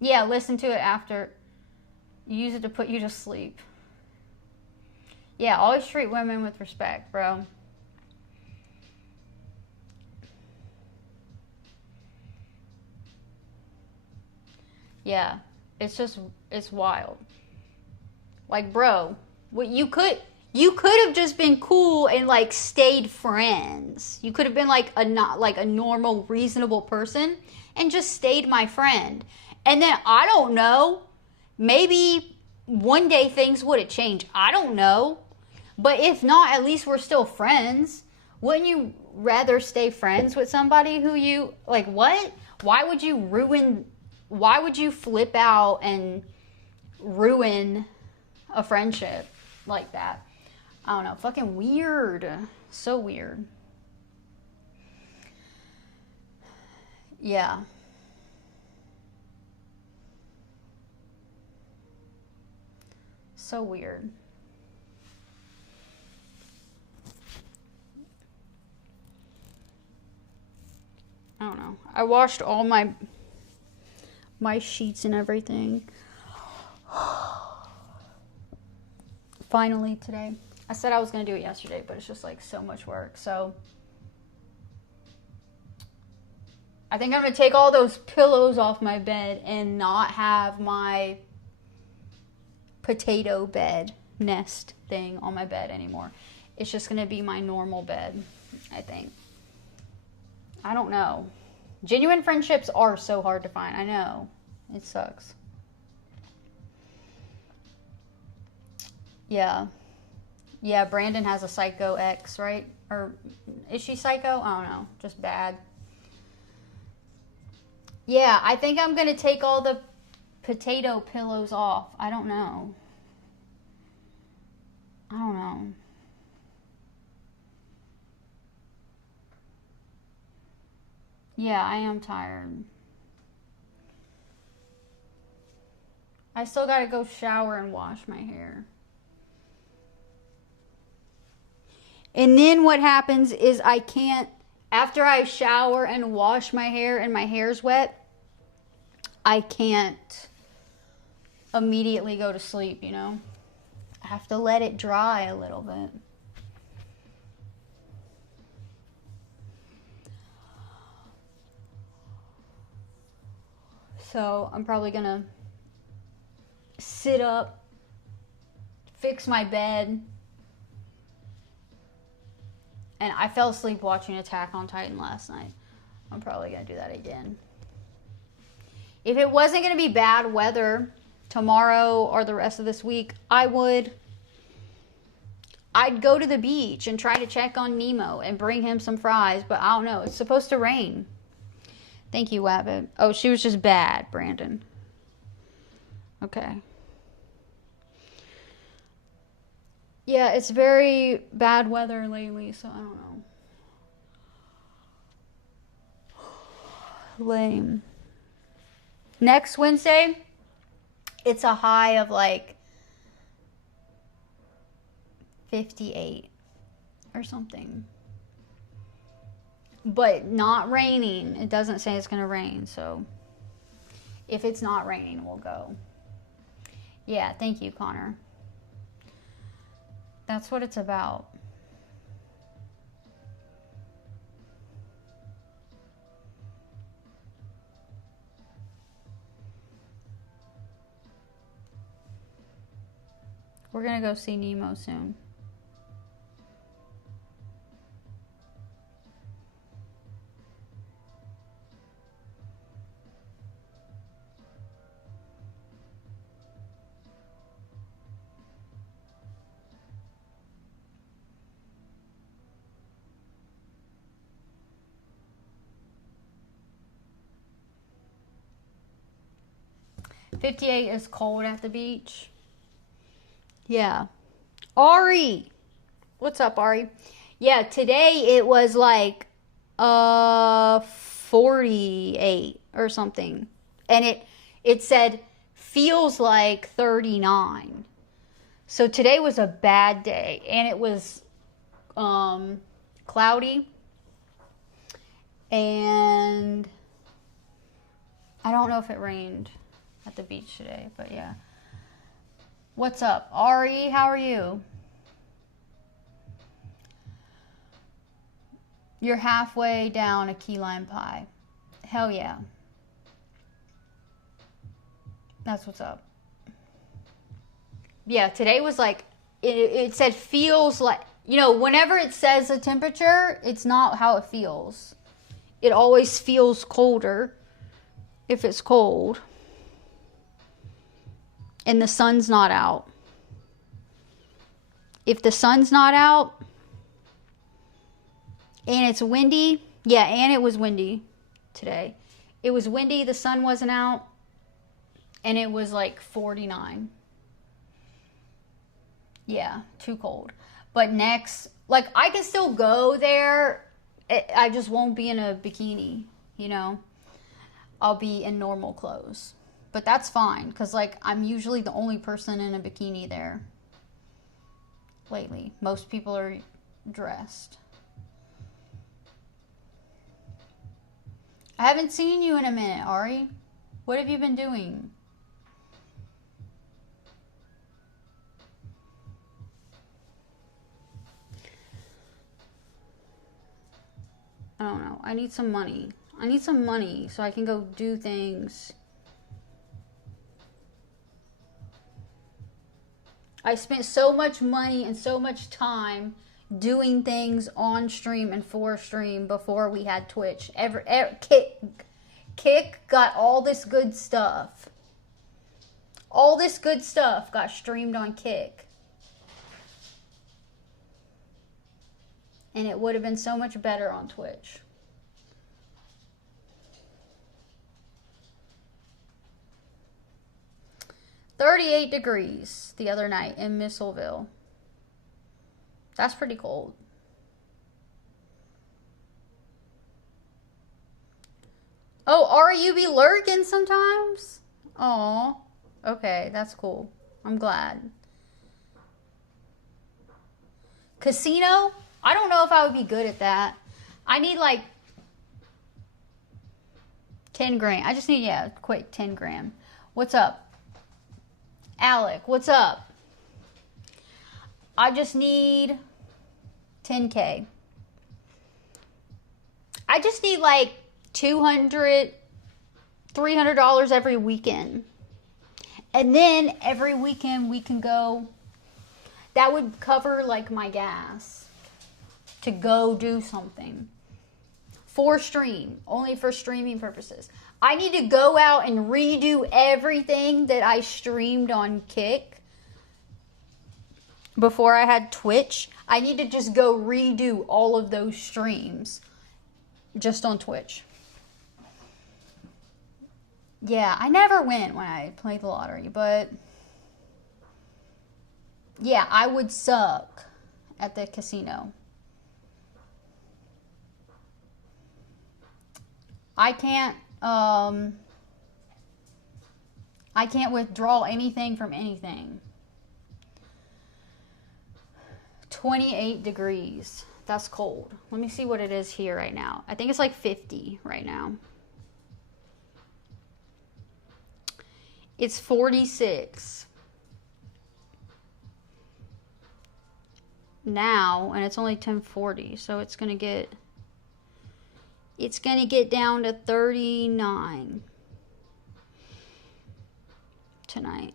Yeah, listen to it after. Use it to put you to sleep. Yeah, always treat women with respect, bro. Yeah, it's wild. Like, bro, what you could have just been cool and like stayed friends. You could have been like a normal, reasonable person and just stayed my friend. And then I don't know, maybe one day things would have changed. I don't know. But if not, at least we're still friends. Wouldn't you rather stay friends with somebody who you like? What? Why would you flip out and ruin a friendship like that? I don't know. Fucking weird. So weird. Yeah. So weird. I don't know. I washed all my sheets and everything. Finally today. I said I was going to do it yesterday, but it's just like so much work. So I think I'm going to take all those pillows off my bed and not have my potato bed nest thing on my bed anymore. It's just going to be my normal bed, I think. I don't know. Genuine friendships are so hard to find. I know. It sucks. Yeah. Yeah, Brandon has a psycho ex, right? Or is she psycho? I don't know. Just bad. Yeah, I think I'm going to take all the potato pillows off. I don't know. I don't know. Yeah, I am tired. I still gotta go shower and wash my hair. And then what happens is I can't, after I shower and wash my hair and my hair's wet, I can't immediately go to sleep, you know? I have to let it dry a little bit. So I'm probably gonna sit up, fix my bed. And I fell asleep watching Attack on Titan last night. I'm probably gonna do that again. If it wasn't gonna be bad weather tomorrow or the rest of this week, I'd go to the beach and try to check on Nemo and bring him some fries, but I don't know. It's supposed to rain. Thank you, Wabbit. Oh, she was just bad, Brandon. Okay. Yeah, it's very bad weather lately, so I don't know. Lame. Next Wednesday, it's a high of like 58 or something. But not raining. It doesn't say it's going to rain, so if it's not raining, we'll go. Yeah, thank you, Connor. That's what it's about. We're going to go see Nemo soon. .58 is cold at the beach. Yeah. Ari. What's up, Ari? Yeah, today it was like 48 or something. And it said feels like 39. So today was a bad day, and it was cloudy. And I don't know if it rained at the beach today, but yeah. What's up, Ari? How are you? You're halfway down a key lime pie. Hell yeah. That's what's up. Yeah, today was like, it said feels like, you know, whenever it says a temperature, it's not how it feels. It always feels colder if it's cold and the sun's not out. If the sun's not out and it's windy, yeah, and it was windy today. It was windy, the sun wasn't out, and it was like 49. Yeah, too cold. But next, like, I can still go there. I just won't be in a bikini, you know. I'll be in normal clothes. But that's fine, because, like, I'm usually the only person in a bikini there lately. Most people are dressed. I haven't seen you in a minute, Ari. What have you been doing? I don't know. I need some money. I need some money so I can go do things. I spent so much money and so much time doing things on stream and for stream before we had Twitch. Kick got all this good stuff. All this good stuff got streamed on Kick. And it would have been so much better on Twitch. $38 degrees the other night in Missileville. That's pretty cold. Oh, Ari, you be lurking sometimes? Aw. Okay, that's cool. I'm glad. Casino? I don't know if I would be good at that. I need like 10 grand. I just need, yeah, quick 10 grand. What's up? Alec, what's up? I just need 10K. I just need like $200, $300 every weekend. And then every weekend we can go. That would cover like my gas to go do something. For stream. Only for streaming purposes. I need to go out and redo everything that I streamed on Kick before I had Twitch. I need to just go redo all of those streams just on Twitch. Yeah, I never win when I play the lottery, but yeah, I would suck at the casino. I can't, I can't withdraw anything from anything. 28 degrees. That's cold. Let me see what it is here right now. I think it's like 50 right now. It's 46 now, and it's only 10:40, so it's gonna get down to 39 tonight.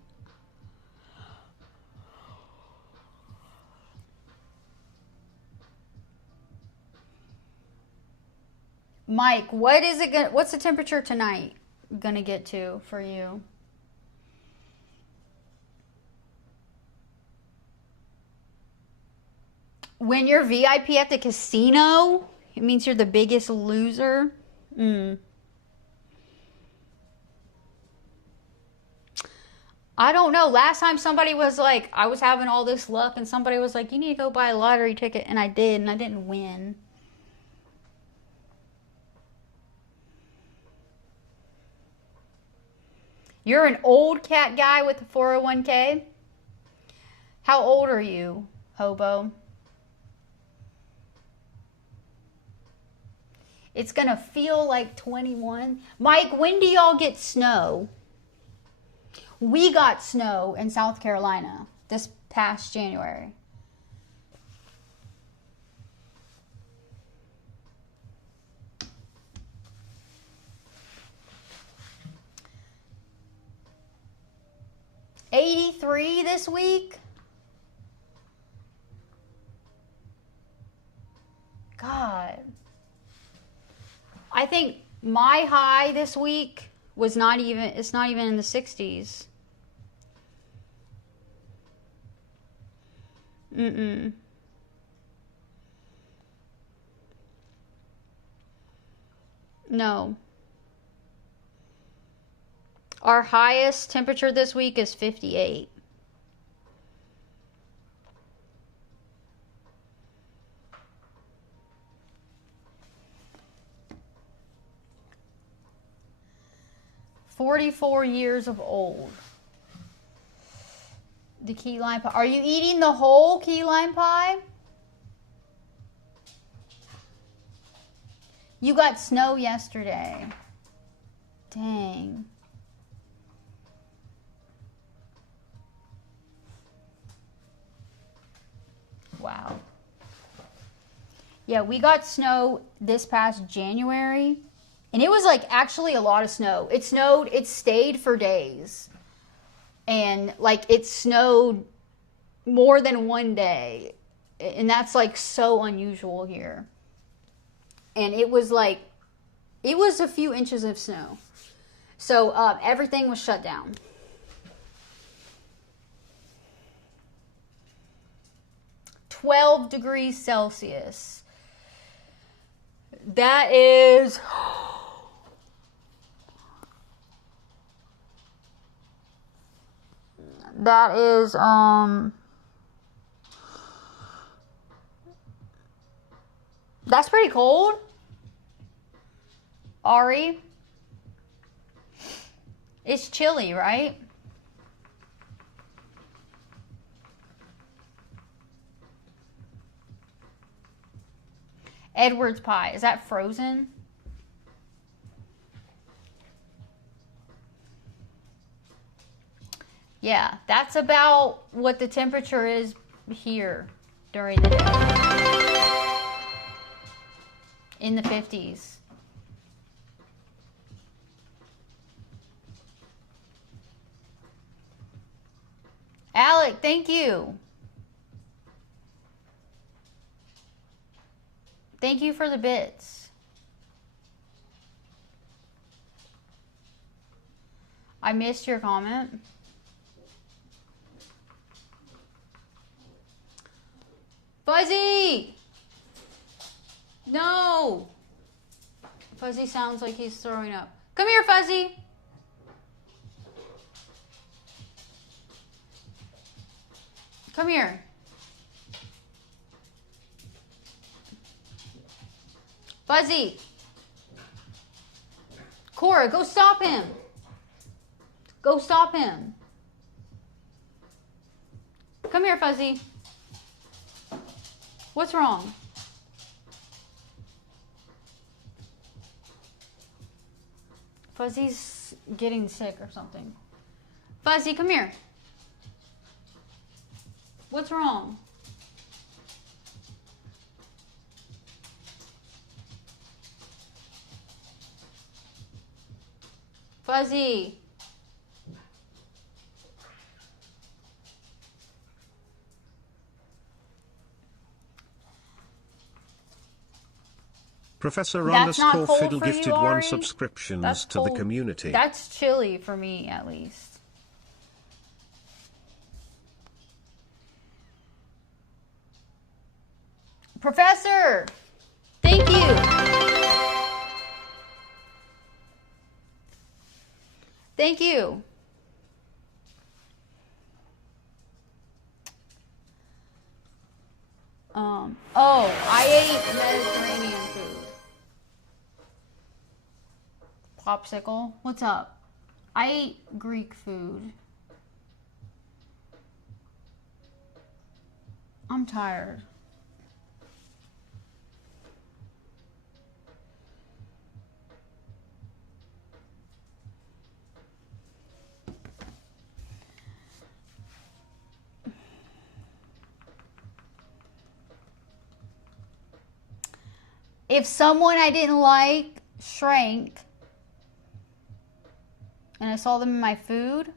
Mike, what's the temperature tonight gonna get to for you? When you're VIP at the casino, it means you're the biggest loser. I don't know. Last time somebody was like, I was having all this luck, and somebody was like, you need to go buy a lottery ticket, and I did, and I didn't win. You're an old cat guy with a 401k? How old are you, hobo? It's gonna feel like 21. Mike, when do y'all get snow? We got snow in South Carolina this past January. $83 this week? God. I think my high this week was it's not even in the 60s. No. Our highest temperature this week is 58. "44 years of old." The key lime pie. Are you eating the whole key lime pie? You got snow yesterday. Dang. Wow. Yeah, we got snow this past January, and it was like actually a lot of snow. It snowed, it stayed for days. And like it snowed more than one day. And that's like so unusual here. And it was a few inches of snow. So everything was shut down. -12 degrees Celsius. That is... That is, that's pretty cold. Ari. It's chilly, right? Edward's pie. Is that frozen? Yeah, that's about what the temperature is here during the day. In the 50s. Alec, thank you. Thank you for the bits. I missed your comment. Fuzzy! No! Fuzzy sounds like he's throwing up. Come here, Fuzzy! Come here. Fuzzy! Cora, go stop him! Go stop him. Come here, Fuzzy. What's wrong? Fuzzy's getting sick or something. Fuzzy, come here. What's wrong? Fuzzy. Professor That's not underscore cold Fiddle for you, gifted Ari? 1 subscriptions That's to the cold. community. That's chilly for me, at least. Professor! Thank you. Thank you. Oh, I ate Mediterranean food. Popsicle. What's up? I ate Greek food. I'm tired. If someone I didn't like shrank and I saw them in my food,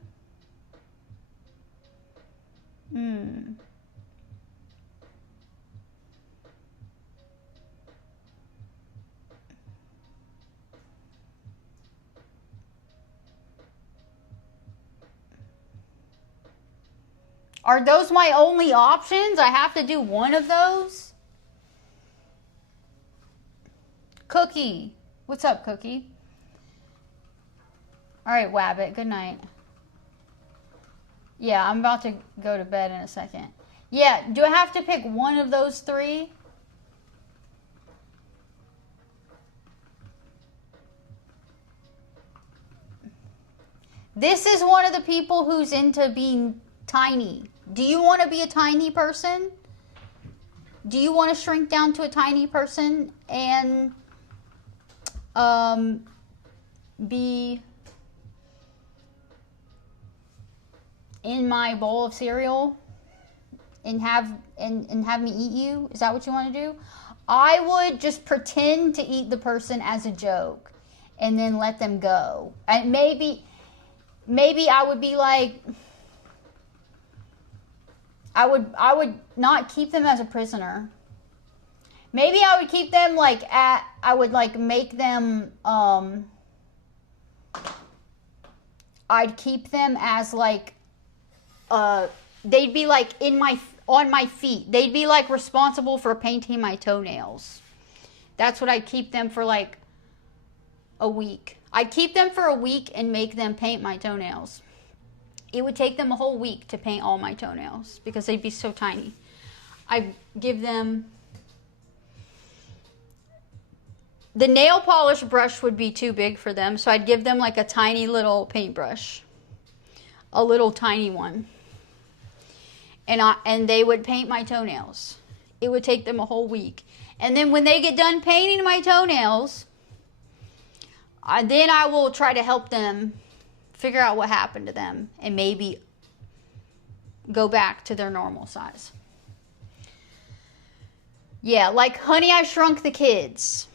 are those my only options? I have to do one of those? Cookie. What's up, Cookie? All right, Wabbit. Good night. Yeah, I'm about to go to bed in a second. Yeah, do I have to pick one of those three? This is one of the people who's into being tiny. Do you want to be a tiny person? Do you want to shrink down to a tiny person and be in my bowl of cereal and have me eat you? Is that what you want to do? I would just pretend to eat the person as a joke and then let them go. And maybe I would be like, I would not keep them as a prisoner. Maybe I would keep them I would make them, I'd keep them as they'd be on my feet. They'd be responsible for painting my toenails. That's what I'd keep them for a week. I'd keep them for a week and make them paint my toenails. It would take them a whole week to paint all my toenails because they'd be so tiny. I'd give them... The nail polish brush would be too big for them, so I'd give them a tiny little paintbrush. A little tiny one. And they would paint my toenails. It would take them a whole week. And then when they get done painting my toenails, then I will try to help them figure out what happened to them and maybe go back to their normal size. Yeah, like Honey, I Shrunk the Kids.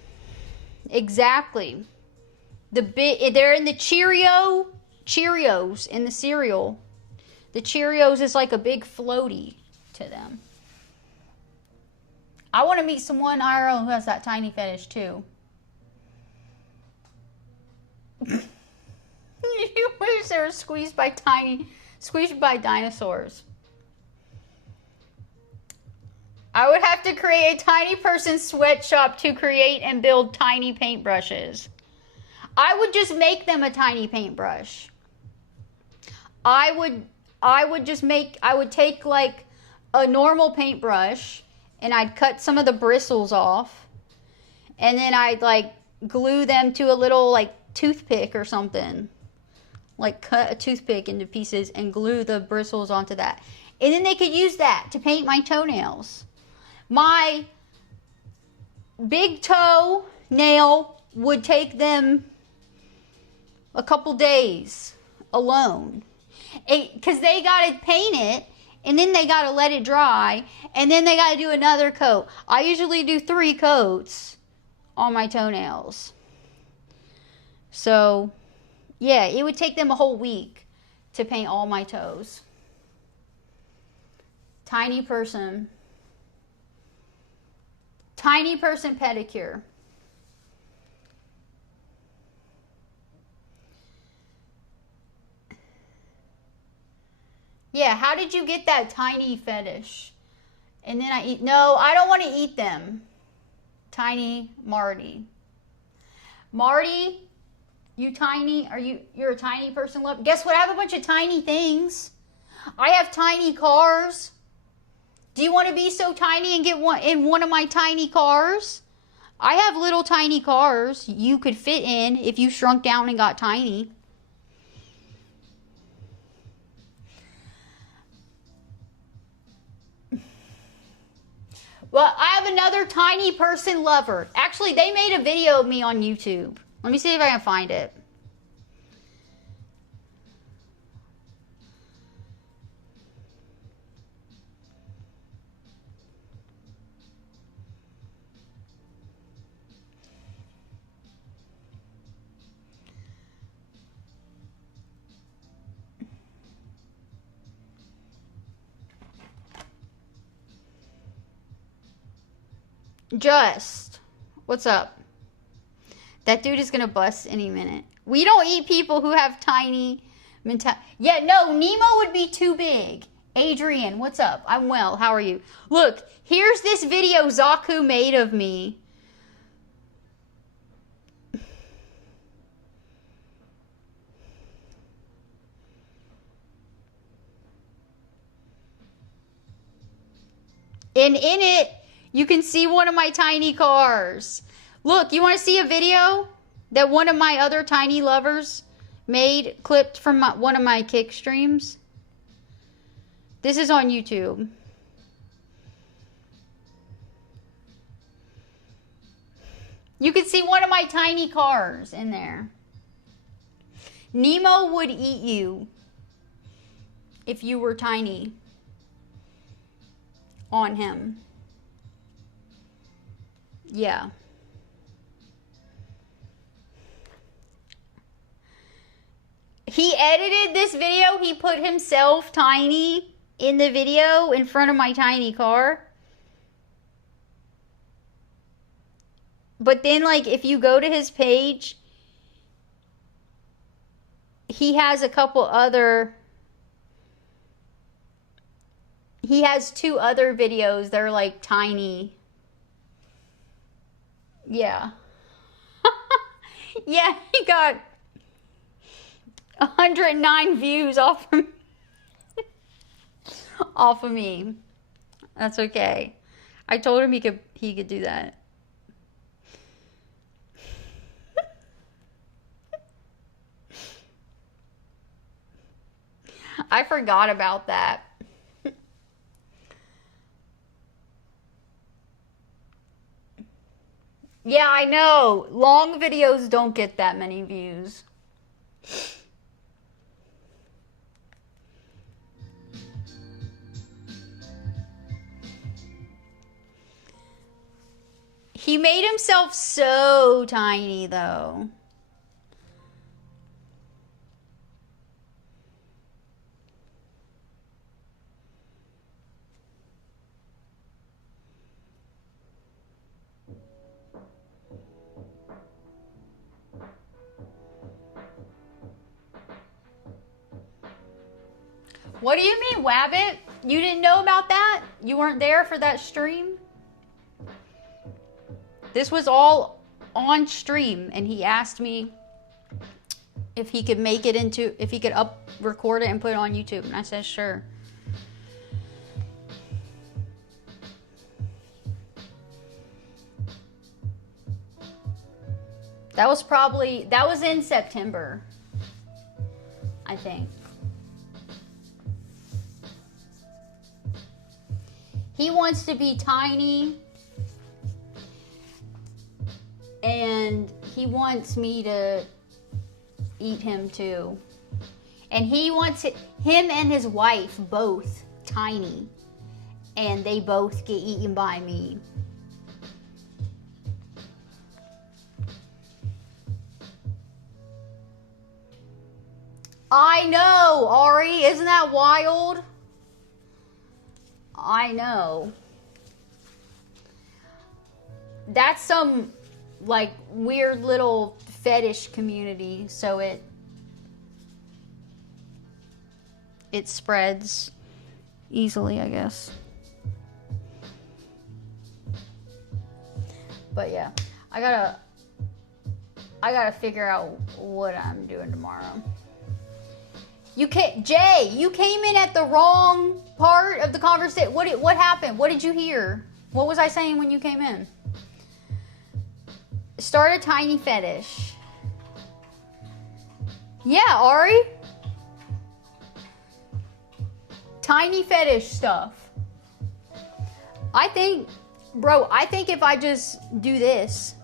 Exactly. They're in the Cheerios in the cereal. The Cheerios is like a big floaty to them. I want to meet someone IRL who has that tiny fetish too. You wish they were squeezed by dinosaurs. I would have to create a tiny person sweatshop to create and build tiny paintbrushes. I would just make them a tiny paintbrush. I would take a normal paintbrush and I'd cut some of the bristles off and then I'd glue them to a little toothpick or something. like cut a toothpick into pieces and glue the bristles onto that. And then they could use that to paint my toenails. My big toe nail would take them a couple days alone. Because they got to paint it, and then they got to let it dry, and then they got to do another coat. I usually do 3 coats on my toenails. So, yeah, it would take them a whole week to paint all my toes. Tiny person. Tiny person pedicure. Yeah, how did you get that tiny fetish? And then I eat. No, I don't want to eat them. Tiny Marty. Marty, you tiny? You're a tiny person? Guess what? I have a bunch of tiny things. I have tiny cars. Do you want to be so tiny and get one of my tiny cars? I have little tiny cars you could fit in if you shrunk down and got tiny. Well, I have another tiny person lover. Actually, they made a video of me on YouTube. Let me see if I can find it. Just, what's up? That dude is gonna bust any minute. We don't eat people who have tiny mentality. Yeah, no, Nemo would be too big. Adrian, what's up? I'm well. How are you? Look, here's this video Zaku made of me. And in it, you can see one of my tiny cars. Look, you want to see a video that one of my other tiny lovers made, clipped from one of my kick streams? This is on YouTube. You can see one of my tiny cars in there. Nemo would eat you if you were tiny on him. Yeah. He edited this video. He put himself tiny in the video in front of my tiny car. But then, like, if you go to his page, he has a couple other... He has 2 other videos that are, like, tiny. Yeah. Yeah, he got 109 views off of me. That's okay. I told him he could do that. I forgot about that. Yeah, I know. Long videos don't get that many views. He made himself so tiny, though. What do you mean, Wabbit? You didn't know about that? You weren't there for that stream? This was all on stream, and he asked me if he could make it into, if he could record it and put it on YouTube, and I said sure. That was in September. I think. He wants to be tiny, and he wants me to eat him too. And he wants him and his wife both tiny, and they both get eaten by me. I know, Ari, isn't that wild? I know. That's some like weird little fetish community, so it spreads easily, I guess. But yeah, I gotta figure out what I'm doing tomorrow. Jay, you came in at the wrong part of the conversation. What happened? What did you hear? What was I saying when you came in? Start a tiny fetish. Yeah, Ari. Tiny fetish stuff. I think if I just do this.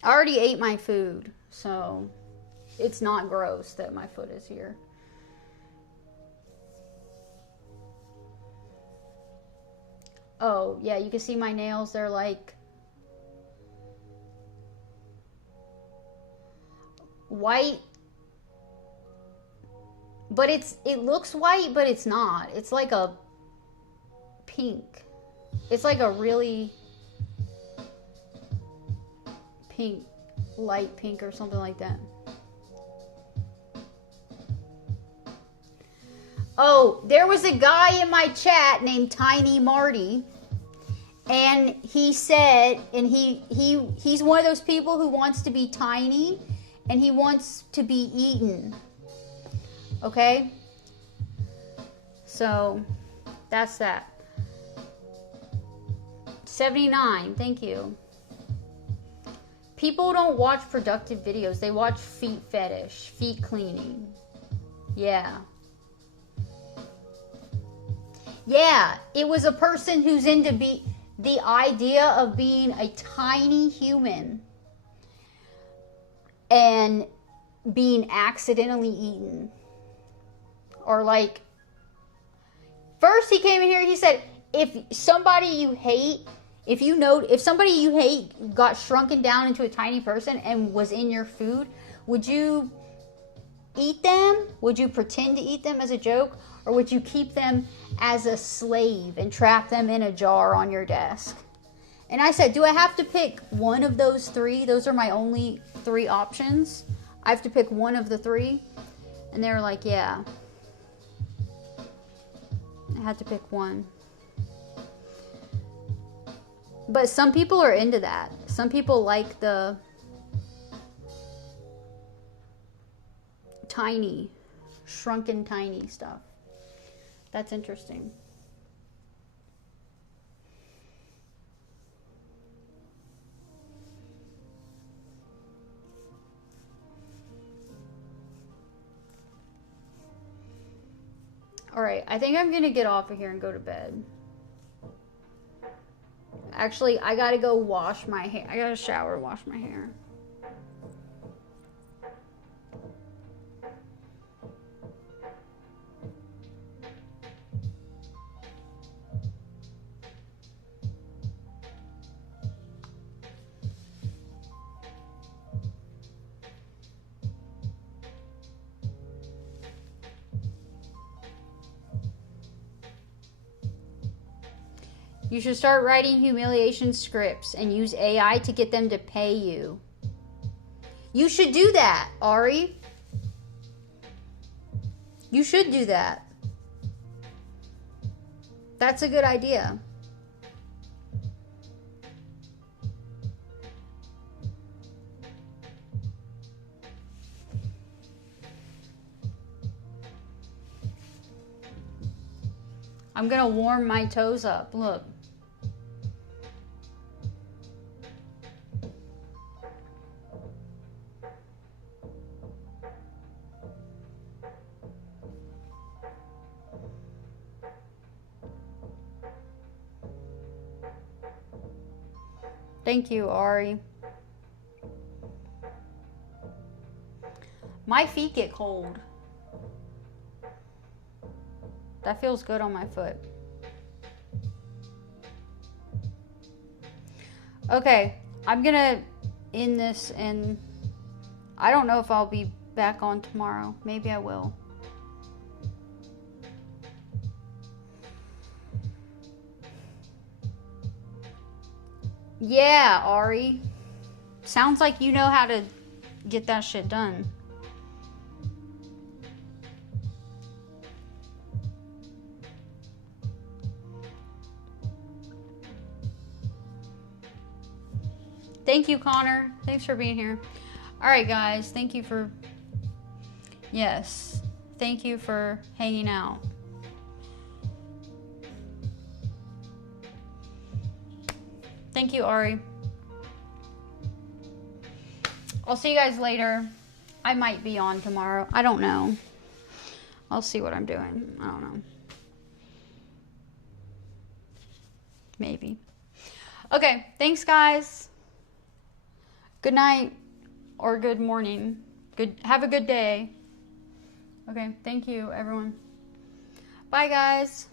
I already ate my food, so it's not gross that my foot is here. Oh, yeah, you can see my nails. They're like white. But it looks white, but it's not. It's like a pink. It's like a really pink, light pink or something like that. Oh, there was a guy in my chat named Tiny Marty, and he said, and he's one of those people who wants to be tiny, and he wants to be eaten. Okay? So, that's that. 79, thank you. People don't watch productive videos. They watch feet fetish, feet cleaning. Yeah. Yeah, it was a person who's into the idea of being a tiny human and being accidentally eaten. Or like, first he came in here and he said, if somebody you hate, if somebody you hate got shrunken down into a tiny person and was in your food, would you eat them? Would you pretend to eat them as a joke? Or would you keep them as a slave and trap them in a jar on your desk? And I said, do I have to pick one of those three? Those are my only three options. I have to pick one of the three. And they were like, yeah. I had to pick one. But some people are into that. Some people like the tiny, shrunken tiny stuff. That's interesting. All right, I think I'm going to get off of here and go to bed. Actually, I got to go wash my hair. I got to shower and wash my hair. You should start writing humiliation scripts and use AI to get them to pay you. You should do that, Ari. You should do that. That's a good idea. I'm gonna warm my toes up. Look. Thank you, Ari. My feet get cold. That feels good on my foot. Okay, I'm gonna end this, and I don't know if I'll be back on tomorrow. Maybe I will. Yeah, Ari. Sounds like you know how to get that shit done. Thank you, Connor. Thanks for being here. All right, guys. Thank you for... Yes. Thank you for hanging out. Thank you, Ari. I'll see you guys later. I might be on tomorrow. I don't know. I'll see what I'm doing. I don't know. Maybe. Okay. Thanks, guys. Good night or good morning. Have a good day. Okay. Thank you, everyone. Bye, guys.